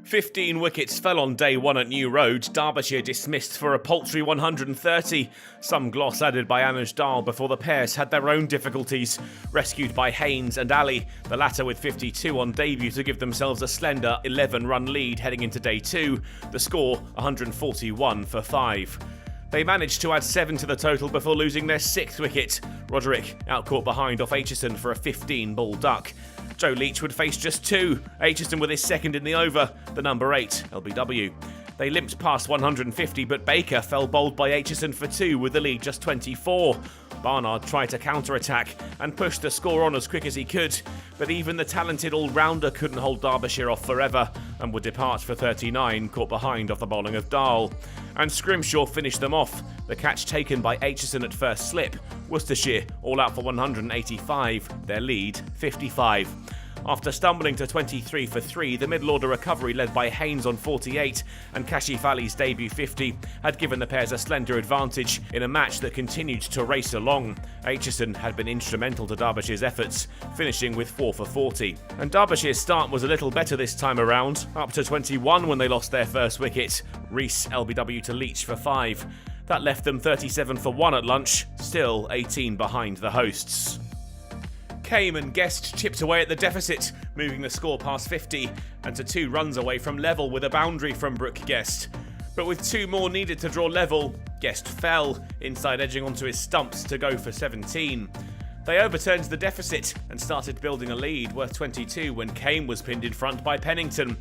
15 wickets fell on day one at New Road. Derbyshire dismissed for a paltry 130. Some gloss added by Anuj Dal before the pairs had their own difficulties. Rescued by Haynes and Ali, the latter with 52 on debut to give themselves a slender 11-run lead heading into day two. The score 141 for 5. They managed to add 7 to the total before losing their 6th wicket. Roderick out caught behind off Aitchison for a 15-ball duck. Joe Leach would face just 2, Aitchison with his second in the over, the number 8, LBW. They limped past 150, but Baker fell bowled by Aitchison for 2 with the lead just 24. Barnard tried to counter-attack and pushed the score on as quick as he could, but even the talented all-rounder couldn't hold Derbyshire off forever and would depart for 39, caught behind off the bowling of Dahl. And Scrimshaw finished them off, the catch taken by Aitchison at first slip. Worcestershire all out for 185, their lead 55. After stumbling to 23 for 3, the middle-order recovery led by Haynes on 48 and Kashif Ali's debut 50 had given the pairs a slender advantage in a match that continued to race along. Aitchison had been instrumental to Derbyshire's efforts, finishing with 4 for 40. And Derbyshire's start was a little better this time around, up to 21 when they lost their first wicket. Rees LBW to Leach for 5. That left them 37 for 1 at lunch, still 18 behind the hosts. Came and Guest chipped away at the deficit, moving the score past 50 and to 2 runs away from level with a boundary from Brooke Guest. But with 2 more needed to draw level, Guest fell, inside edging onto his stumps to go for 17. They overturned the deficit and started building a lead worth 22 when Kane was pinned in front by Pennington.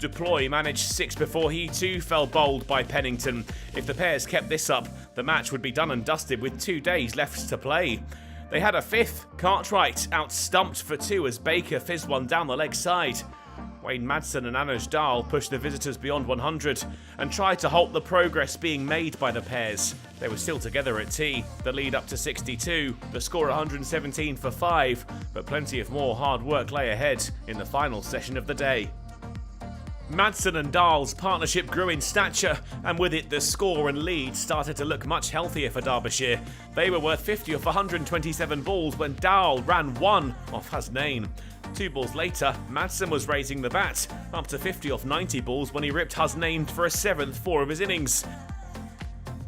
Deploy managed 6 before he too fell bowled by Pennington. If the pairs kept this up, the match would be done and dusted with 2 days left to play. They had a 5th, Cartwright out-stumped for 2 as Baker fizzed one down the leg side. Wayne Madsen and Anuj Dal pushed the visitors beyond 100 and tried to halt the progress being made by the pairs. They were still together at tea, the lead up to 62, the score 117 for 5, but plenty of more hard work lay ahead in the final session of the day. Madsen and Dahl's partnership grew in stature, and with it the score and lead started to look much healthier for Derbyshire. They were worth 50 off 127 balls when Dahl ran 1 off Hasnain. 2 balls later, Madsen was raising the bat, up to 50 off 90 balls when he ripped Hasnain for a 7th 4 of his innings.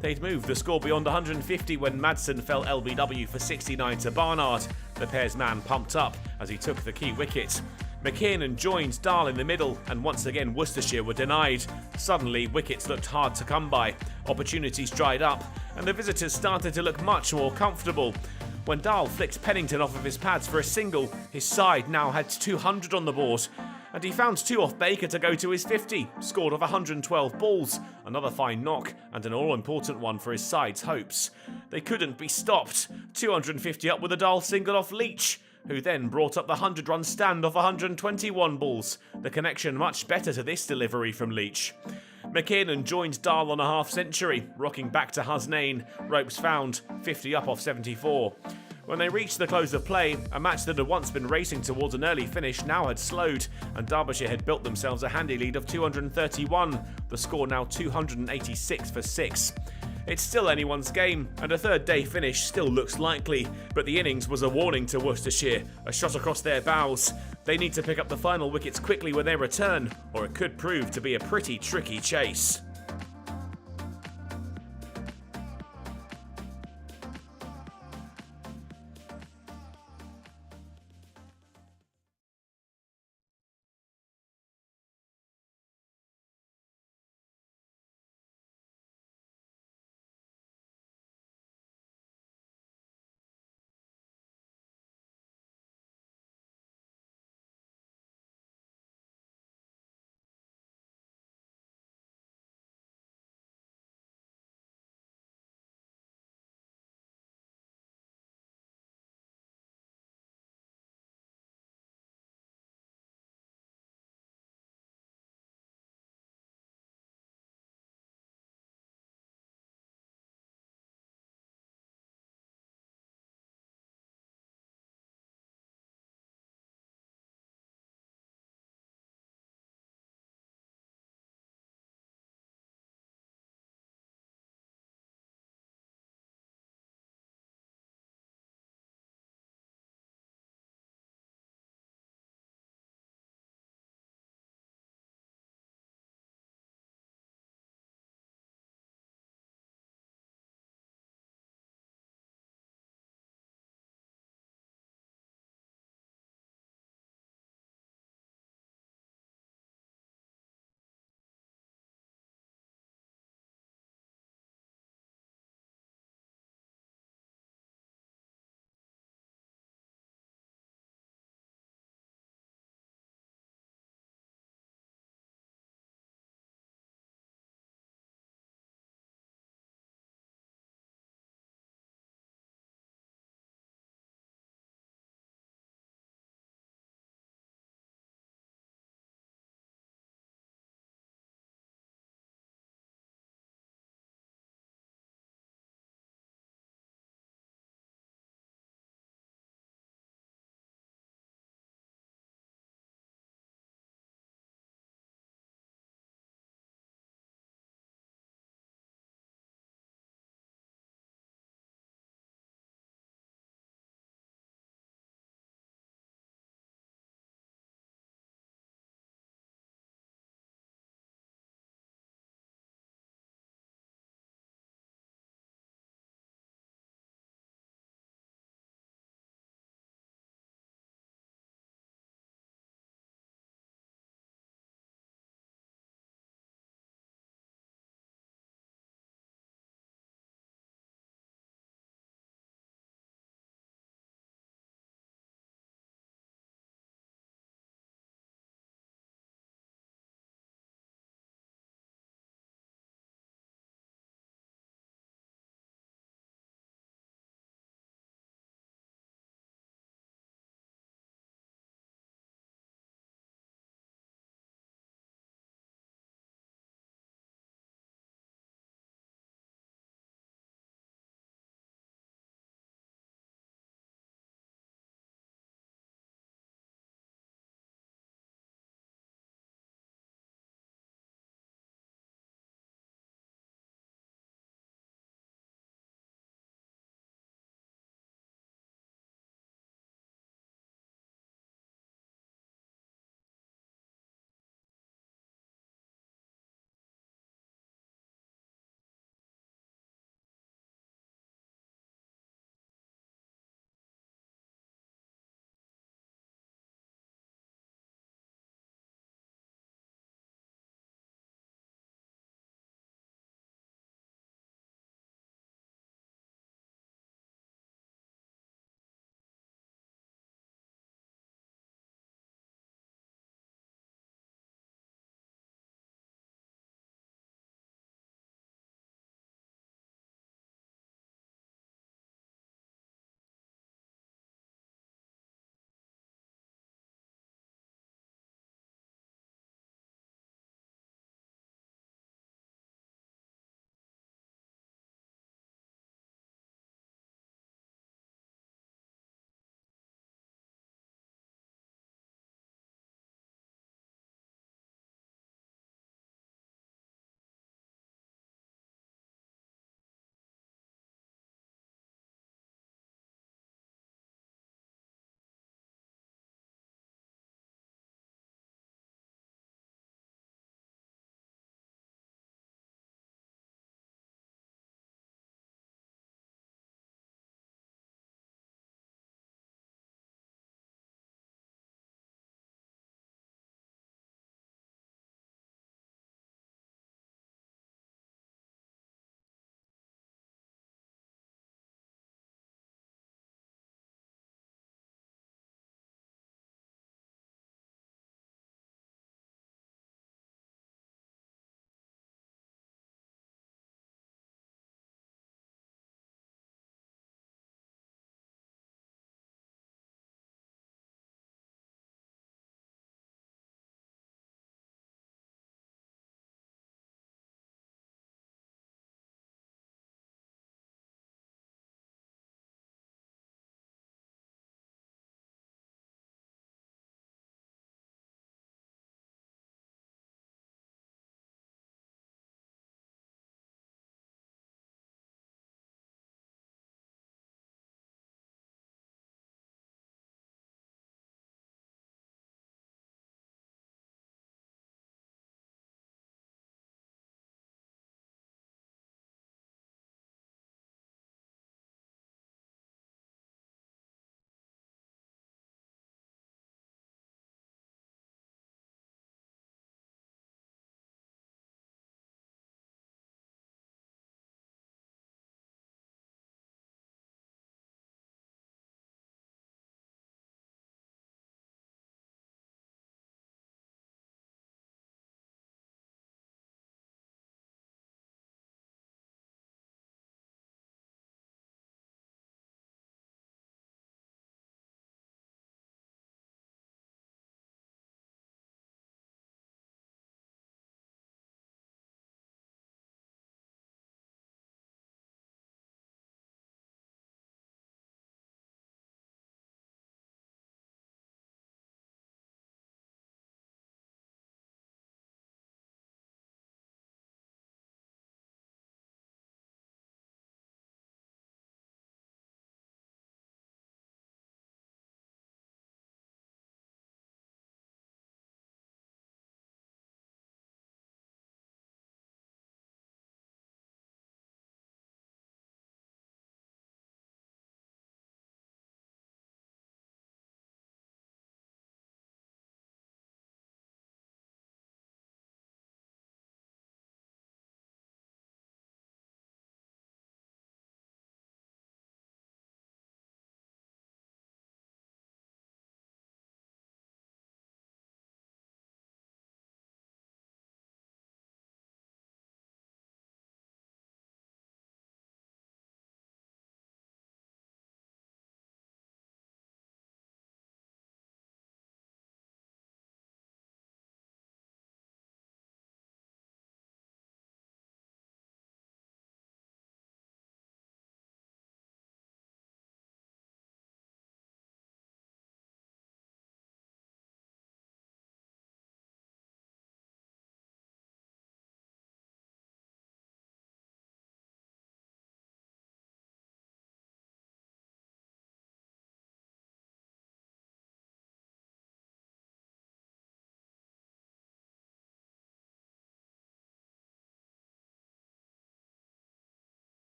They'd moved the score beyond 150 when Madsen fell LBW for 69 to Barnard. The pair's man pumped up as he took the key wicket. McKinnon joined Dahl in the middle, and once again Worcestershire were denied. Suddenly, wickets looked hard to come by, opportunities dried up, and the visitors started to look much more comfortable. When Dahl flicked Pennington off of his pads for a single, his side now had 200 on the board, and he found 2 off Baker to go to his 50, scored off 112 balls, another fine knock, and an all-important one for his side's hopes. They couldn't be stopped, 250 up with a Dahl single off Leach, who then brought up the 100-run stand off 121 balls, the connection much better to this delivery from Leach. McKinnon joined Dahl on a half-century, rocking back to Hasnain, ropes found, 50 up off 74. When they reached the close of play, a match that had once been racing towards an early finish now had slowed, and Derbyshire had built themselves a handy lead of 231, the score now 286 for 6. It's still anyone's game, and a third-day finish still looks likely, but the innings was a warning to Worcestershire, a shot across their bows. They need to pick up the final wickets quickly when they return, or it could prove to be a pretty tricky chase.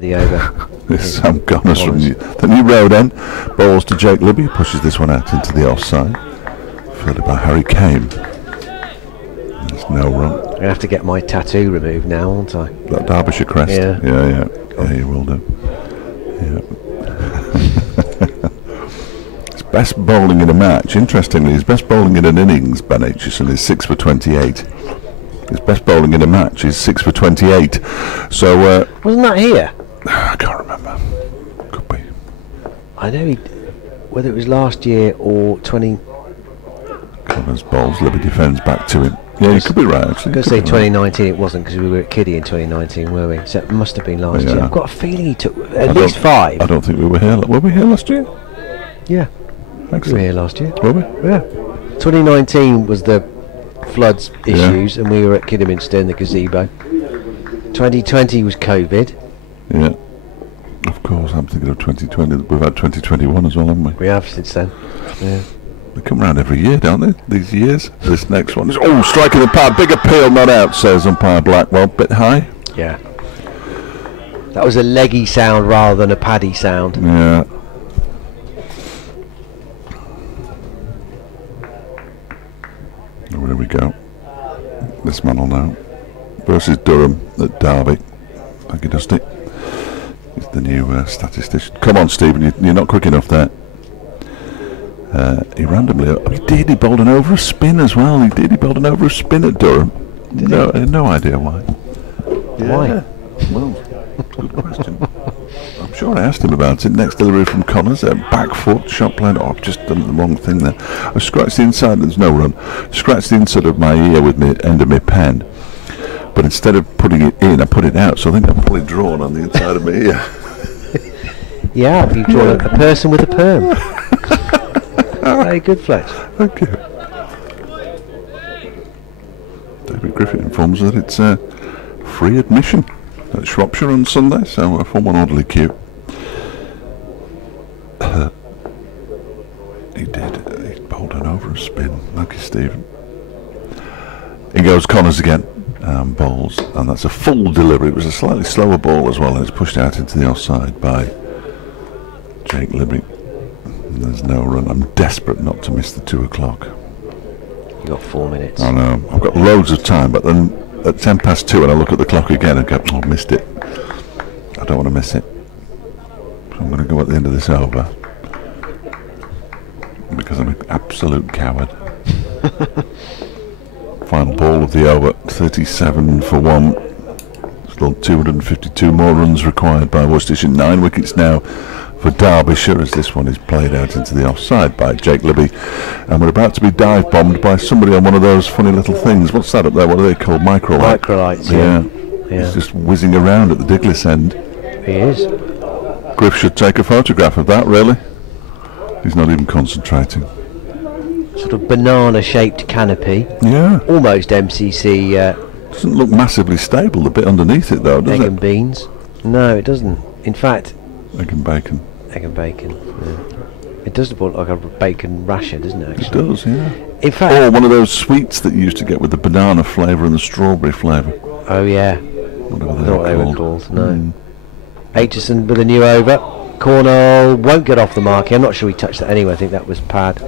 The over. This is Sam Connors from the New Road end. Balls to Jake Libby, pushes this one out into the offside. Fielded by Harry Kane. There's no run. I'm going to have to get my tattoo removed now, won't I? That Derbyshire crest? Yeah. Yeah, you will do. Yeah. His best bowling in a match, interestingly, his best bowling in an innings, Ben Aitchison, is 6 for 28. His best bowling in a match is 6 for 28. So, wasn't that here? I can't remember. Could be. I know whether it was last year or 20. Connors bowls, Libby defends back to him. Yeah, you could be right, actually. I'm going to say 2019 it wasn't, because we were at Kiddie in 2019, were we? So it must have been last year. I've got a feeling he took at least 5. I don't think we were here. Were we here last year? Yeah. Excellent. We were here last year. Were we? Yeah. 2019 was the floods issues, and we were at Kidderminster in the gazebo. 2020 was COVID. Yeah. Of course, I'm thinking of 2020. We've had 2021 as well, haven't we? We have since then. Yeah. They come round every year, don't they? These years. This next one is striking the pad. Big appeal, not out, says umpire Blackwell. Bit high. Yeah. That was a leggy sound rather than a paddy sound. Yeah. Oh, there we go. This man will know. Versus Durham at Derby. Thank you, Dusty. He's the new statistician. Come on, Stephen, you're not quick enough there. He randomly... He bowled an over a spin as well. He bowled an over a spin at Durham. No idea why. Why? Well, good question. I'm sure I asked him about it. Next delivery from Connors. Back foot, shot played. I've just done the wrong thing there. I scratched the inside. There's no run. Scratched the inside of my ear with the end of my pen. But instead of putting it in, I put it out. So I think I've probably drawn on the inside of my ear. Yeah, you've drawn a person with a perm. Very good, Fletch. Thank you. David Griffin informs that it's free admission at Shropshire on Sunday, so form one orderly queue. He bowled an over a spin. Lucky Stephen. In goes Connors again. Bowls, and that's a full delivery. It was a slightly slower ball as well, and it's pushed out into the offside by Jake Libby. And there's no run. I'm desperate not to miss the 2 o'clock. You got 4 minutes. I know. I've got loads of time, but then at 10 past 2 and I look at the clock again and go, oh, I missed it. I don't want to miss it. So I'm going to go at the end of this over. Because I'm an absolute coward. Final ball of the over, 37 for 1. Still 252 more runs required by Worcestershire. 9 wickets now for Derbyshire, as this one is played out into the offside by Jake Libby. And we're about to be dive bombed by somebody on one of those funny little things. What's that up there? What are they called? Microlight? Microlights, yeah. He's just whizzing around at the Diglis end. He is. Griff should take a photograph of that, really. He's not even concentrating. Sort of banana-shaped canopy. Yeah. Almost MCC. Doesn't look massively stable, the bit underneath it, though, does egg it? and beans. No, it doesn't. In fact... Egg and bacon. Egg and bacon, yeah. It does look like a bacon rasher, doesn't it, actually? It does, yeah. In fact... Or one of those sweets that you used to get with the banana flavour and the strawberry flavour. Oh, yeah. Whatever they were called. No. Aitchison with a new over. Cornell won't get off the mark. I'm not sure he touched that anyway. I think that was pad.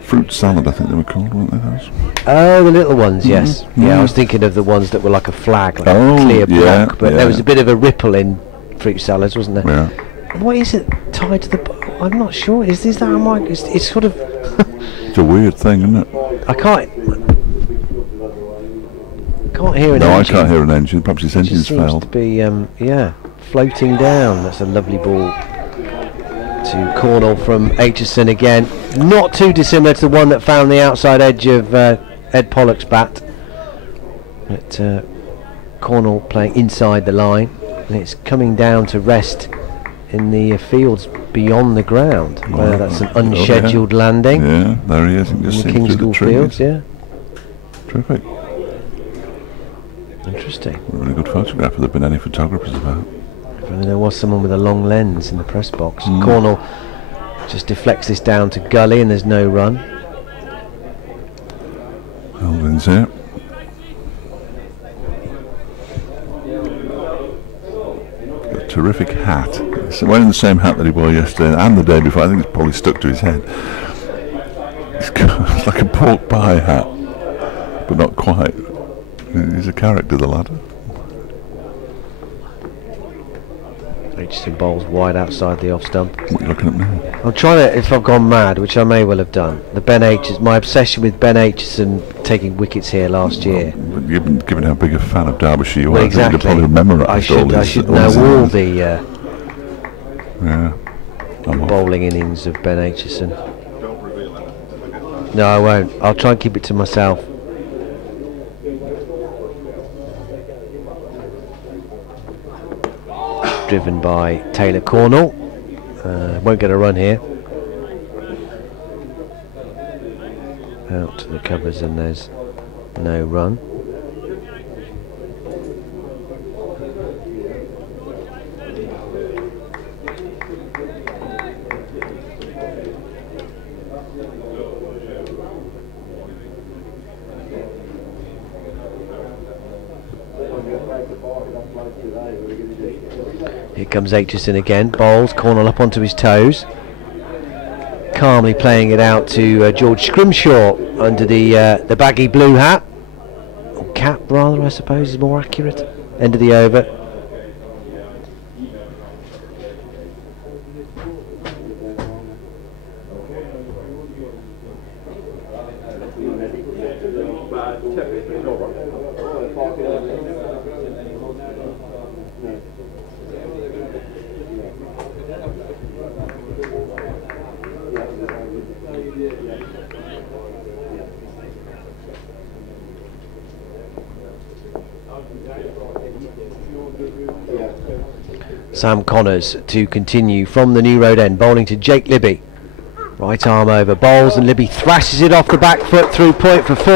Fruit salad, I think they were called, weren't they, those? Oh, the little ones, yes. Yeah, I was thinking of the ones that were like a flag, like a clear block. But there was a bit of a ripple in fruit salads, wasn't there? Yeah. What is it tied to the... I'm not sure. Is that a mic? It's sort of... It's a weird thing, isn't it? I can't hear an engine. No, I can't hear an engine. Perhaps its engine's seems failed. to be, yeah, floating down. That's a lovely ball to Cornell from Aitchison again. Not too dissimilar to the one that found the outside edge of Ed Pollock's bat. But Cornell playing inside the line, and it's coming down to rest in the fields beyond the ground. That's an unscheduled landing. Yeah, there he is. In the King's School Fields, yeah. Terrific. Interesting. A really good photograph. Have there been any photographers about? If only there was someone with a long lens in the press box. Cornell just deflects this down to gully, and there's no run. Alvin's here. terrific hat. He's wearing the same hat that he wore yesterday and the day before. I think it's probably stuck to his head. It's like a pork pie hat, but not quite. He's a character, the lad. Aitchison bowls wide outside the off stump. What are you looking at now? I'm trying to, if I've gone mad, which I may well have done, my obsession with Ben Aitchison taking wickets here last year. Given how big a fan of Derbyshire you are, Well, I think you'd exactly. probably memorised all I these. should know all the Yeah. bowling innings of Ben Aitchison. No, I won't. I'll try and keep it to myself. Driven by Taylor Cornell. Won't get a run here. Out to the covers and there's no run. Here comes Aitchison again, bowls, Cornell up onto his toes. Calmly playing it out to George Scrimshaw under the baggy blue hat. Or cap rather, I suppose is more accurate. End of the over. Sam Connors to continue from the New Road end, bowling to Jake Libby. Right arm over, bowls and Libby thrashes it off the back foot through point for 4.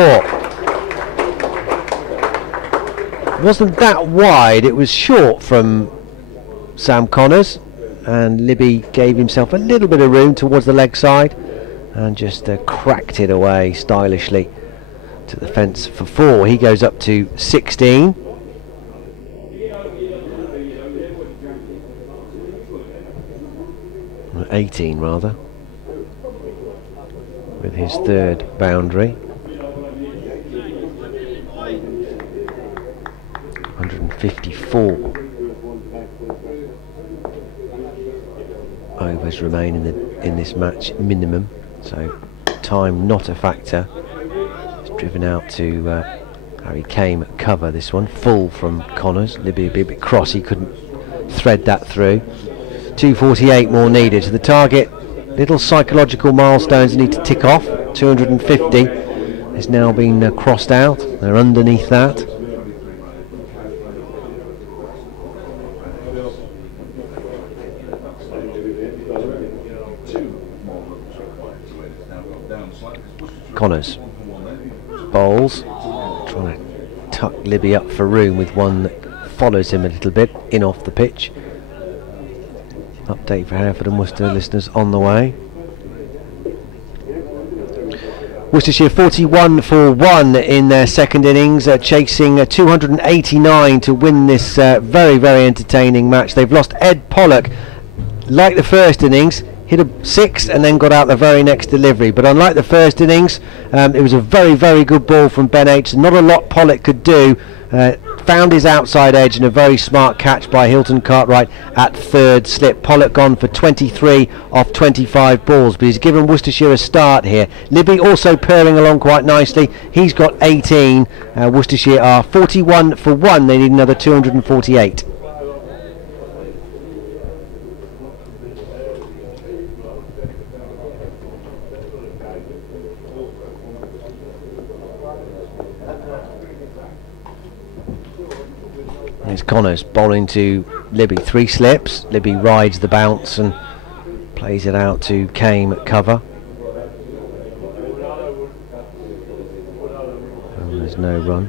Wasn't that wide, it was short from Sam Connors, and Libby gave himself a little bit of room towards the leg side and just cracked it away stylishly to the fence for 4. He goes up to 16. 18 rather, with his third boundary. 154 overs remain in this match minimum, so time not a factor. It's driven out to Harry Kame at cover. This one full from Connors. Libby a bit cross, he couldn't thread that through. 248 more needed to the target. Little psychological milestones need to tick off. 250 has now been crossed out. They're underneath that. Connors bowls, trying to tuck Libby up for room with one that follows him a little bit in off the pitch. Update for Hereford and Worcester listeners on the way. Worcestershire 41 for 1 in their second innings, chasing 289 to win this very, very entertaining match. They've lost Ed Pollock, like the first innings, hit a 6 and then got out the very next delivery. But unlike the first innings, it was a very, very good ball from Ben Aitchison. Not a lot Pollock could do. Found his outside edge and a very smart catch by Hilton Cartwright at third slip. Pollock gone for 23 off 25 balls, but he's given Worcestershire a start here. Libby also purring along quite nicely. He's got 18. Worcestershire are 41 for 1. They need another 248. Here's Connors bowling to Libby. 3 slips. Libby rides the bounce and plays it out to Kame at cover. And there's no run.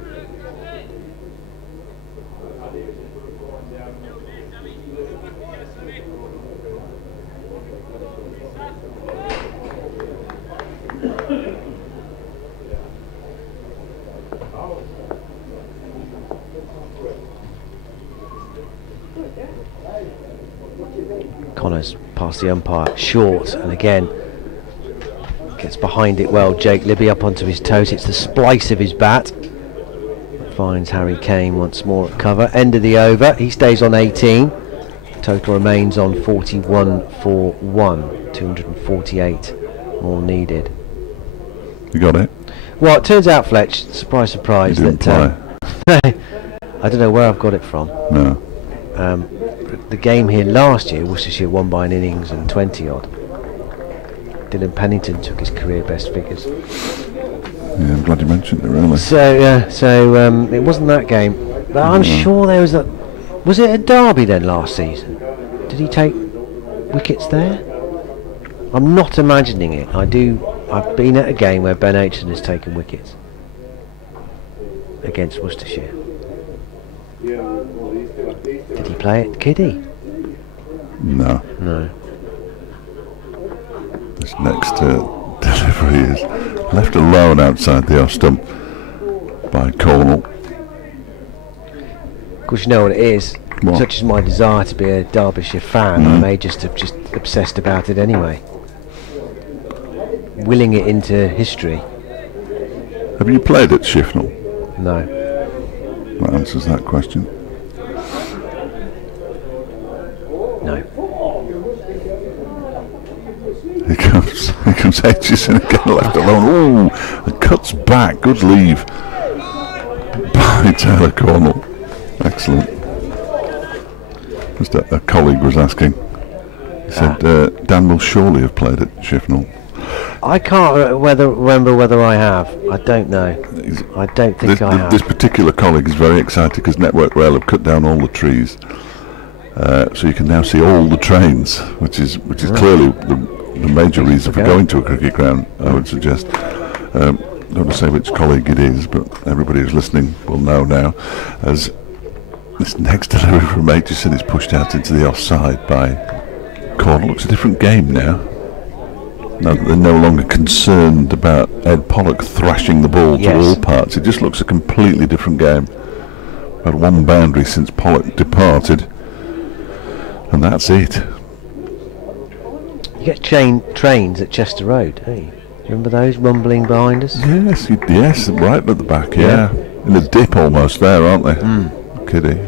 Connors past the umpire, short, and again gets behind it well. Jake Libby up onto his toes. It's the splice of his bat. Finds Harry Kane once more at cover. End of the over. He stays on 18. Total remains on 41 for 1. 248 more needed. You got it? Well, it turns out, Fletch, surprise, surprise, You didn't that I don't know where I've got it from. No. The game here last year, Worcestershire won by an innings and 20 odd. Dylan Pennington took his career best figures. Yeah, I'm glad you mentioned it, really. So it wasn't that game, but I'm sure there was a. Was it at Derby then last season? Did he take wickets there? I'm not imagining it. I've been at a game where Ben Aitchison has taken wickets against Worcestershire. Did he play it, Kiddie? No. No. This next delivery is left alone outside the off stump by Cornwall. Of course, you know what it is. What? Such is my desire to be a Derbyshire fan, I may just have obsessed about it anyway. Willing it into history. Have you played at Shifnal? No. That answers that question. No. Here comes Aitchison again, left alone. Ooh, and cuts back. Good leave by Taylor Cornwall. Excellent. Just a colleague was asking. He said Dan will surely have played at Shifnal. I can't remember whether I have. I don't know. I don't think I have. This particular colleague is very excited because Network Rail have cut down all the trees, so you can now see all the trains, which is clearly the major reason for going to a cricket ground. I would suggest. I don't want to say which colleague it is, but everybody who's listening will know now, as this next delivery from Aitchison is pushed out into the offside by Cornwall. Looks a different game now. Now that they're no longer concerned about Ed Pollock thrashing the ball to all parts. It just looks a completely different game. Had one boundary since Pollock departed, and that's it. You get trains at Chester Road, don't you? Remember those rumbling behind us? Yes, right at the back, yeah. In a dip almost there, aren't they? Kiddie.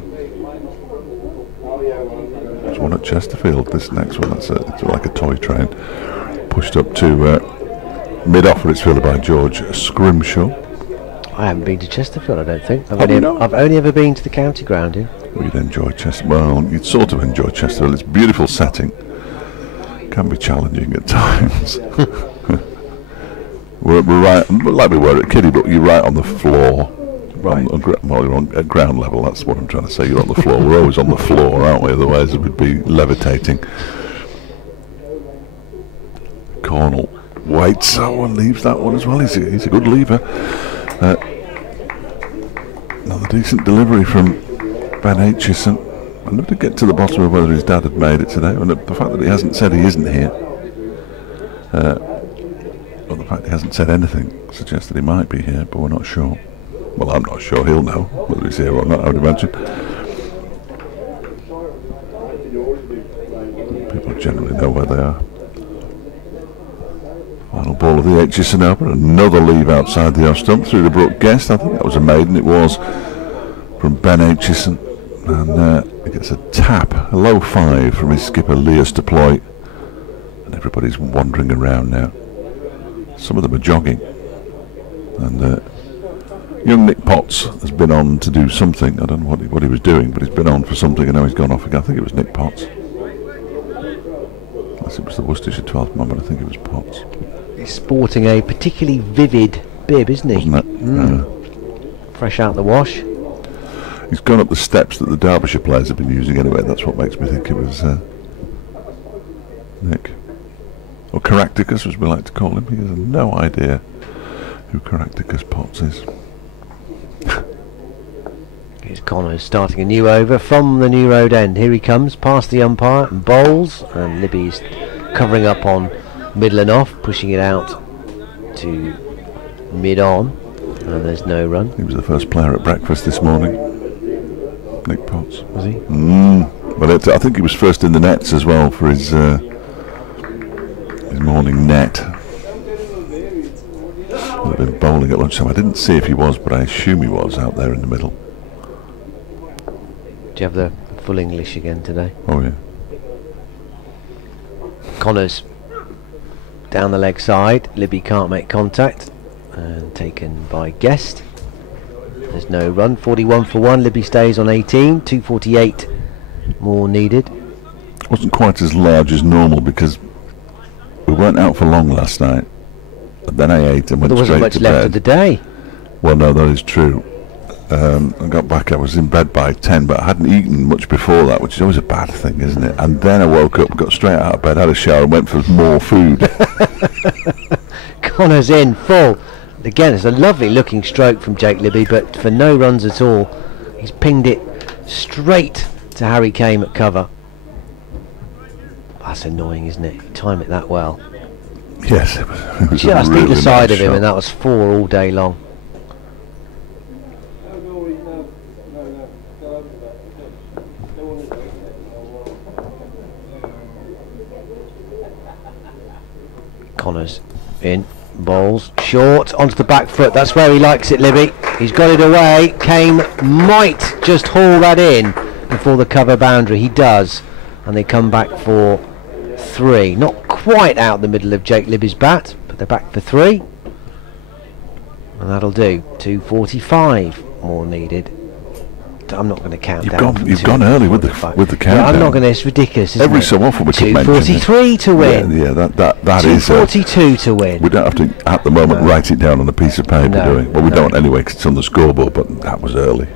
There's one at Chesterfield, this next one, it's like a toy train. Pushed up to mid-off, and it's fielded by George Scrimshaw. I haven't been to Chesterfield, I don't think. I've only ever been to the county ground here. Well, you'd enjoy Chester. Well, you'd sort of enjoy Chesterfield. It's a beautiful setting. Can be challenging at times. we're right, like we were at Kiddie, but you're right on the floor. Right. You're on at ground level. That's what I'm trying to say. You're on the floor. We're always on the floor, aren't we? Otherwise, it would be levitating. Cornwall waits that one, leaves that one as well. He's a good lever. Another decent delivery from Ben Aitchison. I'd love to get to the bottom of whether his dad had made it today, and the fact that he hasn't said he isn't here, or the fact he hasn't said anything suggests that he might be here, but we're not sure. Well, I'm not sure. He'll know whether he's here or not, I would imagine. People generally know where they are. Final ball of the Aitchison over, another leave outside the off stump through the Brook Guest. I think that was a maiden, it was, from Ben Aitchison. And he gets a tap, a low 5 from his skipper Leas Deploy. And everybody's wandering around now. Some of them are jogging. And young Nick Potts has been on to do something. I don't know what he was doing, but he's been on for something and now he's gone off again. I think it was Nick Potts. Unless it was the Worcestershire 12th man, but I think it was Potts. He's sporting a particularly vivid bib, isn't he? Wasn't it? Fresh out the wash. He's gone up the steps that the Derbyshire players have been using anyway. That's what makes me think it was Nick. Or Caractacus, as we like to call him. He has no idea who Caractacus Potts is. Here's Connors starting a new over from the New Road end. Here he comes, past the umpire and bowls, and Libby's covering up on middle and off, pushing it out to mid on, and there's no run. He was the first player at breakfast this morning. Nick Potts. Was he? Well, I think he was first in the nets as well for his morning net. Would have been bowling at lunchtime. I didn't see if he was, but I assume he was out there in the middle. Do you have the full English again today? Oh yeah. Connors down the leg side. Libby can't make contact, and taken by Guest. There's no run. 41 for 1. Libby stays on 18. 248 more needed. Wasn't quite as large as normal because we weren't out for long last night. And then I ate and went There wasn't straight much to left bed. of the day. Well, no, that is true. I got back, I was in bed by 10, but I hadn't eaten much before that, which is always a bad thing, isn't it? And then I woke up, got straight out of bed, had a shower and went for more food. Connors in full. Again, it's a lovely looking stroke from Jake Libby, but for no runs at all. He's pinged it straight to Harry Kame at cover. That's annoying, isn't it? You time it that well. Yes, it was Just a really either side nice of him, shot. and that was 4 all day long. Connors in, bowls short onto the back foot. That's where he likes it, Libby. He's got it away. Kame might just haul that in before the cover boundary. He does, and they come back for 3. Not quite out the middle of Jake Libby's bat, but they're back for 3, and that'll do. 245 more needed. I'm not going to count down. You've gone early with the countdown. Yeah, I'm not going to. It's ridiculous. Isn't Every it? so often we could mention it. 243 to win. Yeah, that is. 242 to win. We don't have to at the moment write it down on a piece of paper, No, do we? Well, we no. don't anyway, 'cause it's on the scoreboard. But that was early.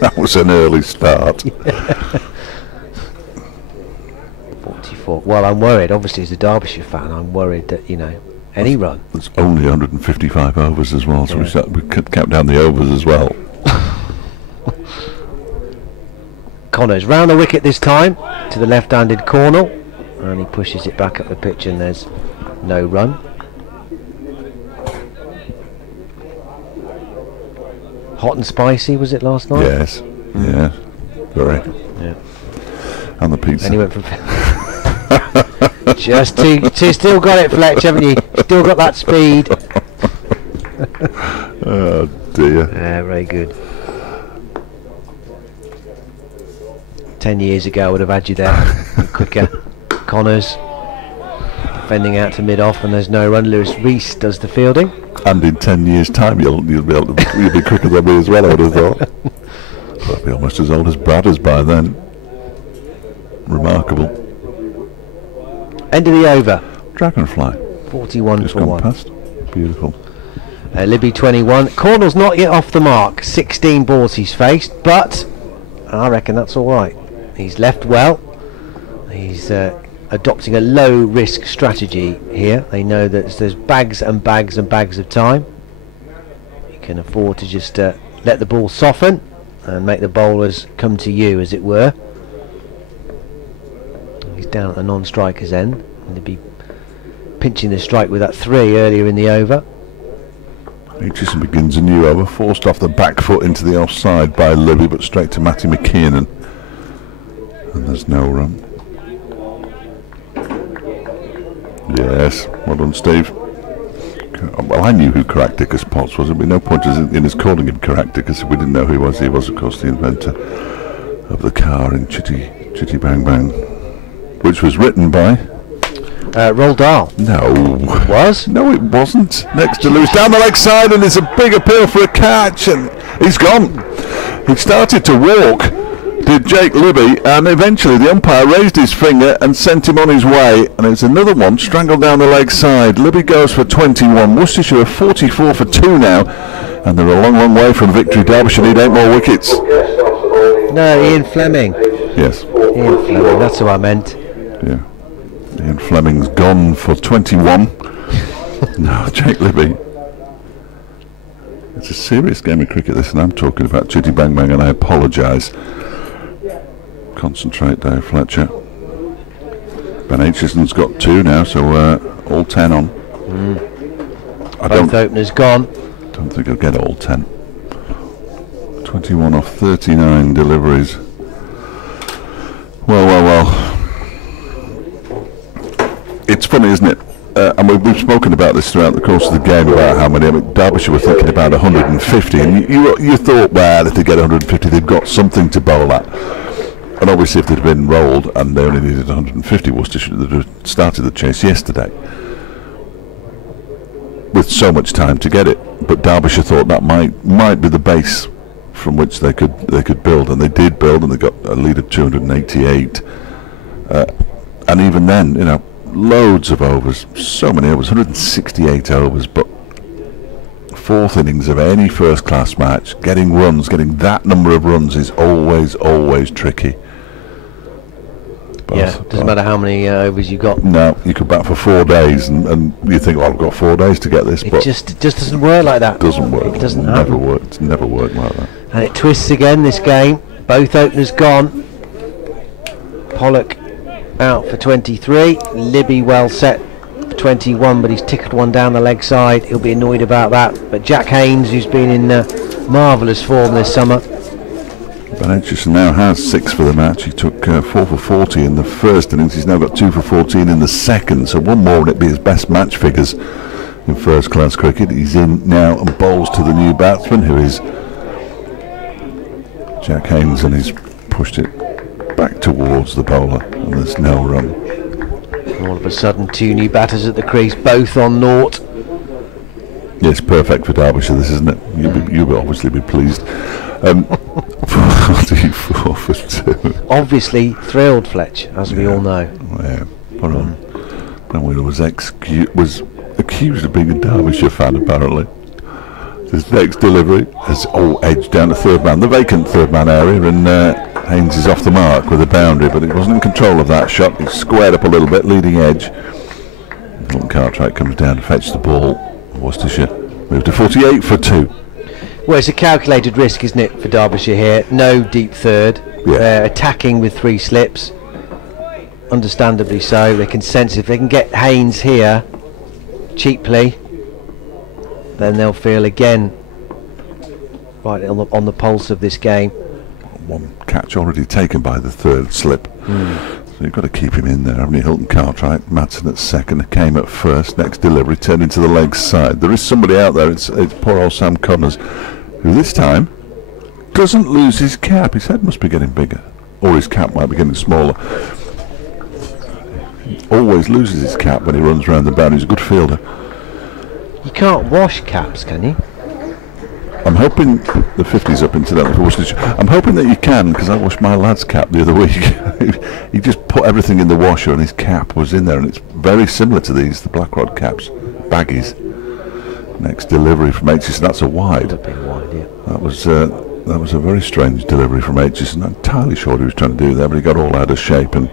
That was an early start. 44. Well, I'm worried. Obviously, as a Derbyshire fan, I'm worried that any run. There's only 155 overs as well, so Yeah. we could count down the overs as well. Connors round the wicket this time to the left-handed corner, and he pushes it back up the pitch, and there's no run. Hot and spicy, was it last night? Yes, yeah, very. Yeah. And the pizza. And he went from just to still got it, Fletch, haven't you? Still got that speed. Oh dear. Yeah, very good. 10 years ago I would have had you there quicker. Connors defending out to mid-off, and there's no run. Lewis Rees does the fielding. And in 10 years' time, you'll be able to you'll be quicker than me as well, I would have thought. I'll be almost as old as Brad is by then. Remarkable. End of the over. Dragonfly. 41 Just for gone 1. past. Beautiful. Libby 21. Cornell's not yet off the mark. 16 balls he's faced, but I reckon that's all right. He's left well. He's adopting a low-risk strategy here. They know that there's bags and bags and bags of time. You can afford to just let the ball soften and make the bowlers come to you, as it were. He's down at the non-striker's end, and they'd be pinching the strike with that 3 earlier in the over. Aitchison begins a new over, forced off the back foot into the offside by Libby, but straight to Matty McKiernan. And there's no run. Yes, well done, Steve. Well, I knew who Caractacus Potts was. There'd be no point in us calling him Caractacus if we didn't know who he was. He was, of course, the inventor of the car in Chitty Bang Bang, which was written by... Roald Dahl. No. Was? No, it wasn't. Next to Lewis, down the leg side, and it's a big appeal for a catch, and he's gone. He started to walk, did Jake Libby, and eventually the umpire raised his finger and sent him on his way, and it's another one strangled down the leg side. Libby goes for 21. Worcestershire are 44 for 2 now, and they're a long, long way from victory. Derbyshire need 8 more wickets. No, Ian Fleming. Yes. Ian Fleming, that's who I meant. Yeah. Ian Fleming's gone for 21. No, Jake Libby. It's a serious game of cricket, this, and I'm talking about Chitty Bang Bang, and I apologise. Concentrate there, Fletcher. Ben Aitchison's got 2 now, so all 10 on. Both openers gone. Don't think he'll get all 10. 21 off 39 deliveries. Well. It's funny, isn't it? And we've spoken about this throughout the course of the game about how many. I mean, Derbyshire were thinking about 150, and you thought, well, if they get 150, they've got something to bowl at. And obviously, if they'd been rolled and they only needed 150, Worcestershire would have started the chase yesterday with so much time to get it. But Derbyshire thought that might be the base from which they could build, and they did build, and they got a lead of 288. And even then, you know, loads of overs, so many overs, 168 overs, but fourth innings of any first-class match, getting that number of runs is always tricky. But, doesn't matter how many overs you got. No, you could bat for 4 days, and you think, well, I've got 4 days to get this, It but just doesn't work like that. Doesn't work. It doesn't never happen. work. It's never worked like that. And it twists again, this game. Both openers gone. Pollock out for 23. Libby well set for 21, but he's tickled one down the leg side. He'll be annoyed about that. But Jack Haynes, who's been in marvellous form this summer. Benedictus now has 6 for the match. He took 4 for 40 in the first innings. He's now got 2 for 14 in the second. So one more and it'd be his best match figures in first-class cricket. He's in now and bowls to the new batsman, who is Jack Haynes, and he's pushed it back towards the bowler, and there's no run. All of a sudden, 2 new batters at the crease, both on naught. Yes, perfect for Derbyshire, this, isn't it? You'll obviously be pleased. 44 for 2. Obviously thrilled, Fletch, as we all know. Yeah, Brenwheeler was accused of being a Derbyshire fan, apparently. His next delivery has edged down the third man, the vacant third man area, and Haynes is off the mark with a boundary, but he wasn't in control of that shot. He squared up a little bit, leading edge. Milton Cartwright comes down to fetch the ball. Worcestershire moved to 48 for 2. Well, it's a calculated risk, isn't it, for Derbyshire here? No deep third. Yeah. They're attacking with 3 slips. Understandably so. They can sense if they can get Haynes here cheaply, then they'll feel again right on the pulse of this game. One catch already taken by the third slip. So you've got to keep him in there, haven't you? Hilton Cartwright, Madsen at second, came at first. Next delivery turned into the leg side. There is somebody out there. It's poor old Sam Connors, who this time doesn't lose his cap. His head must be getting bigger, or his cap might be getting smaller. He always loses his cap when he runs around the boundary. He's a good fielder. You can't wash caps, can you? I'm hoping the 50's up incidentally for Worcestershire. I'm hoping that you can, because I washed my lad's cap the other week. He just put everything in the washer and his cap was in there, and it's very similar to these, the black rod caps, baggies. Next delivery from Aitchison, that's a wide. A bit wide, yeah. That was a very strange delivery from Aitchison. Not entirely sure what he was trying to do there, but he got all out of shape and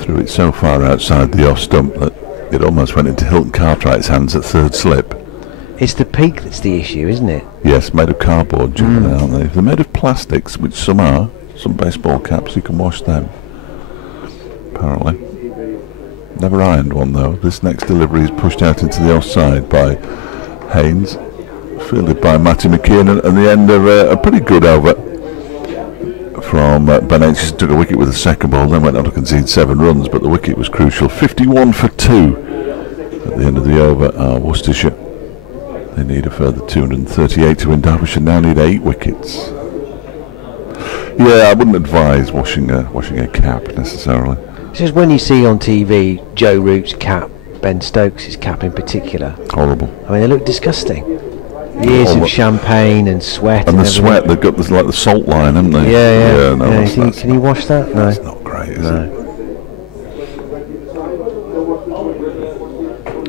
threw it so far outside the off stump that it almost went into Hilton Cartwright's hands at third slip. It's the peak that's the issue, isn't it? Yes, made of cardboard, generally, aren't they? If they're made of plastics, which some are, some baseball caps, you can wash them. Apparently. Never ironed one, though. This next delivery is pushed out into the offside by Haynes, fielded by Matty McKeon, and the end of a pretty good over from Benedictus. Took a wicket with the second ball, then went on to concede 7 runs, but the wicket was crucial. 51 for 2 at the end of the over are Worcestershire. They need a further 238 to win. Derbyshire now need 8 wickets. Yeah, I wouldn't advise washing a cap necessarily. It's just when you see on TV Joe Root's cap, Ben Stokes' cap in particular. Horrible. I mean, they look disgusting. Years of champagne and sweat. And the everything. sweat, they've got this like the salt line, haven't they? Yeah. No, Can you wash that? No. It's not great, is it?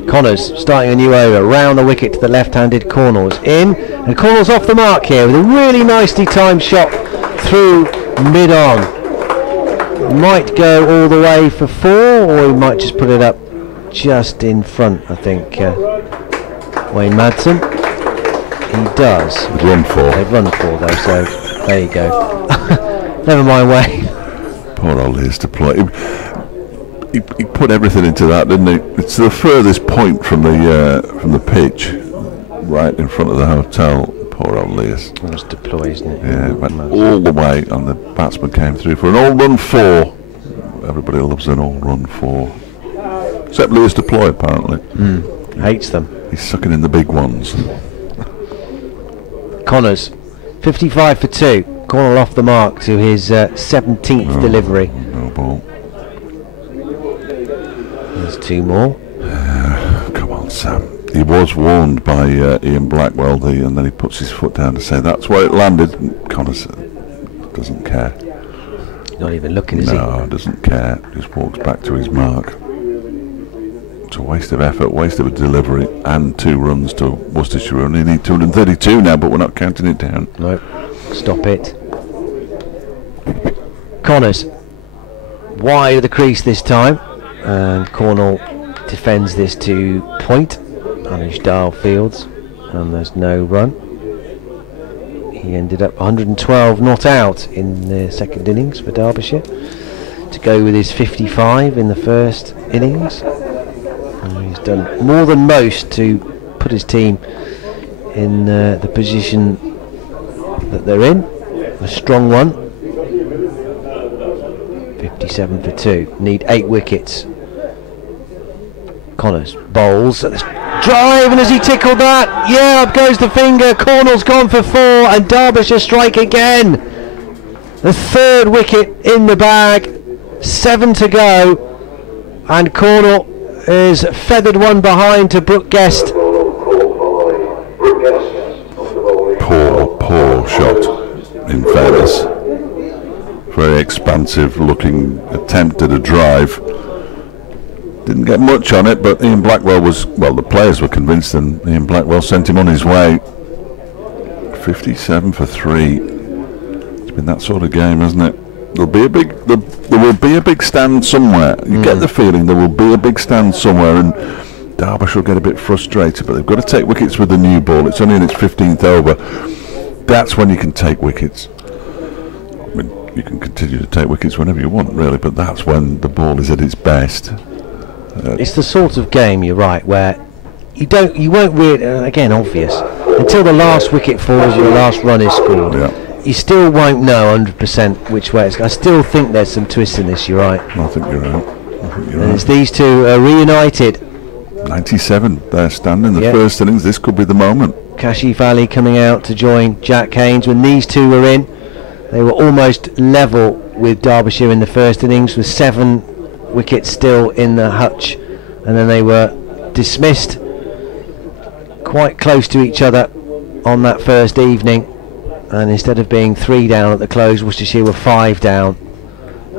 Connors starting a new over, round the wicket to the left-handed Cornwall's in, and Cornwall's off the mark here with a really nicely timed shot through mid-on. Might go all the way for 4, or he might just put it up just in front, I think. Wayne Madsen. He does. They've run 4. They've run 4 though, so there you go. Never mind, Wayne. Poor old Lears to play. He put everything into that, didn't he? It's the furthest point from the pitch, right in front of the hotel. Poor old Lewis. It was deploy, isn't it? Yeah, it went all the way, and the batsman came through for an all-run 4. Everybody loves an all-run 4. Except Lewis deploy, apparently. Hates them. He's sucking in the big ones. Connors, 55 for 2. Cornell off the mark to his 17th delivery. No ball. There's 2 more. Come on, Sam. He was warned by Ian Blackwell, and then he puts his foot down to say that's where it landed. Connors doesn't care. Not even looking, is he? No, doesn't care. Just walks back to his mark. It's a waste of effort, waste of a delivery, and 2 runs to Worcestershire. We only need 232 now, but we're not counting it down. Nope. Stop it. Connors wide of the crease this time, and Cornell defends this to point. Anish Dal fields, and there's no run. He ended up 112 not out in the second innings for Derbyshire, to go with his 55 in the first innings. And he's done more than most to put his team in the position that they're in. A strong one. 57 for 2. Need 8 wickets. Connors bowls. Drive, and has he tickled that? Yeah, up goes the finger. Cornell's gone for 4, and Derbyshire strike again. The 3rd wicket in the bag. 7 to go, and Cornell is feathered one behind to Brooke Guest. Poor shot, in fairness. Very expansive looking attempt at a drive. Didn't get much on it, but Ian Blackwell the players were convinced, and Ian Blackwell sent him on his way. 57 for 3. It's been that sort of game, hasn't it? There will be a big stand somewhere. You get the feeling there will be a big stand somewhere, and Derbyshire will get a bit frustrated, but they've got to take wickets with the new ball. It's only in its 15th over. That's when you can take wickets. I mean, you can continue to take wickets whenever you want, really, but that's when the ball is at its best. It's the sort of game, you're right, where you won't really, again obvious, until the last wicket falls or the last run is scored. Yeah. You still won't know 100% which way it's going. I still think there's some twist in this, you're right. I think you're right. And as these two are reunited. 97, they're standing the first innings. This could be the moment. Kashif Ali coming out to join Jack Haynes. When these two were in, they were almost level with Derbyshire in the first innings, with 7 wickets still in the hutch, and then they were dismissed quite close to each other on that first evening, and instead of being 3 down at the close, Worcestershire were 5 down,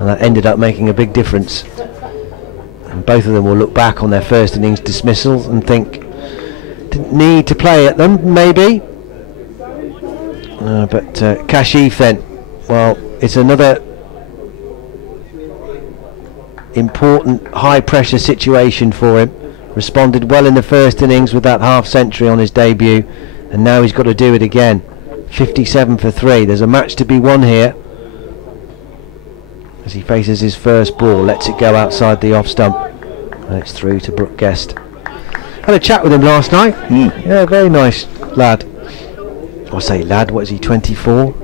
and that ended up making a big difference. And both of them will look back on their first innings dismissals and think didn't need to play at them, maybe. But Kashif then, well, it's another important high pressure situation for him. Responded well in the first innings with that half century on his debut, and now he's got to do it again. 57 for 3. There's a match to be won here as he faces his first ball, lets it go outside the off stump, and it's through to Brooke Guest. Had a chat with him last night. Yeah, very nice lad. I say lad, what is he, 24?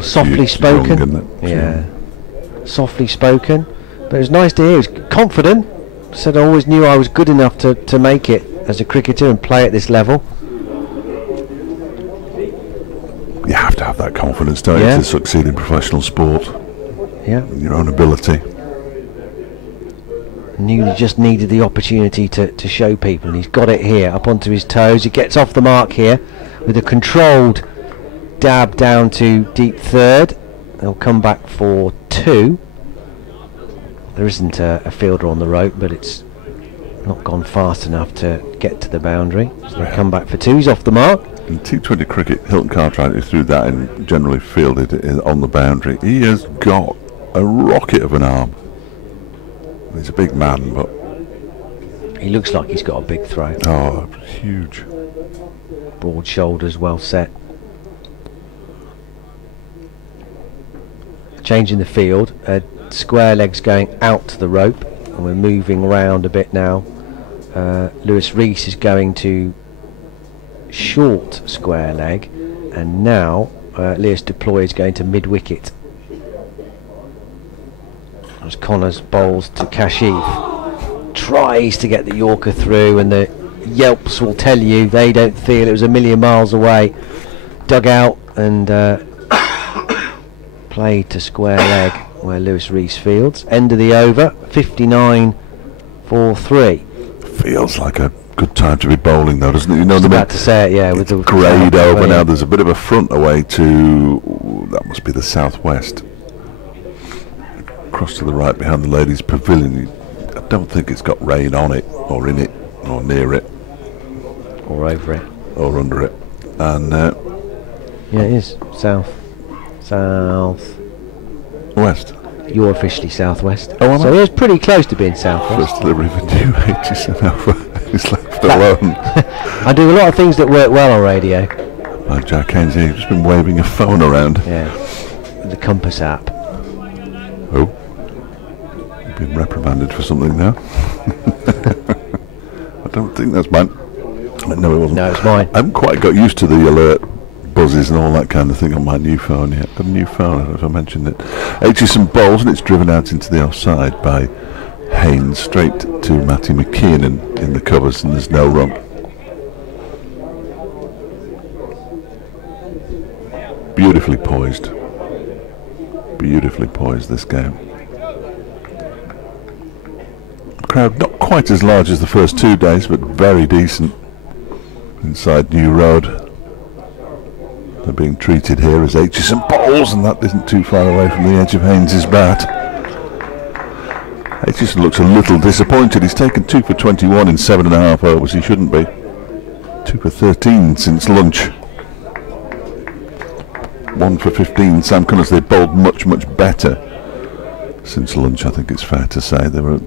Softly spoken. Yeah, softly spoken, but it was nice to hear. He was confident. Said I always knew I was good enough to make it as a cricketer and play at this level. You have to have that confidence, don't you, to succeed in professional sport. Yeah. Your own ability. Knew he just needed the opportunity to show people, and he's got it here, up onto his toes. He gets off the mark here with a controlled dab down to deep third. They'll come back for 2. There isn't a fielder on the rope, but it's not gone fast enough to get to the boundary. So they come back for 2. He's off the mark. In T20 cricket, Hilton Cartwright, who threw that and generally fielded it on the boundary, he has got a rocket of an arm. He's a big man, but he looks like he's got a big throw. Oh, huge. Broad shoulders, well set. Changing the field. Square legs going out to the rope, and we're moving around a bit now. Lewis Rees is going to short square leg, And now Lewis Deploy is going to mid-wicket. As Connors bowls to Kashif, tries to get the Yorker through, and the yelps will tell you they don't feel it was a million miles away. Dug out and played to square leg where Lewis Rees fields. End of the over, 59 for 3. Feels like a good time to be bowling though, doesn't it? You know, About to say it, yeah. With the grade over now, there's a bit of a front away to, that must be the southwest. Across to the right behind the ladies' pavilion. I don't think it's got rain on it, or in it, or near it. Or over it. Or under it. And yeah, it is. South. West. You're officially southwest. Oh, am so I? it's pretty close to being southwest. First delivery of a new Aitchison over is left alone. I do a lot of things that work well on radio. Like Jack Haynes here, he's just been waving a phone around. Yeah. The Compass app. Oh. You've been reprimanded for something now. I don't think that's mine. No, it wasn't. No, it's mine. I haven't quite got used to the alert buzzes and all that kind of thing on my new phone yet. Got a new phone, I don't know if I mentioned it. Aitchison bowls and it's driven out into the offside by Haynes, straight to Matty McKiernan in the covers, and there's no run. Beautifully poised. Beautifully poised, this game. Crowd not quite as large as the first 2 days, but very decent inside New Road. They're being treated here as Aitchison bowls, and that isn't too far away from the edge of Haynes' bat. Aitchison looks a little disappointed. He's taken 2 for 21 in 7.5 overs. He shouldn't be. 2 for 13 since lunch. 1 for 15. Sam Connors, they bowled much better since lunch, I think it's fair to say. They were a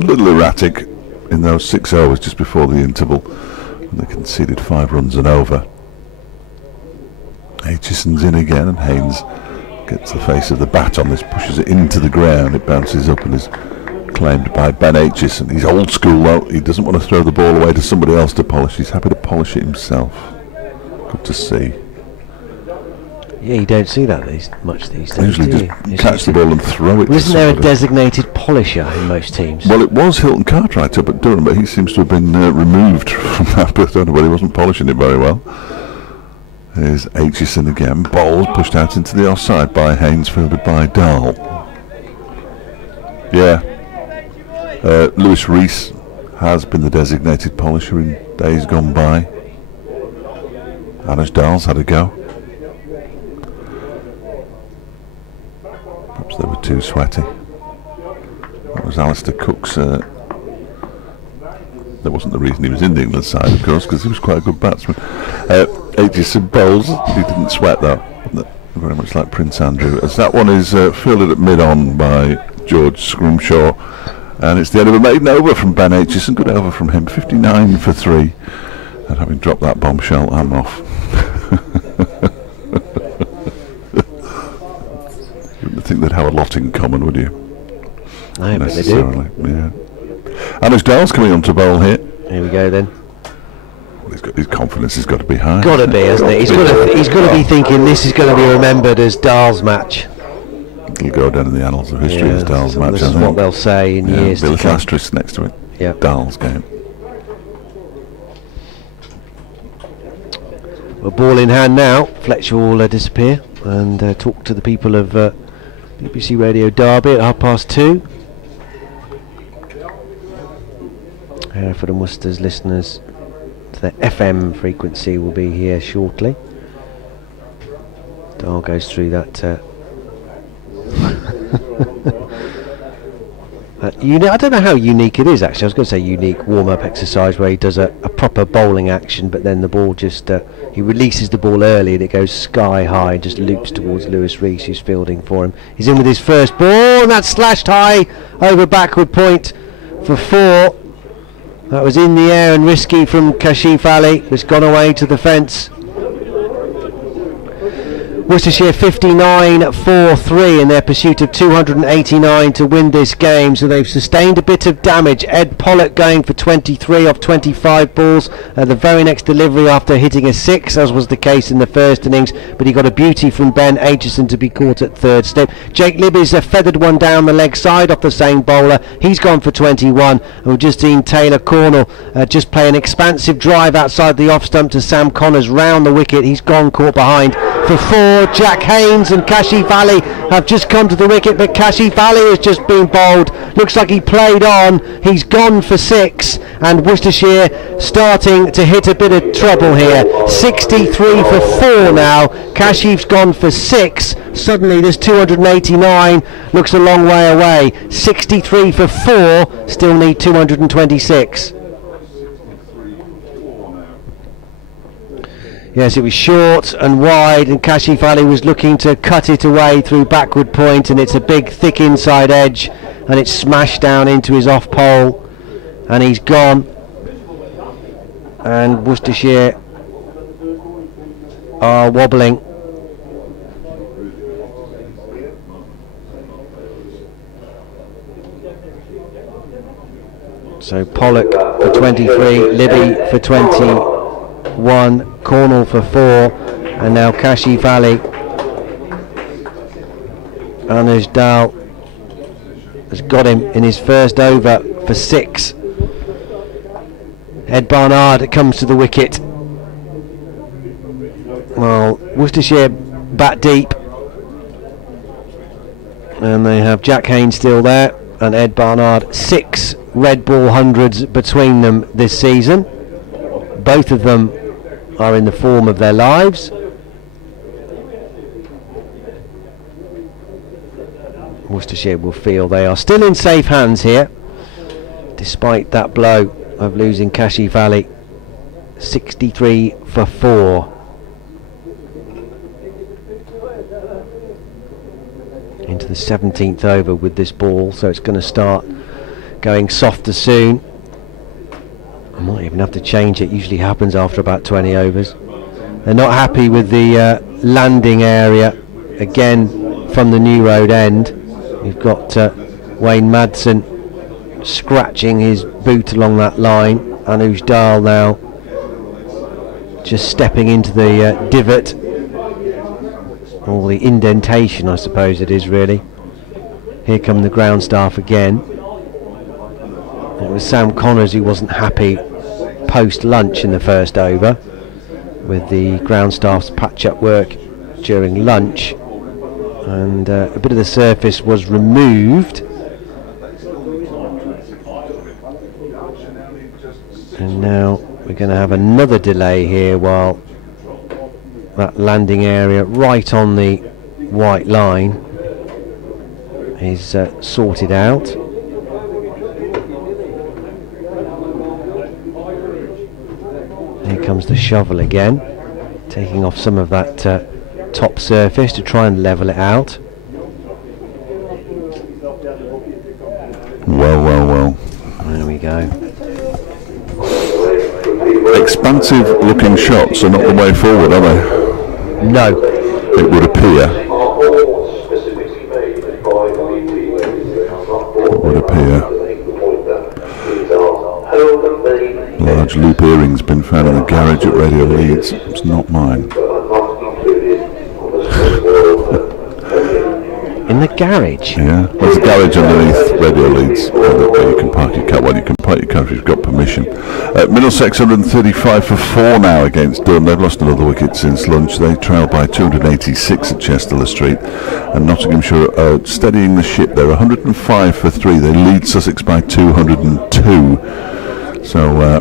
little erratic in those 6 overs just before the interval, and they conceded 5 runs and over. Aitchison's in again, and Haynes gets the face of the bat on this, pushes it into the ground. It bounces up and is claimed by Ben Aitchison. He's old school though. He doesn't want to throw the ball away to somebody else to polish. He's happy to polish it himself. Good to see. Yeah, you don't see that much these days. Usually do just you? catch the ball and throw it. Well, isn't there a somebody. designated polisher in most teams? Well, it was Hilton Cartwright up at Durham, but he seems to have been removed from that. But I don't know whether he wasn't polishing it very well. Here's Aitchison again. Bowls pushed out into the offside by Haynes, fielded by Dahl. Yeah. Lewis Rees has been the designated polisher in days gone by. Anish Dahl's had a go. Perhaps they were too sweaty. That was Alistair Cook's. That wasn't the reason he was in the England side, of course, because he was quite a good batsman. Aitchison bowls. He didn't sweat though. Very much like Prince Andrew. As that one is fielded at mid-on by George Scrimshaw, and it's the end of a maiden over from Ben Aitchison. Good over from him. 59 for 3. And having dropped that bombshell, I'm off. You wouldn't think they'd have a lot in common, would you? No, but they do. Yeah. Anish Dahl's coming on to bowl here. Here we go then. Well, his confidence has got to be high. Got to be, hasn't it? He's got to be thinking this is going to be remembered as Dahl's match. It'll go down in the annals of history as Dahl's match. This is what they'll say in years to come. come. Asterisk next to it. Yeah. Dahl's game. Well, ball in hand now. Fletcher will disappear and talk to the people of BBC Radio Derby at 2:30. Hereford and Worcester's listeners to their FM frequency will be here shortly. Dahl goes through that. I don't know how unique it is actually. I was going to say unique warm-up exercise where he does a proper bowling action, but then the ball just he releases the ball early and it goes sky high and just loops towards Lewis Rees, who's fielding for him. He's in with his first ball, and that's slashed high over backward point for 4. That was in the air and risky from Kashif Ali. It's gone away to the fence. Worcestershire 59-4-3 in their pursuit of 289 to win this game, so they've sustained a bit of damage. Ed Pollock going for 23 off 25 balls, the very next delivery after hitting a 6, as was the case in the first innings, but he got a beauty from Ben Aitchison to be caught at third step. Jake Libby's feathered one down the leg side off the same bowler, he's gone for 21, and we've just seen Taylor Cornell just play an expansive drive outside the off stump to Sam Connors round the wicket. He's gone caught behind for 4. Jack Haynes and Kashi Valley have just come to the wicket, but Kashi Valley has just been bowled. Looks like he played on. He's gone for 6, and Worcestershire starting to hit a bit of trouble here. 63 for 4 now. Kashi's gone for 6. Suddenly this 289 looks a long way away. 63 for 4, still need 226. Yes, it was short and wide, and Kashi Valley was looking to cut it away through backward point, and it's a big thick inside edge, and it's smashed down into his off pole, and he's gone. And Worcestershire are wobbling. So Pollock for 23, Libby for 21, Cornell for 4, and now Kashi Valley. Anuj Dal has got him in his first over for 6. Ed Barnard comes to the wicket. Well, Worcestershire bat deep, and they have Jack Haynes still there, and Ed Barnard. 6 red ball hundreds between them this season. Both of them are in the form of their lives. Worcestershire will feel they are still in safe hands here, despite that blow of losing Kashi Valley. 63 for 4. Into the 17th over with this ball, so it's going to start going softer soon. I might even have to change it. Usually happens after about 20 overs. They're not happy with the landing area again from the New Road end. We've got Wayne Madsen scratching his boot along that line. Anuj Dal now just stepping into the divot, or the indentation I suppose it is really. Here come the ground staff again. It was Sam Connors who wasn't happy post lunch in the first over with the ground staff's patch up work during lunch, and a bit of the surface was removed, and now we're going to have another delay here while that landing area right on the white line is sorted out. Here comes the shovel again, taking off some of that top surface to try and level it out. Well. There we go. Expansive looking shots are not the way forward, are they? No. It would appear. Large loop earrings been found in the garage at Radio Leeds. It's not mine. In the garage? Yeah, there's a garage underneath Radio Leeds where you can park your car. Well, you can park your car if you've got permission. Middlesex 135 for 4 now against Durham. They've lost another wicket since lunch. They trail by 286 at Chester Street, and Nottinghamshire steadying the ship. They're 105 for 3. They lead Sussex by 202. So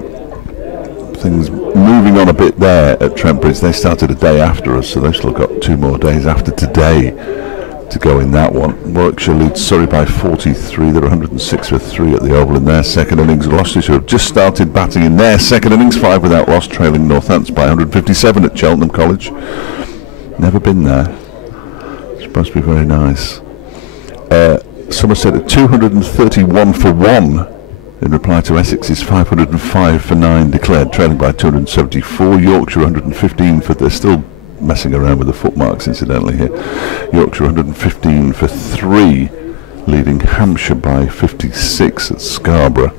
things moving on a bit there at Trent Bridge. They started a day after us, so they've still got 2 more days after today to go in that one. Warwickshire leads Surrey by 43. They're 106 for 3 at the Oval in their second innings. Gloucestershire have just started batting in their second innings, 5 without loss, trailing Northants by 157 at Cheltenham College. Never been there. It's supposed to be very nice. Somerset at 231 for 1 in reply to Essex's 505 for 9 declared, trailing by 274. Yorkshire 115 for, they're still messing around with the footmarks incidentally here. Yorkshire 115 for 3, leading Hampshire by 56 at Scarborough.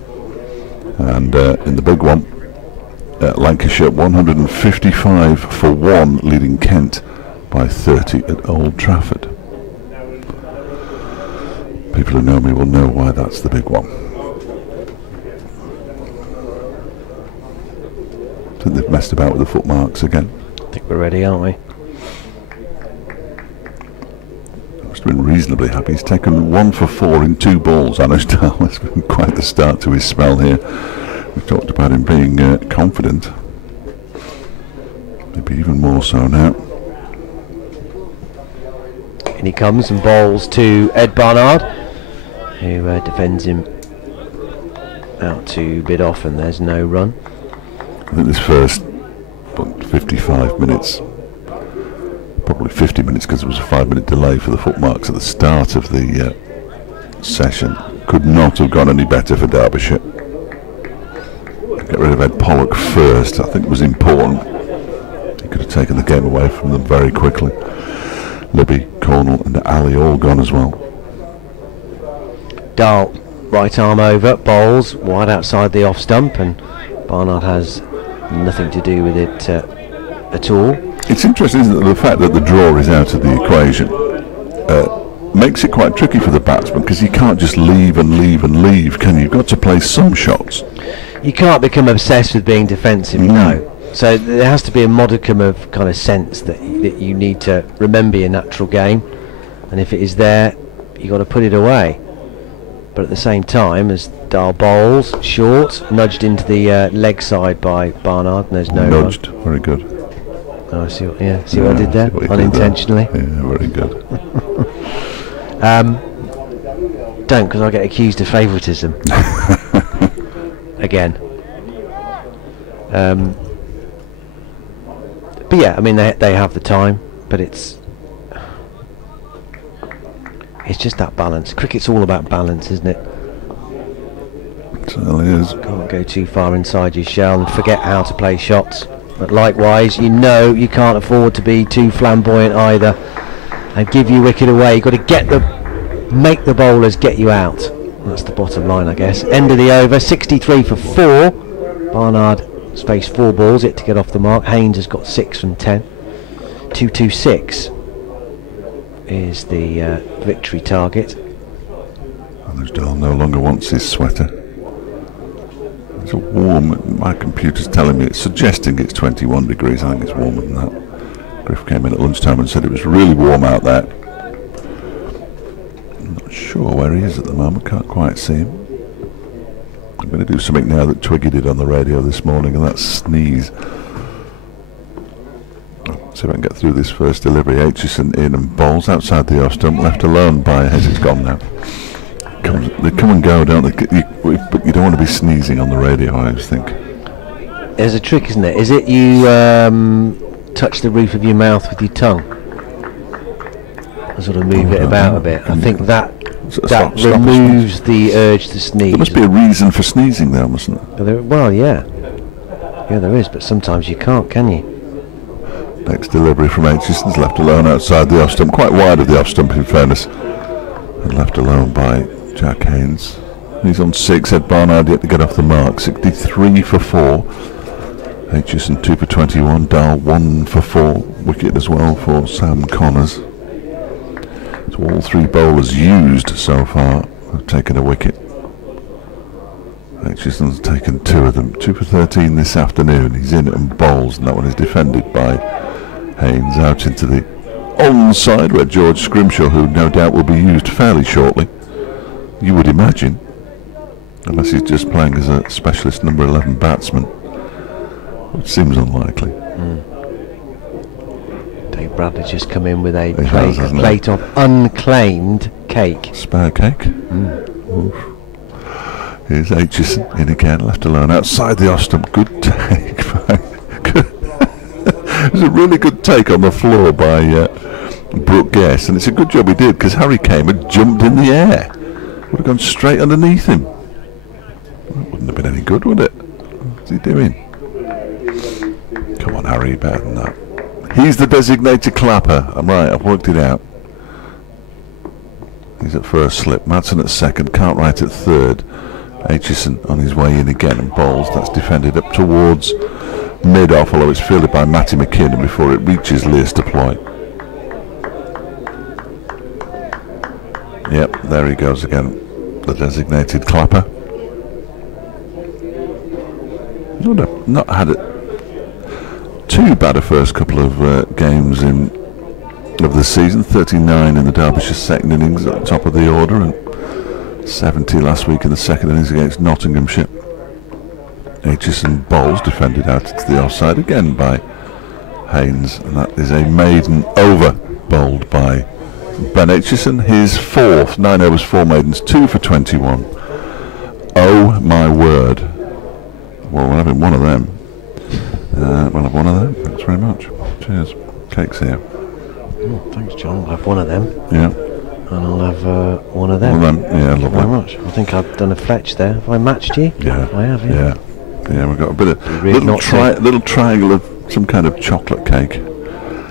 And in the big one, Lancashire 155 for 1, leading Kent by 30 at Old Trafford. People who know me will know why that's the big one. I think they've messed about with the footmarks again. I think we're ready, aren't we? Must have been reasonably happy. He's taken 1 for 4 in 2 balls. Anush Dal has been quite the start to his spell here. We've talked about him being confident. Maybe even more so now. And he comes and bowls to Ed Barnard, who defends him out to bid off, and there's no run. I think this first 55 minutes, probably 50 minutes because there was a 5-minute delay for the footmarks at the start of the session, could not have gone any better for Derbyshire. Get rid of Ed Pollock first, I think was important. He could have taken the game away from them very quickly. Libby, Cornell and Ali all gone as well. Dahl, right arm over, bowls wide outside the off stump, and Barnard has nothing to do with it at all. It's interesting, isn't it, the fact that the draw is out of the equation makes it quite tricky for the batsman, because you can't just leave and leave and leave, can you? You've got to play some shots. You can't become obsessed with being defensive, no. So there has to be a modicum of kind of sense that you need to remember your natural game, and if it is there, you've got to put it away. But at the same time, as Dahl bowls short, nudged into the leg side by Barnard, and there's no nudged, run. Very good. Oh, I see what, see what I did there? Unintentionally. Yeah, very good. Don't, because I'll get accused of favouritism. Again. But yeah, I mean, they have the time, but it's just that balance. Cricket's all about balance, isn't it? It certainly is. Can't go too far inside your shell and forget how to play shots. But likewise, you know you can't afford to be too flamboyant either and give your wicket away. You've got to make the bowlers get you out. That's the bottom line, I guess. End of the over, 63 for 4. Barnard has faced 4 balls, yet to get off the mark. Haynes has got 6 from 10. 226 is the victory target. Anush Dal no longer wants his sweater. It's a warm, my computer's telling me, it's suggesting it's 21 degrees. I think it's warmer than that. Griff came in at lunchtime and said it was really warm out there. I'm not sure where he is at the moment, can't quite see him. I'm going to do something now that Twiggy did on the radio this morning, and that's sneeze. See if I can get through this first delivery. Aitchison in and bowls outside the off stump, left alone by It's gone now. They come and go, don't they? But you don't want to be sneezing on the radio, I always think. There's a trick, isn't it? Is it you touch the roof of your mouth with your tongue and sort of move it about a bit? I think that removes the urge to sneeze. There must be a reason for sneezing there, mustn't there? Well, yeah. Yeah, there is, but sometimes you can't, can you? Next delivery from Aitchison's left alone outside the off stump, quite wide of the off stump in fairness, and left alone by Jack Haynes. He's on 6. Ed Barnard yet to get off the mark. 63 for 4. Aitchison 2 for 21. Dahl 1 for 4. Wicket as well for Sam Connors. So all 3 bowlers used so far have taken a wicket. Aitchison's taken 2 of them. 2 for 13 this afternoon. He's in and bowls, and that one is defended by Haynes out into the onside, where George Scrimshaw, who no doubt will be used fairly shortly, you would imagine, unless he's just playing as a specialist number 11 batsman, which seems unlikely. Dave Bradley just come in with a plate of unclaimed cake. Spare cake? Oof. Here's Aitchison in again, left alone outside the off stump. Good take. It was a really good take on the floor by Brooke Guest, and it's a good job he did, because Harry Kame had jumped in the air. Would have gone straight underneath him. That wouldn't have been any good, would it? What's he doing? Come on, Harry, better than that. He's the designated clapper. I'm right, I've worked it out. He's at first slip. Madsen at second. Cartwright at third. Aitchison on his way in again and bowls. That's defended up towards mid-off, although it's fielded by Matty McKinnon before it reaches Lears to Ploy. Yep, there he goes again. The designated clapper. Not had it too bad a first couple of games of the season. 39 in the Derbyshire second innings at the top of the order, and 70 last week in the second innings against Nottinghamshire. Aitchison bowls, defended out to the offside again by Haynes, and that is a maiden over bowled by Ben Aitchison. His fourth, 9 overs, 4 maidens, 2 for 21. Oh my word. Well, we're having one of them. We'll have one of them. Thanks very much. Cheers. Cake's here. Oh, thanks, John. I'll have one of them. Yeah. And I'll have one of them. One of them. Yeah, Thank you lovely. very much. I think I've done a Fletch there. Have I matched you? Yeah. I have, yeah. Yeah, we've got a bit of Really not little triangle of some kind of chocolate cake.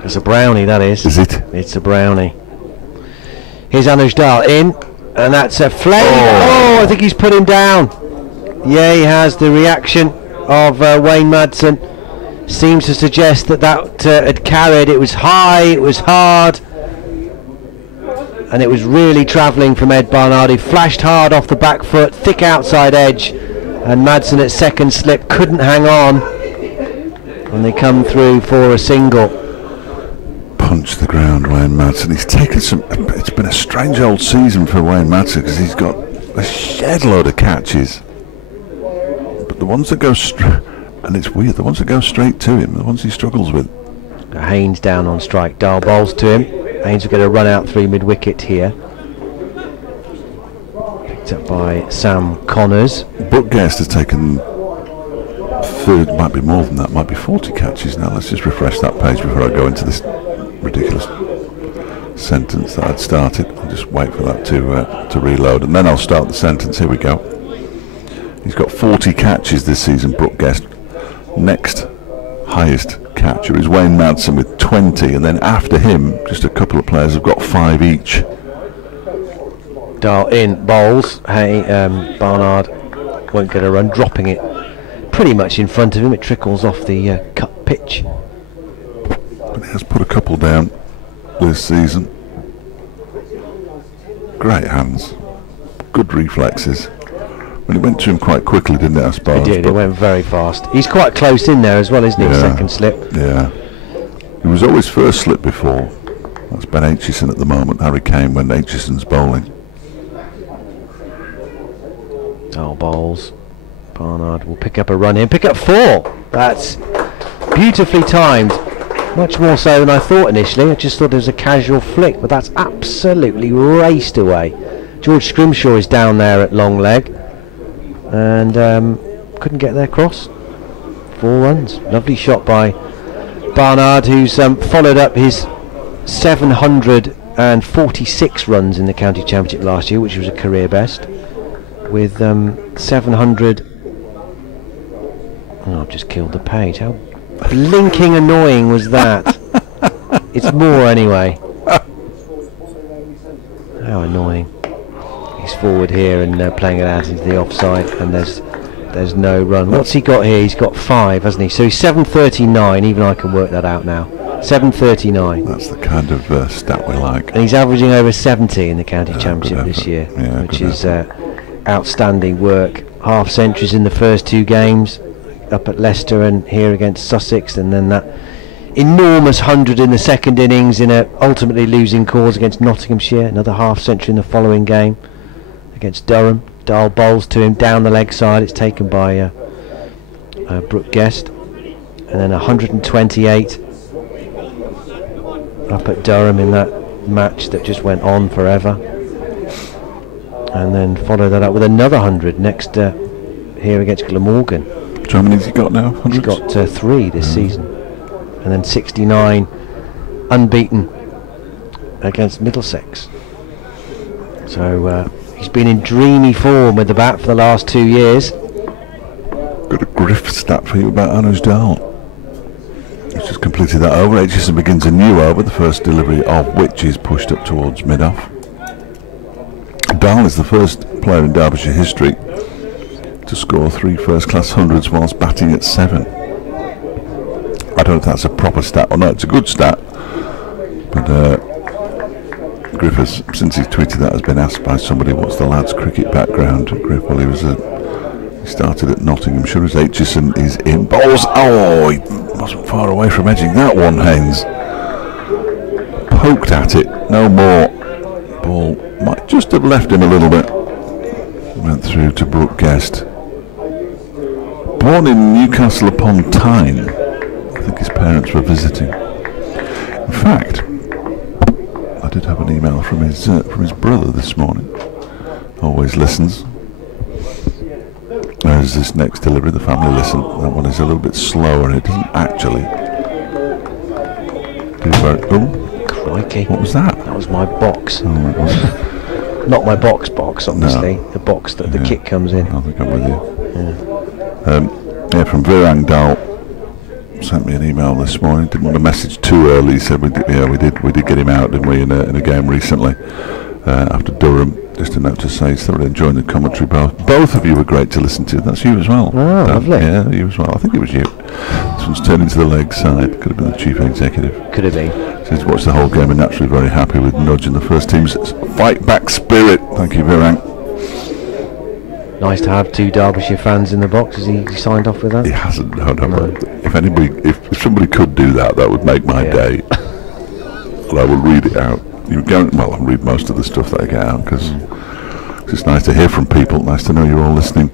It's a brownie, that is. Is it? It's a brownie. Here's Anuj Dal in, and that's a flame. Oh. I think he's put him down. Yeah, he has. The reaction of Wayne Madsen seems to suggest that had carried. It was high, it was hard, and it was really travelling from Ed Barnard. He flashed hard off the back foot, thick outside edge, and Madsen at second slip couldn't hang on, and they come through for a single. Punch the ground, Wayne Madsen. He's taken some. It's been a strange old season for Wayne Madsen because he's got a shed load of catches, but the ones that go straight, and it's weird, the ones that go straight to him, the ones he struggles with. Haynes down on strike. Dahl bowls to him. Haynes will get a run out through mid-wicket here. Picked up by Sam Connors. Brooke Guest has taken third, might be more than that, might be 40 catches now. Let's just refresh that page before I go into this ridiculous sentence that I'd started. I'll just wait for that to reload, and then I'll start the sentence. Here we go. He's got 40 catches this season, Brooke Guest. Next highest catcher is Wayne Madsen with 20, and then after him just a couple of players have got 5 each. Dahl in, bowls. Barnard won't get a run, dropping it pretty much in front of him. It trickles off the cut pitch. But he has put a couple down this season. Great hands, good reflexes. And it went to him quite quickly, didn't it, I suppose? It did, it went very fast. He's quite close in there as well, isn't he? Yeah. Second slip. Yeah. He was always first slip before. That's Ben Aitchison at the moment. Harry Kane when Aitchison's bowling. Dahl bowls. Barnard will pick up a run here. Pick up 4. That's beautifully timed. Much more so than I thought initially. I just thought it was a casual flick, but that's absolutely raced away. George Scrimshaw is down there at long leg, and couldn't get their cross. 4 runs. Lovely shot by Barnard, who's followed up his 746 runs in the county championship last year, which was a career best, with 700. Oh, I've just killed the page. How blinking annoying was that? It's more anyway. How annoying. He's forward here and playing it out into the offside, and there's no run. What's he got here? He's got 5, hasn't he? So he's 739. Even I can work that out now. 739. That's the kind of stat we like. And he's averaging over 70 in the county championship this year, which is outstanding work. Half centuries in the first 2 games, up at Leicester and here against Sussex, and then that enormous 100 in the second innings in a ultimately losing cause against Nottinghamshire. Another half century in the following game against Durham. Dahl bowls to him down the leg side. It's taken by Brooke Guest, and then 128 up at Durham in that match that just went on forever, and then follow that up with another 100 next here against Glamorgan. How many has he got now? He's got 3 this season, and then 69 unbeaten against Middlesex. So he's been in dreamy form with the bat for the last 2 years. Got a griff stat for you about Anuj Dahl. He's Just completed that over. Aitchison begins a new over, the first delivery of which is pushed up towards mid-off. Dahl is the first player in Derbyshire history to score 3 first-class hundreds whilst batting at 7. I don't know if that's a proper stat or not. It's a good stat, but Griff has, since he's tweeted that, has been asked by somebody what's the lad's cricket background. Griff, well, he started at Nottinghamshire as Aitchison is in. Balls, oh, he wasn't far away from edging that one, Haynes. Poked at it, no more. Ball might just have left him a little bit. Went through to Brooke Guest. Born in Newcastle upon Tyne. I think his parents were visiting. In fact, I did have an email from his brother this morning. Always listens. There's this next delivery, the family listen. That one is a little bit slower. It doesn't actually do very. Oh, crikey! What was that? That was my box. Oh, it wasn't. Not my box, obviously. No. The box that the kit comes in. I think I'm with you. Yeah, from Virang Dal sent me an email this morning. Didn't want to message too early. He said we did get him out, didn't we, in a game recently after Durham. Just a note to say, thoroughly enjoying the commentary. Both of you were great to listen to. That's you as well. Oh, lovely. Yeah, you as well. I think it was you. This one's turning to the leg side. Could have been the chief executive. Could have been. Says watched the whole game and naturally very happy with Nudge and the first team's fight back spirit. Thank you, Virang. Nice to have 2 Derbyshire fans in the box. Has he signed off with that? He hasn't. No. If somebody could do that, that would make my day. And I will read it out. I'll read most of the stuff that I get out because it's nice to hear from people. Nice to know you're all listening.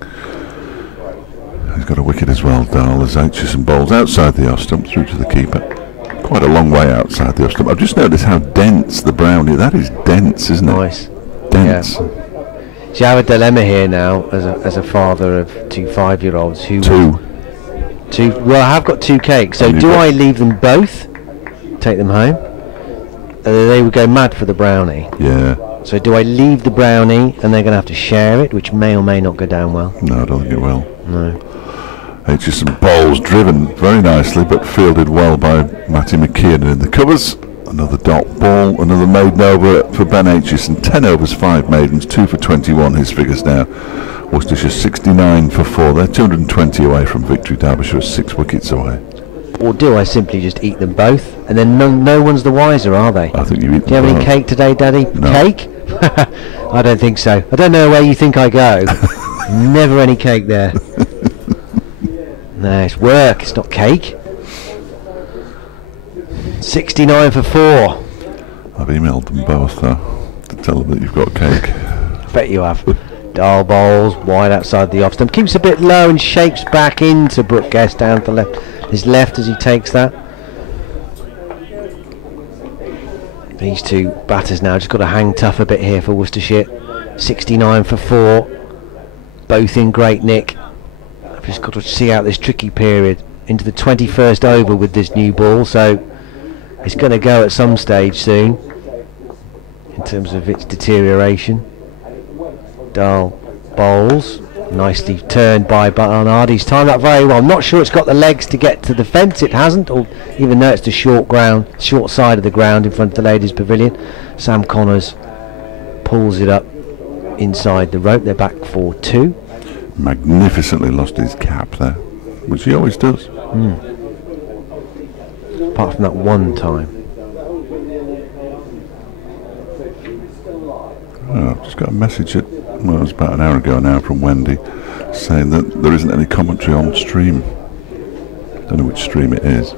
He's got a wicket as well, Dahl, as Aitchison bowls outside the off stump through to the keeper. Quite a long way outside the off stump. I've just noticed how dense the brownie. That is dense, isn't it? Nice. Dense. Yeah. So you have a dilemma here now as a father of 2 5-year-olds who two. Well, I have got 2 cakes. So do I leave them both, take them home? They would go mad for the brownie. Yeah. So do I leave the brownie and they're going to have to share it, which may or may not go down well? No, I don't think it will. No. Aitchison bowls driven very nicely, but fielded well by Matty McKeon in the covers. Another dot ball, another maiden over for Ben Aitchison. 10 overs, 5 maidens, 2 for 21. His figures now. Worcestershire 69 for 4. They're 220 away from victory. Derbyshire 6 wickets away. Or do I simply just eat them both, and then no one's the wiser, are they? I think you eat them. Do you have any both. cake today, Daddy? No. Cake? I don't think so. I don't know where you think I go. Never any cake there. No, it's work. It's not cake. 69 for 4. I've emailed them both though to tell them that you've got cake. Bet you have. Dahl bowls wide outside the off stump. Keeps a bit low and shapes back into Brooke Guest down to the left. His left as he takes that. These 2 batters now just got to hang tough a bit here for Worcestershire. 69 for 4. Both in great nick. I've just got to see out this tricky period into the 21st over with this new ball, so it's going to go at some stage soon in terms of its deterioration. Dahl bowls. Nicely turned by Barnard. He's timed that very well. I'm not sure it's got the legs to get to the fence. It hasn't, or even though it's the short side of the ground in front of the ladies' pavilion. Sam Connors pulls it up inside the rope. They're back for 2. Magnificently lost his cap there, which he always does. Apart from that one time. I've just got a message it was about an hour ago now from Wendy saying that there isn't any commentary on stream. Don't know which stream it is.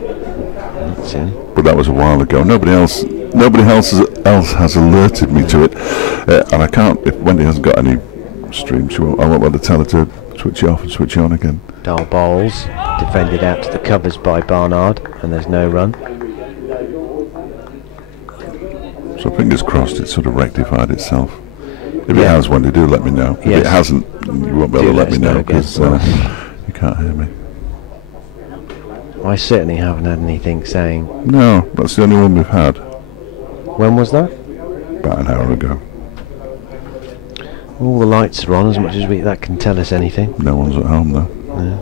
That's in. But that was a while ago. Nobody else has alerted me to it, and I can't. If Wendy hasn't got any stream, I won't be able to tell her to switch it off and switch it on again. Dahl bowls, defended out to the covers by Barnard, and there's no run. So fingers crossed it's sort of rectified itself. If it has, Wendy, do let me know. If it hasn't, you won't be able to let me know because you can't hear me. I certainly haven't had anything saying. No, that's the only one we've had. When was that? About an hour ago. All the lights are on, as much as that can tell us anything. No one's at home though. Yeah.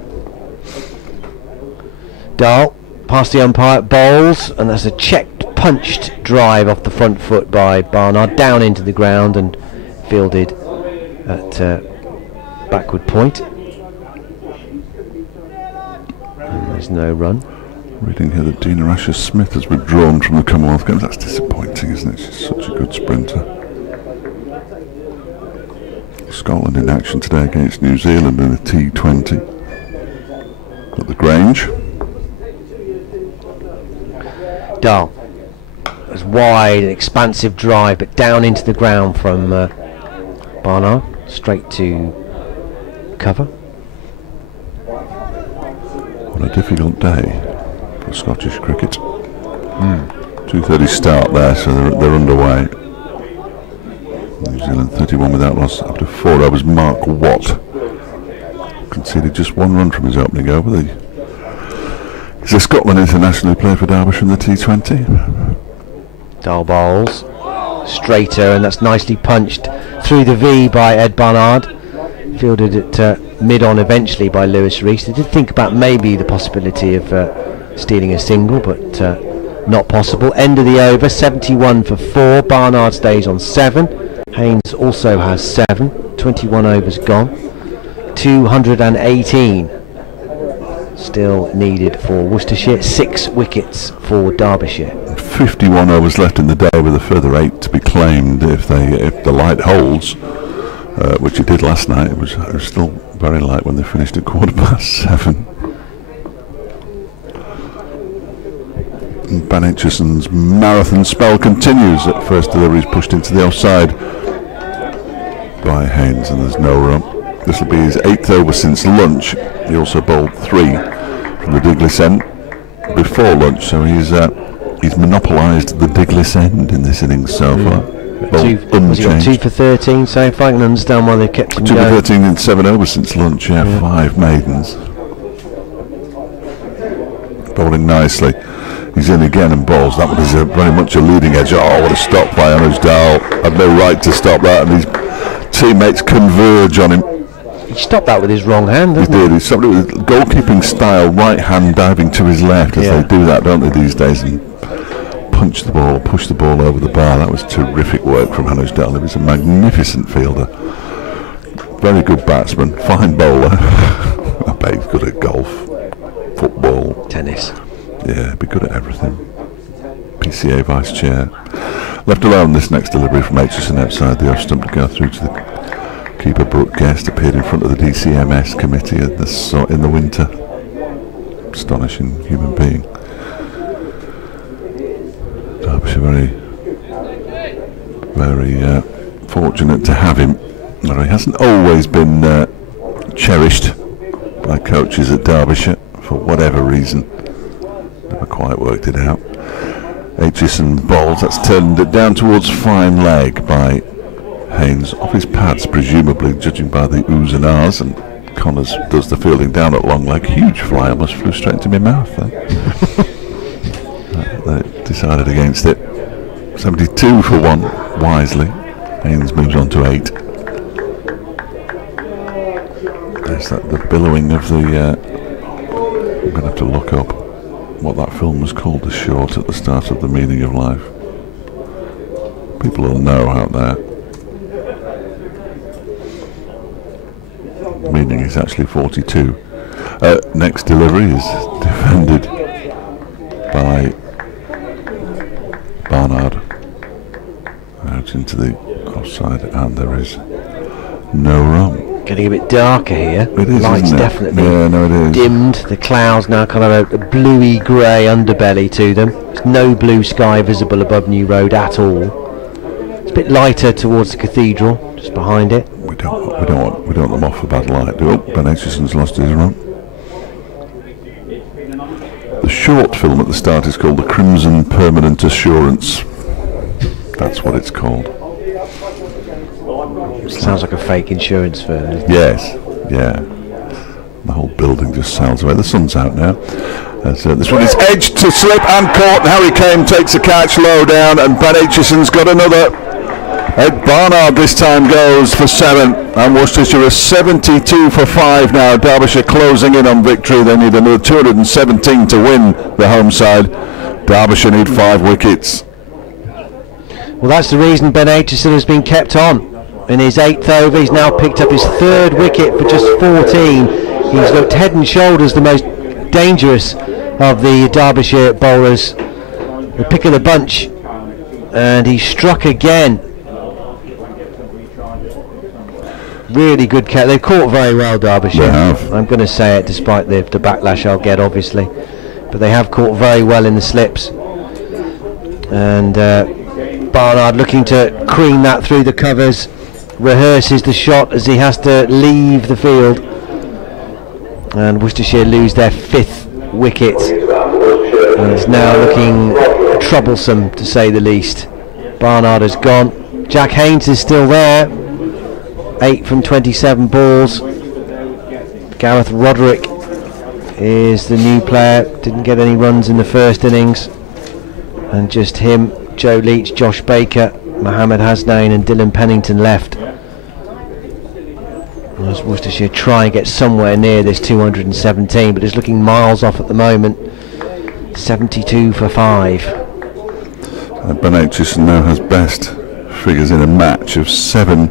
Dahl past the umpire, bowls, and that's a checked, punched drive off the front foot by Barnard, down into the ground and fielded at backward point. And there's no run. Reading here that Dina Asher-Smith has withdrawn from the Commonwealth Games. That's disappointing, isn't it? She's such a good sprinter. Scotland in action today against New Zealand in the T20 at the Grange. Dahl. As wide, an expansive drive, but down into the ground from Barnard, straight to cover. What a difficult day for Scottish cricket. 2:30 start there, so they're underway. New Zealand 31 without loss after 4 overs. Mark Watt conceded just 1 run from his opening over. He's a Scotland international who played for Derbyshire in the T20. Dahl bowls straighter, and that's nicely punched through the V by Ed Barnard. Fielded at mid-on eventually by Lewis Rees. They did think about maybe the possibility of stealing a single, but not possible. End of the over, 71 for 4. Barnard stays on 7. Haynes also has 7. 21 overs gone. 218 still needed for Worcestershire. 6 wickets for Derbyshire. 51 overs left in the day with a further 8 to be claimed if the light holds, which it did last night. It was still very light when they finished at 7:15. Ben Aitchison's marathon spell continues. At first delivery is pushed into the offside by Haynes, and there's no run. This will be his 8th over since lunch. He also bowled 3 from the Diglis end before lunch, so he's monopolised the Diglis end in this innings so far. Was he got 2 for 13 so far? I can understand why they kept him 2 going. for 13 in 7 overs since lunch, 5 maidens. Bowling nicely. He's in again and bowls. That one is very much a leading edge. Oh, what a stop by Anuj Dahl. Had no right to stop that, and his teammates converge on him. He stopped that with his wrong hand, didn't he? He did. He stopped it with goalkeeping style, right hand diving to his left, as they do that, don't they, these days, and punch the ball, push the ball over the bar. That was terrific work from Anuj Dahl. He was a magnificent fielder. Very good batsman, fine bowler. I bet he's good at golf, football, tennis. Yeah, be good at everything. PCA vice chair. Left alone, this next delivery from Aitchison outside the off stump to go through to the keeper. Brooke Guest appeared in front of the DCMS committee in the winter. Astonishing human being. Derbyshire very fortunate to have him. He hasn't always been cherished by coaches at Derbyshire for whatever reason. Never quite worked it out. Aitchison bowls. That's turned it down towards fine leg by Haynes. Off his pads, presumably, judging by the oohs and ahs. And Connors does the fielding down at long leg. Huge fly, almost flew straight into my mouth then. They decided against it. 72 for 1, wisely. Haynes moves on to 8. There's the billowing of the... I'm going to have to look up what that film was called, the short at the start of The Meaning of Life. People will know out there. Meaning is actually 42. Next delivery is defended by Barnard. Out into the offside, and there is no run. Getting a bit darker here. It is, Light's isn't it? definitely it is. dimmed. The clouds now kind of a bluey grey underbelly to them. There's no blue sky visible above New Road at all. It's a bit lighter towards the cathedral, just behind it. We don't want them off for bad light, do we? Ben Aitchison's lost his run. The short film at the start is called The Crimson Permanent Assurance. That's what it's called. Sounds like a fake insurance firm, doesn't it? Yes, yeah. The whole building just sails away. The sun's out now. This one is edged to slip and caught. And Harry Kane takes a catch low down, and Ben Aitchison's got another. Ed Barnard this time goes for 7, and Worcestershire are 72 for 5 now. Derbyshire closing in on victory. They need another 217 to win the home side. Derbyshire need 5 wickets. Well, that's the reason Ben Aitchison has been kept on. In his 8th over, he's now picked up his 3rd wicket for just 14. He's looked head and shoulders the most dangerous of the Derbyshire bowlers, the pick of the bunch, and he struck again. Really good catch. They've caught very well, Derbyshire. They have. I'm going to say it, despite the backlash I'll get, obviously, but they have caught very well in the slips. And Barnard looking to cream that through the covers, rehearses the shot as he has to leave the field, and Worcestershire lose their 5th wicket, and it's now looking troublesome, to say the least. Barnard has gone. Jack Haynes is still there, 8 from 27 balls. Gareth Roderick is the new player, didn't get any runs in the first innings, and just him, Joe Leach, Josh Baker, Mohammed Hasnain and Dylan Pennington left. As Worcestershire try and get somewhere near this 217, but it's looking miles off at the moment. 72 for 5. Ben Aitchison now has best figures in a match of 7